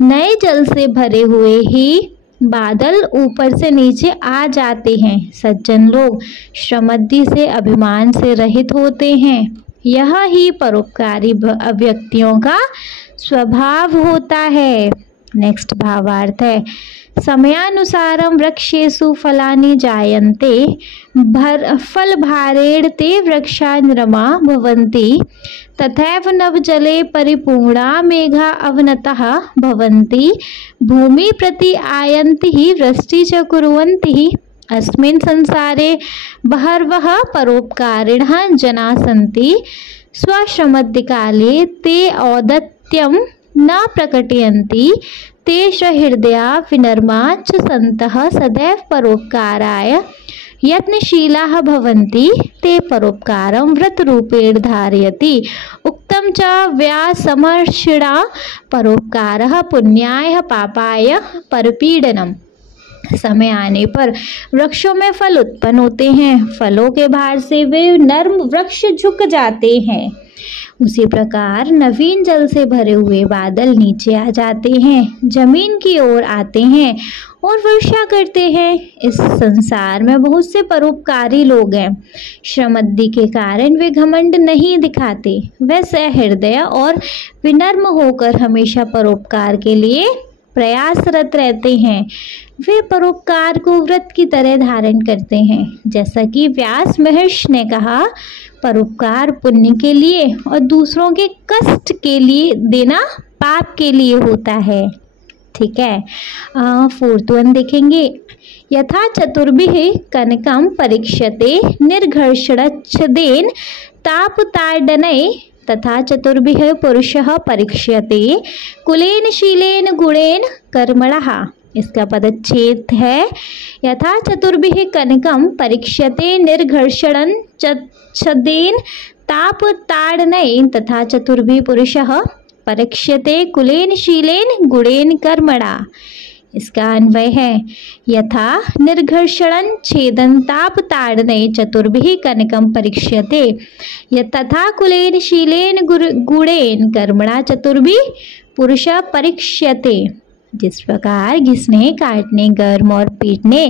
नए जल से भरे हुए ही बादल ऊपर से नीचे आ जाते हैं। सज्जन लोग श्रमद्दि से अभिमान से रहित होते हैं। यह ही परोपकारी व्यक्तियों का स्वभाव होता है। नेक्स्ट भावार्थ है समयानुसारं वृक्षेषु फलानि जायन्ते फलभारेण ते वृक्षा नमा भवन्ति तथैव नवजले परिपूर्णा मेघा अवनतः भवन्ति भूमि प्रति आयन्ति वृष्टि च कुर्वन्ति। अस्मिन् संसारे बहवः परोपकारिणः जनाः सन्ति स्वश्रमद्काले ते औदत्यं न प्रकटयन्ति तेष हृदया विनर्मा च सन्तः सदैव परोपकाराय यत्नशीलाः भवन्ति ते परोपकारं व्रतरूपेण धारयति। उक्तं च व्यासमर्षिणा परोपकारः पुण्याय पापाय परपीडनम्। समय आने पर वृक्षों में फल उत्पन्न होते हैं, फलों के भार से वे नर्म वृक्ष झुक जाते हैं। उसी प्रकार नवीन जल से भरे हुए बादल नीचे आ जाते हैं, जमीन की ओर आते हैं और वर्षा करते हैं। इस संसार में बहुत से परोपकारी लोग हैं। श्रमद्दि के कारण वे घमंड नहीं दिखाते, वे सहृदय और विनम्र होकर हमेशा परोपकार के लिए प्रयासरत रहते हैं। वे परोपकार को व्रत की तरह धारण करते हैं। जैसा कि व्यास महर्षि ने कहा, परोपकार पुण्य के लिए और दूसरों के कष्ट के लिए देना पाप के लिए होता है। ठीक है, 4th वन देखेंगे। यथा चतुर्भिः कनकं परीक्ष्यते निर्घर्षणच्छदेन तापताडनै तथा चतुर्भिः पुरुषः परीक्ष्यते कुलेन शीलेन गुणेन कर्मणः। इसका पदच्छेद है, यथा चतुर्भिः कनकं परीक्ष्यते निर्घर्षणं छदेन तापताडनै तथा चतुर्भिः पुरुषः परीक्ष्यते कुलेन शीलेन गुणेन कर्मणा। इसका अन्वय है, यथा निर्घर्षणं छेदन तापताडनै चतुर्भिः कनकं परीक्ष्यते तथा कुलेन शीलेन गुणेन कर्मणा चतुर्भिः पुरुषः परीक्ष्यते। जिस प्रकार घिसने, काटने, गर्म और पीटने,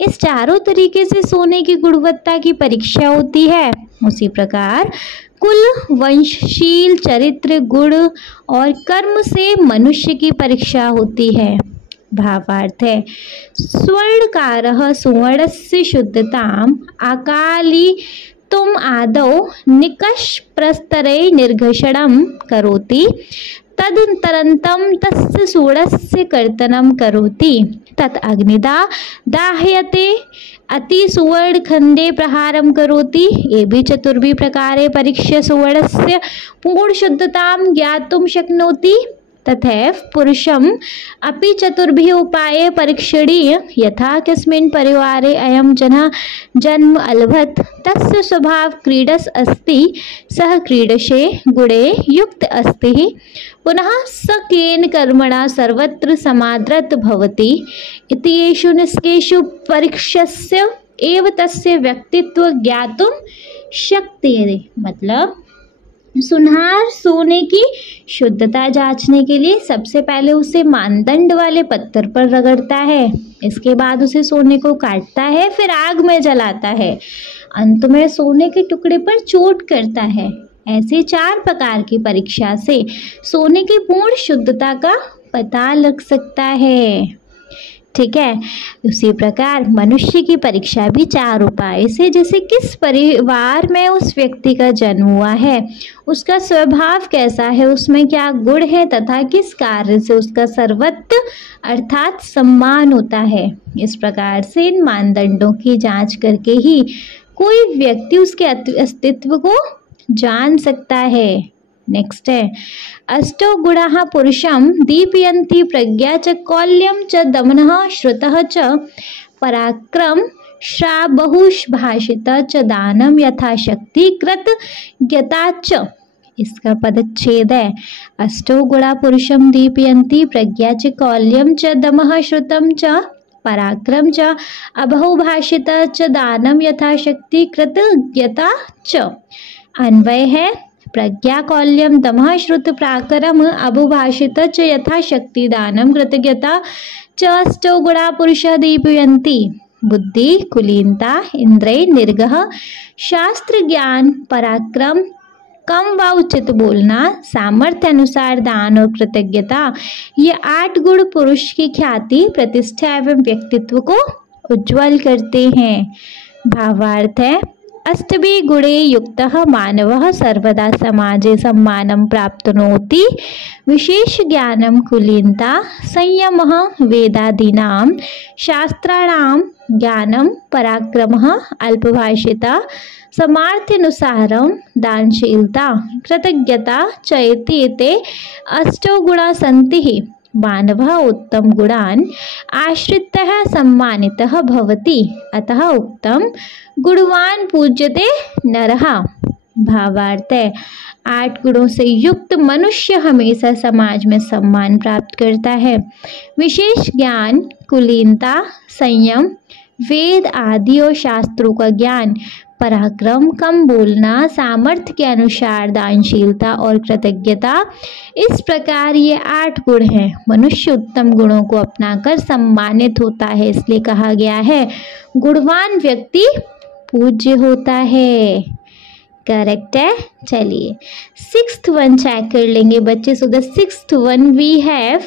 इस चारों तरीके से सोने की गुणवत्ता की परीक्षा होती है, उसी प्रकार कुल, वंशशील, चरित्र, गुण और कर्म से मनुष्य की परीक्षा होती है। भावार्थ है, स्वर्णकारः सुवर्णस्य शुद्धताम् आकाली तुम आदौ निकष प्रस्तरे निर्घर्षणं करोति तदनन्तरं तस्य सुवर्णस्य कर्तनं करोति तत् अग्निदा दाह्यते अति सुवर्ण खंडे प्रहारं करोति। एवं चतुर्भिः प्रकारे परीक्ष्य सुवर्णस्य पूर्ण शुद्धतां ज्ञातुं शक्नोति। तथैव पुरुषम् अपि चतुर्भिः उपाये परीक्षणीय। यथा कस्मिन् परिवारे अयं जनः जन्म अलभत तस्य स्वभाव क्रीडस अस्ति, सः क्रीडसे गुणे युक्त अस्ति, पुनः स केन कर्मणा सर्वत्र समादृत भवति इति येषु निष्केषु परीक्षस्य एव तस्य व्यक्तित्व ज्ञातुं शक्यते। मतलब सुनार सोने की शुद्धता जांचने के लिए सबसे पहले उसे मानदंड वाले पत्थर पर रगड़ता है, इसके बाद उसे सोने को काटता है, फिर आग में जलाता है, अंत में सोने के टुकड़े पर चोट करता है। ऐसे 4 प्रकार की परीक्षा से सोने की पूर्ण शुद्धता का पता लग सकता है। ठीक है, उसी प्रकार मनुष्य की परीक्षा भी 4 उपाय से, जैसे किस परिवार में उस व्यक्ति का जन्म हुआ है, उसका स्वभाव कैसा है, उसमें क्या गुण है तथा किस कार्य से उसका सर्वत्र अर्थात सम्मान होता है। इस प्रकार से इन मानदंडों की जांच करके ही कोई व्यक्ति उसके अस्तित्व को जान सकता है। नेक्स्ट है, अष्टौ गुणाः पुरुषं दीपयन्ति प्रज्ञा च कौल्यं च दमनः श्रुतः च पराक्रम श्राबहुष भाषिता च दानं यथाशक्ति कृतज्ञता च। इसका पदच्छेद है, अष्टौ गुणा पुरुषं दीपयन्ति प्रज्ञा च कौल्यं च दमः श्रुतं च पराक्रम च अबहुभाषिता च दानं यथाशक्ति कृतज्ञता च। अन्वय है, प्रज्ञा कौल्यम दमः श्रुत पराक्रम अबुभाषित च यथाशक्ति दानम कृतज्ञता च अष्टौ गुणा पुरुषः दीपयन्ति। बुद्धि, कुलीनता, इंद्रिय निग्रह, शास्त्र ज्ञान, पराक्रम, कम व उचित बोलना, सामर्थ्य अनुसार दान और कृतज्ञता, ये 8 गुण पुरुष की ख्याति, प्रतिष्ठा एवं व्यक्तित्व को उज्ज्वल करते हैं। भावार्थ है, अष्टभि गुणे युक्तः मानवः सर्वदा समाजे सम्मानं प्राप्नोति। विशेष ज्ञानं कुलीनता, संयमः, वेदादीनां शास्त्राणां ज्ञानं, पराक्रमः, अल्पभाषिता, सामर्थ्यानुसारं दानशीलता, कृतज्ञता चेति एते अष्टौ गुणा सन्ति। मानवः उत्तम गुणान् आश्रितः सम्मानितः भवति, अतः उक्तं गुणवान् पूज्यते नरः। भावार्थ है, 8 गुणों से युक्त मनुष्य हमेशा समाज में सम्मान प्राप्त करता है। विशेष ज्ञान, कुलीनता, संयम, वेद आदि और शास्त्रों का ज्ञान, पराक्रम, कम बोलना, सामर्थ्य के अनुसार दानशीलता और कृतज्ञता, इस प्रकार ये 8 गुण हैं। मनुष्य उत्तम गुणों को अपनाकर सम्मानित होता है, इसलिए कहा गया है गुणवान व्यक्ति पूज्य होता है। करेक्ट है। चलिए 6th वन चेक कर लेंगे बच्चे। So the 6th one we have,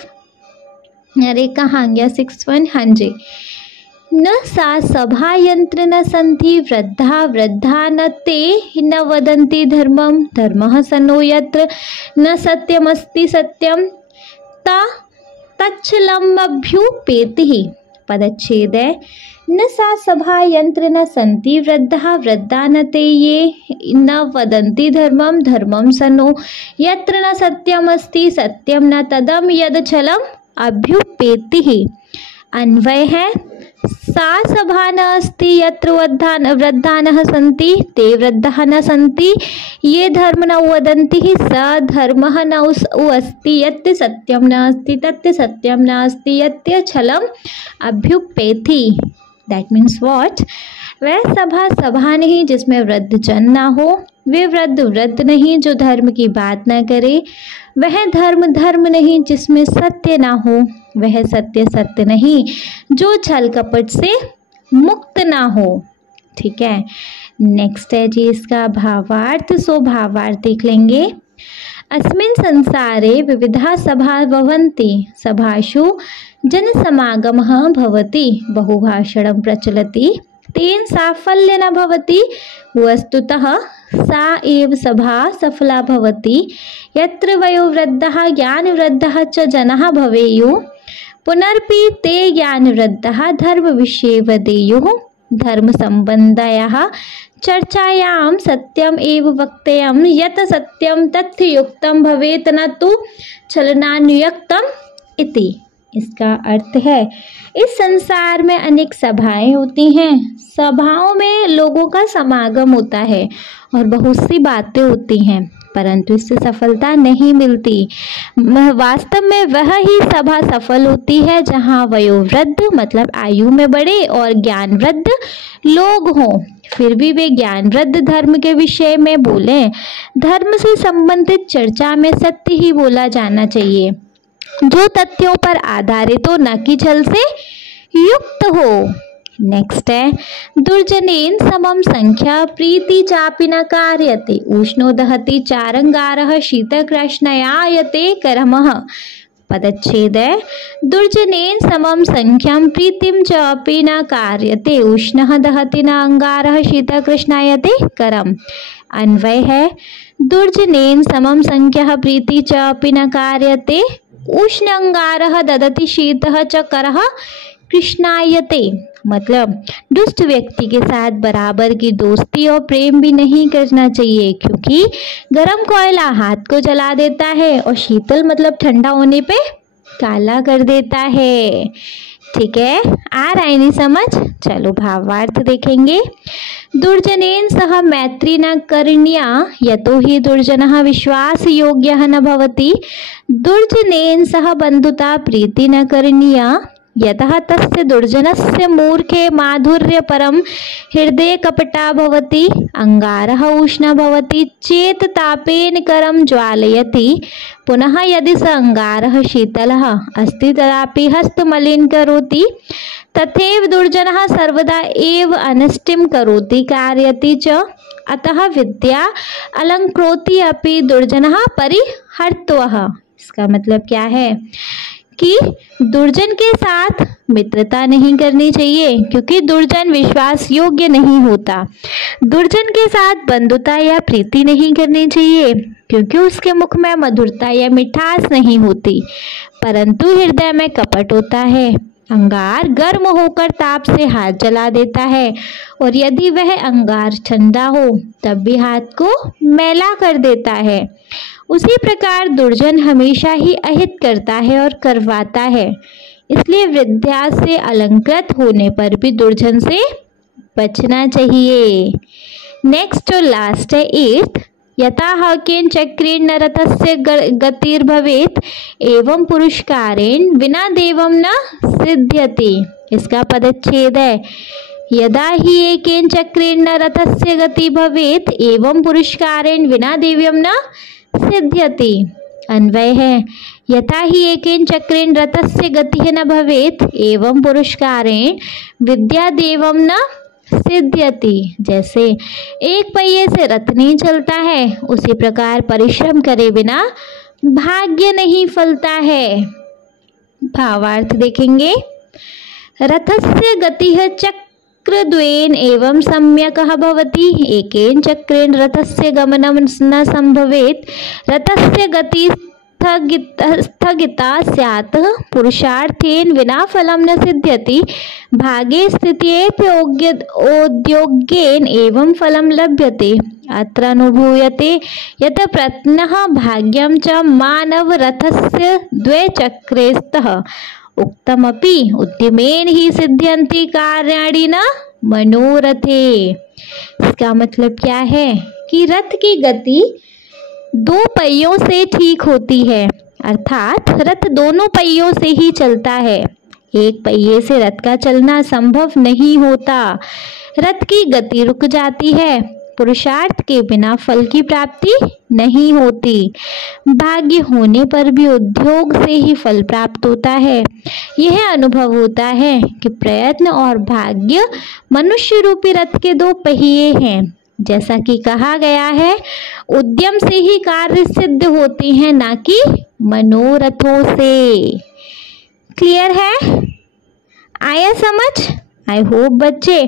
अरे कहाँ गया 6th वन, हाँ जी, न सा सभा यंत्र न संति वृद्धा वृद्धा न ते न वदन्ति धर्मं धर्मः सनो यत्र न सत्यमस्ति सत्यम तच्छलमभ्युपेति। पदच्छेद है, न सा सभा यंत्र न संति वृद्धा वृद्धा न ते ये न वदन्ति धर्मं धर्मं सनो यत्र न सत्यमस्ति सत्यम न तदम यद छलम अभ्युपेति। अन्वय है, सा सभा न अस्ति यत्र वृद्धा न सन्ति ते वृद्धा न सन्ति ये धर्म न वदन्ति स धर्मः न अस्ति यत् सत्यम न अस्ति तत् सत्यम न अस्ति यत् छलम अभ्युपेति। That means what? वह सभा नहीं जिसमें वृद्ध जन ना हो, वे वृद्ध नहीं जो धर्म की बात ना करे, वह धर्म नहीं जिसमें सत्य ना हो, वह सत्य नहीं जो छल कपट से मुक्त ना हो। ठीक है, नेक्स्ट है जी इसका भावार्थ। सो भावार्थ देख लेंगे। अस्मिन् संसारे विविधा सभा भवन्ति, सभासु जनसमागमः भवति, बहुभाषणं प्रचलति, तेन साफल्य न भवति, वस्तुतः सा एव सभा सफला भवति यत्र वयोवृद्धः ज्ञानवृद्धः च जनः भवेयुः, पुनरपि ते ज्ञानवृद्धः धर्मविषये वदेयुः, धर्मसम्बन्धायाः चर्चायां सत्यम एव वक्तव्यं, यत् सत्यम तथ्ययुक्तं भवेत् न तु छलनानुयुक्तम् इति। इसका अर्थ है, इस संसार में अनेक सभाएं होती हैं, सभाओं में लोगों का समागम होता है और बहुत सी बातें होती हैं, परंतु इससे सफलता नहीं मिलती। वास्तव में वह ही सभा सफल होती है जहाँ वयोवृद्ध मतलब आयु में बड़े और ज्ञानवृद्ध लोग हों, फिर भी वे ज्ञानवृद्ध धर्म के विषय में बोलें। धर्म से संबंधित चर्चा में सत्य ही बोला जाना चाहिए, जो तथ्यों पर आधारित हो, न कि छल से युक्त हो। नेक्स्ट है, दुर्जनेन समम संख्या प्रीति चापि न कार्यते, उष्णो दहति चारंगारः शीतकृष्णयायते करमः। पदच्छेद है, दुर्जनेन समम संख्यां प्रीतिम चापि न कार्यते, उष्णः दहति न अंगारः शीतकृष्णयायते करम। अन्वय है, दुर्जनेन समम संख्या प्रीति चापि न कार्यते, उष्ण अंगारः ददति शीतः च करः कृष्णायते। मतलब दुष्ट व्यक्ति के साथ बराबर की दोस्ती और प्रेम भी नहीं करना चाहिए, क्योंकि गर्म कोयला हाथ को जला देता है और शीतल मतलब ठंडा होने पे काला कर देता है। ठीक है, आ रहा है नहीं समझ? चलो भावार्थ देखेंगे। दुर्जनेन सह मैत्री न करणीया यतो हि दुर्जनः विश्वास योग्यः न भवति, दुर्जनेन सह बंधुता प्रीति न करणीया यतः तस्य दुर्जनस्य मूर्खे माधुर्य परम हृदय कपटा भवति, अंगारः उष्ण भवति चेत तापेन करम ज्वालयति, पुनः यदि स अंगारः शीतलः अस्ति तदापि हस्तमलिन करोति, तथैव दुर्जनः सर्वदा एव अनष्टिं करोति कारयति च, अतः विद्या अलंकृति अपि दुर्जनः परिहर्तवः। इसका मतलब क्या है कि दुर्जन के साथ मित्रता नहीं करनी चाहिए, क्योंकि दुर्जन विश्वास योग्य नहीं होता। दुर्जन के साथ बंधुता या प्रीति नहीं करनी चाहिए, क्योंकि उसके मुख में मधुरता या मिठास नहीं होती, परंतु हृदय में कपट होता है। अंगार गर्म होकर ताप से हाथ जला देता है, और यदि वह अंगार ठंडा हो तब भी हाथ को मैला कर देता है। उसी प्रकार दुर्जन हमेशा ही अहित करता है और करवाता है, इसलिए विद्या से अलंकृत होने पर भी दुर्जन से बचना चाहिए। नेक्स्ट और लास्ट है 8th, यथा हकेन चक्रेण न रथस्य गतिर्भवेत् एवं पुरुषकारेण विना देवम न सिद्ध्यति। इसका पदच्छेद है यदा हि एकेन चक्रेण न रथस्य गति भवेत् एवं पुरुषकारेण विना देव्यम न सिद्ध्यति। अन्वय है यथा हि एकेन चक्रेण रथस्य गतिः न भवेत् एवं पुरुषकारेण विद्या देवम न सिद्ध्यति। जैसे एक पहिए से रथ नहीं चलता है, उसी प्रकार परिश्रम करे बिना भाग्य नहीं फलता है। भावार्थ देखेंगे। रथस्य गतिः चक्रद्वयेन एवं सम्यक् भवति, एकेन चक्रेण रथस्य गमनं न संभवेत्, रथस्य गति स्थगिता स्यात्, पुरुषार्थेन विना फलं न सिद्ध्यति, भागे स्थित्येत्योद्योगेन एवं फलं लभ्यते। अत्र अनुभूयते यत् प्रत्नः भाग्यं च मानव रथस्य द्वे चक्रे स्तः, उक्तमपि उद्यमेन ही सिद्ध्यन्ति कार्याणि न मनोरथे। इसका मतलब क्या है कि रथ की गति 2 पहियों से ठीक होती है, अर्थात रथ दोनों पहियों से ही चलता है। एक पहिए से रथ का चलना संभव नहीं होता, रथ की गति रुक जाती है, पुरुषार्थ के बिना फल की प्राप्ति नहीं होती, भाग्य होने पर भी उद्योग से ही फल प्राप्त होता है। यह अनुभव होता है कि प्रयत्न और भाग्य मनुष्य रूपी रथ के 2 पहिए हैं। जैसा कि कहा गया है, उद्यम से ही कार्य सिद्ध होते हैं, ना कि मनोरथों से। क्लियर है? आया समझ? आई होप बच्चे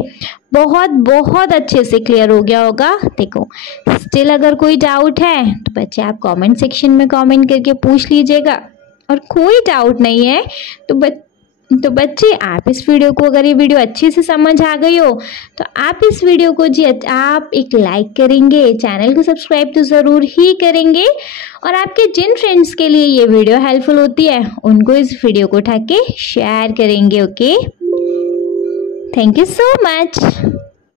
बहुत बहुत अच्छे से क्लियर हो गया होगा। देखो, स्टिल अगर कोई डाउट है तो बच्चे आप कमेंट सेक्शन में कमेंट करके पूछ लीजिएगा, और कोई डाउट नहीं है तो बच्चे आप इस वीडियो को, अगर ये वीडियो अच्छे से समझ आ गई हो तो आप इस वीडियो को आप एक लाइक करेंगे, चैनल को सब्सक्राइब तो ज़रूर ही करेंगे, और आपके जिन फ्रेंड्स के लिए ये वीडियो हेल्पफुल होती है उनको इस वीडियो को उठा के शेयर करेंगे। Okay, thank you so much.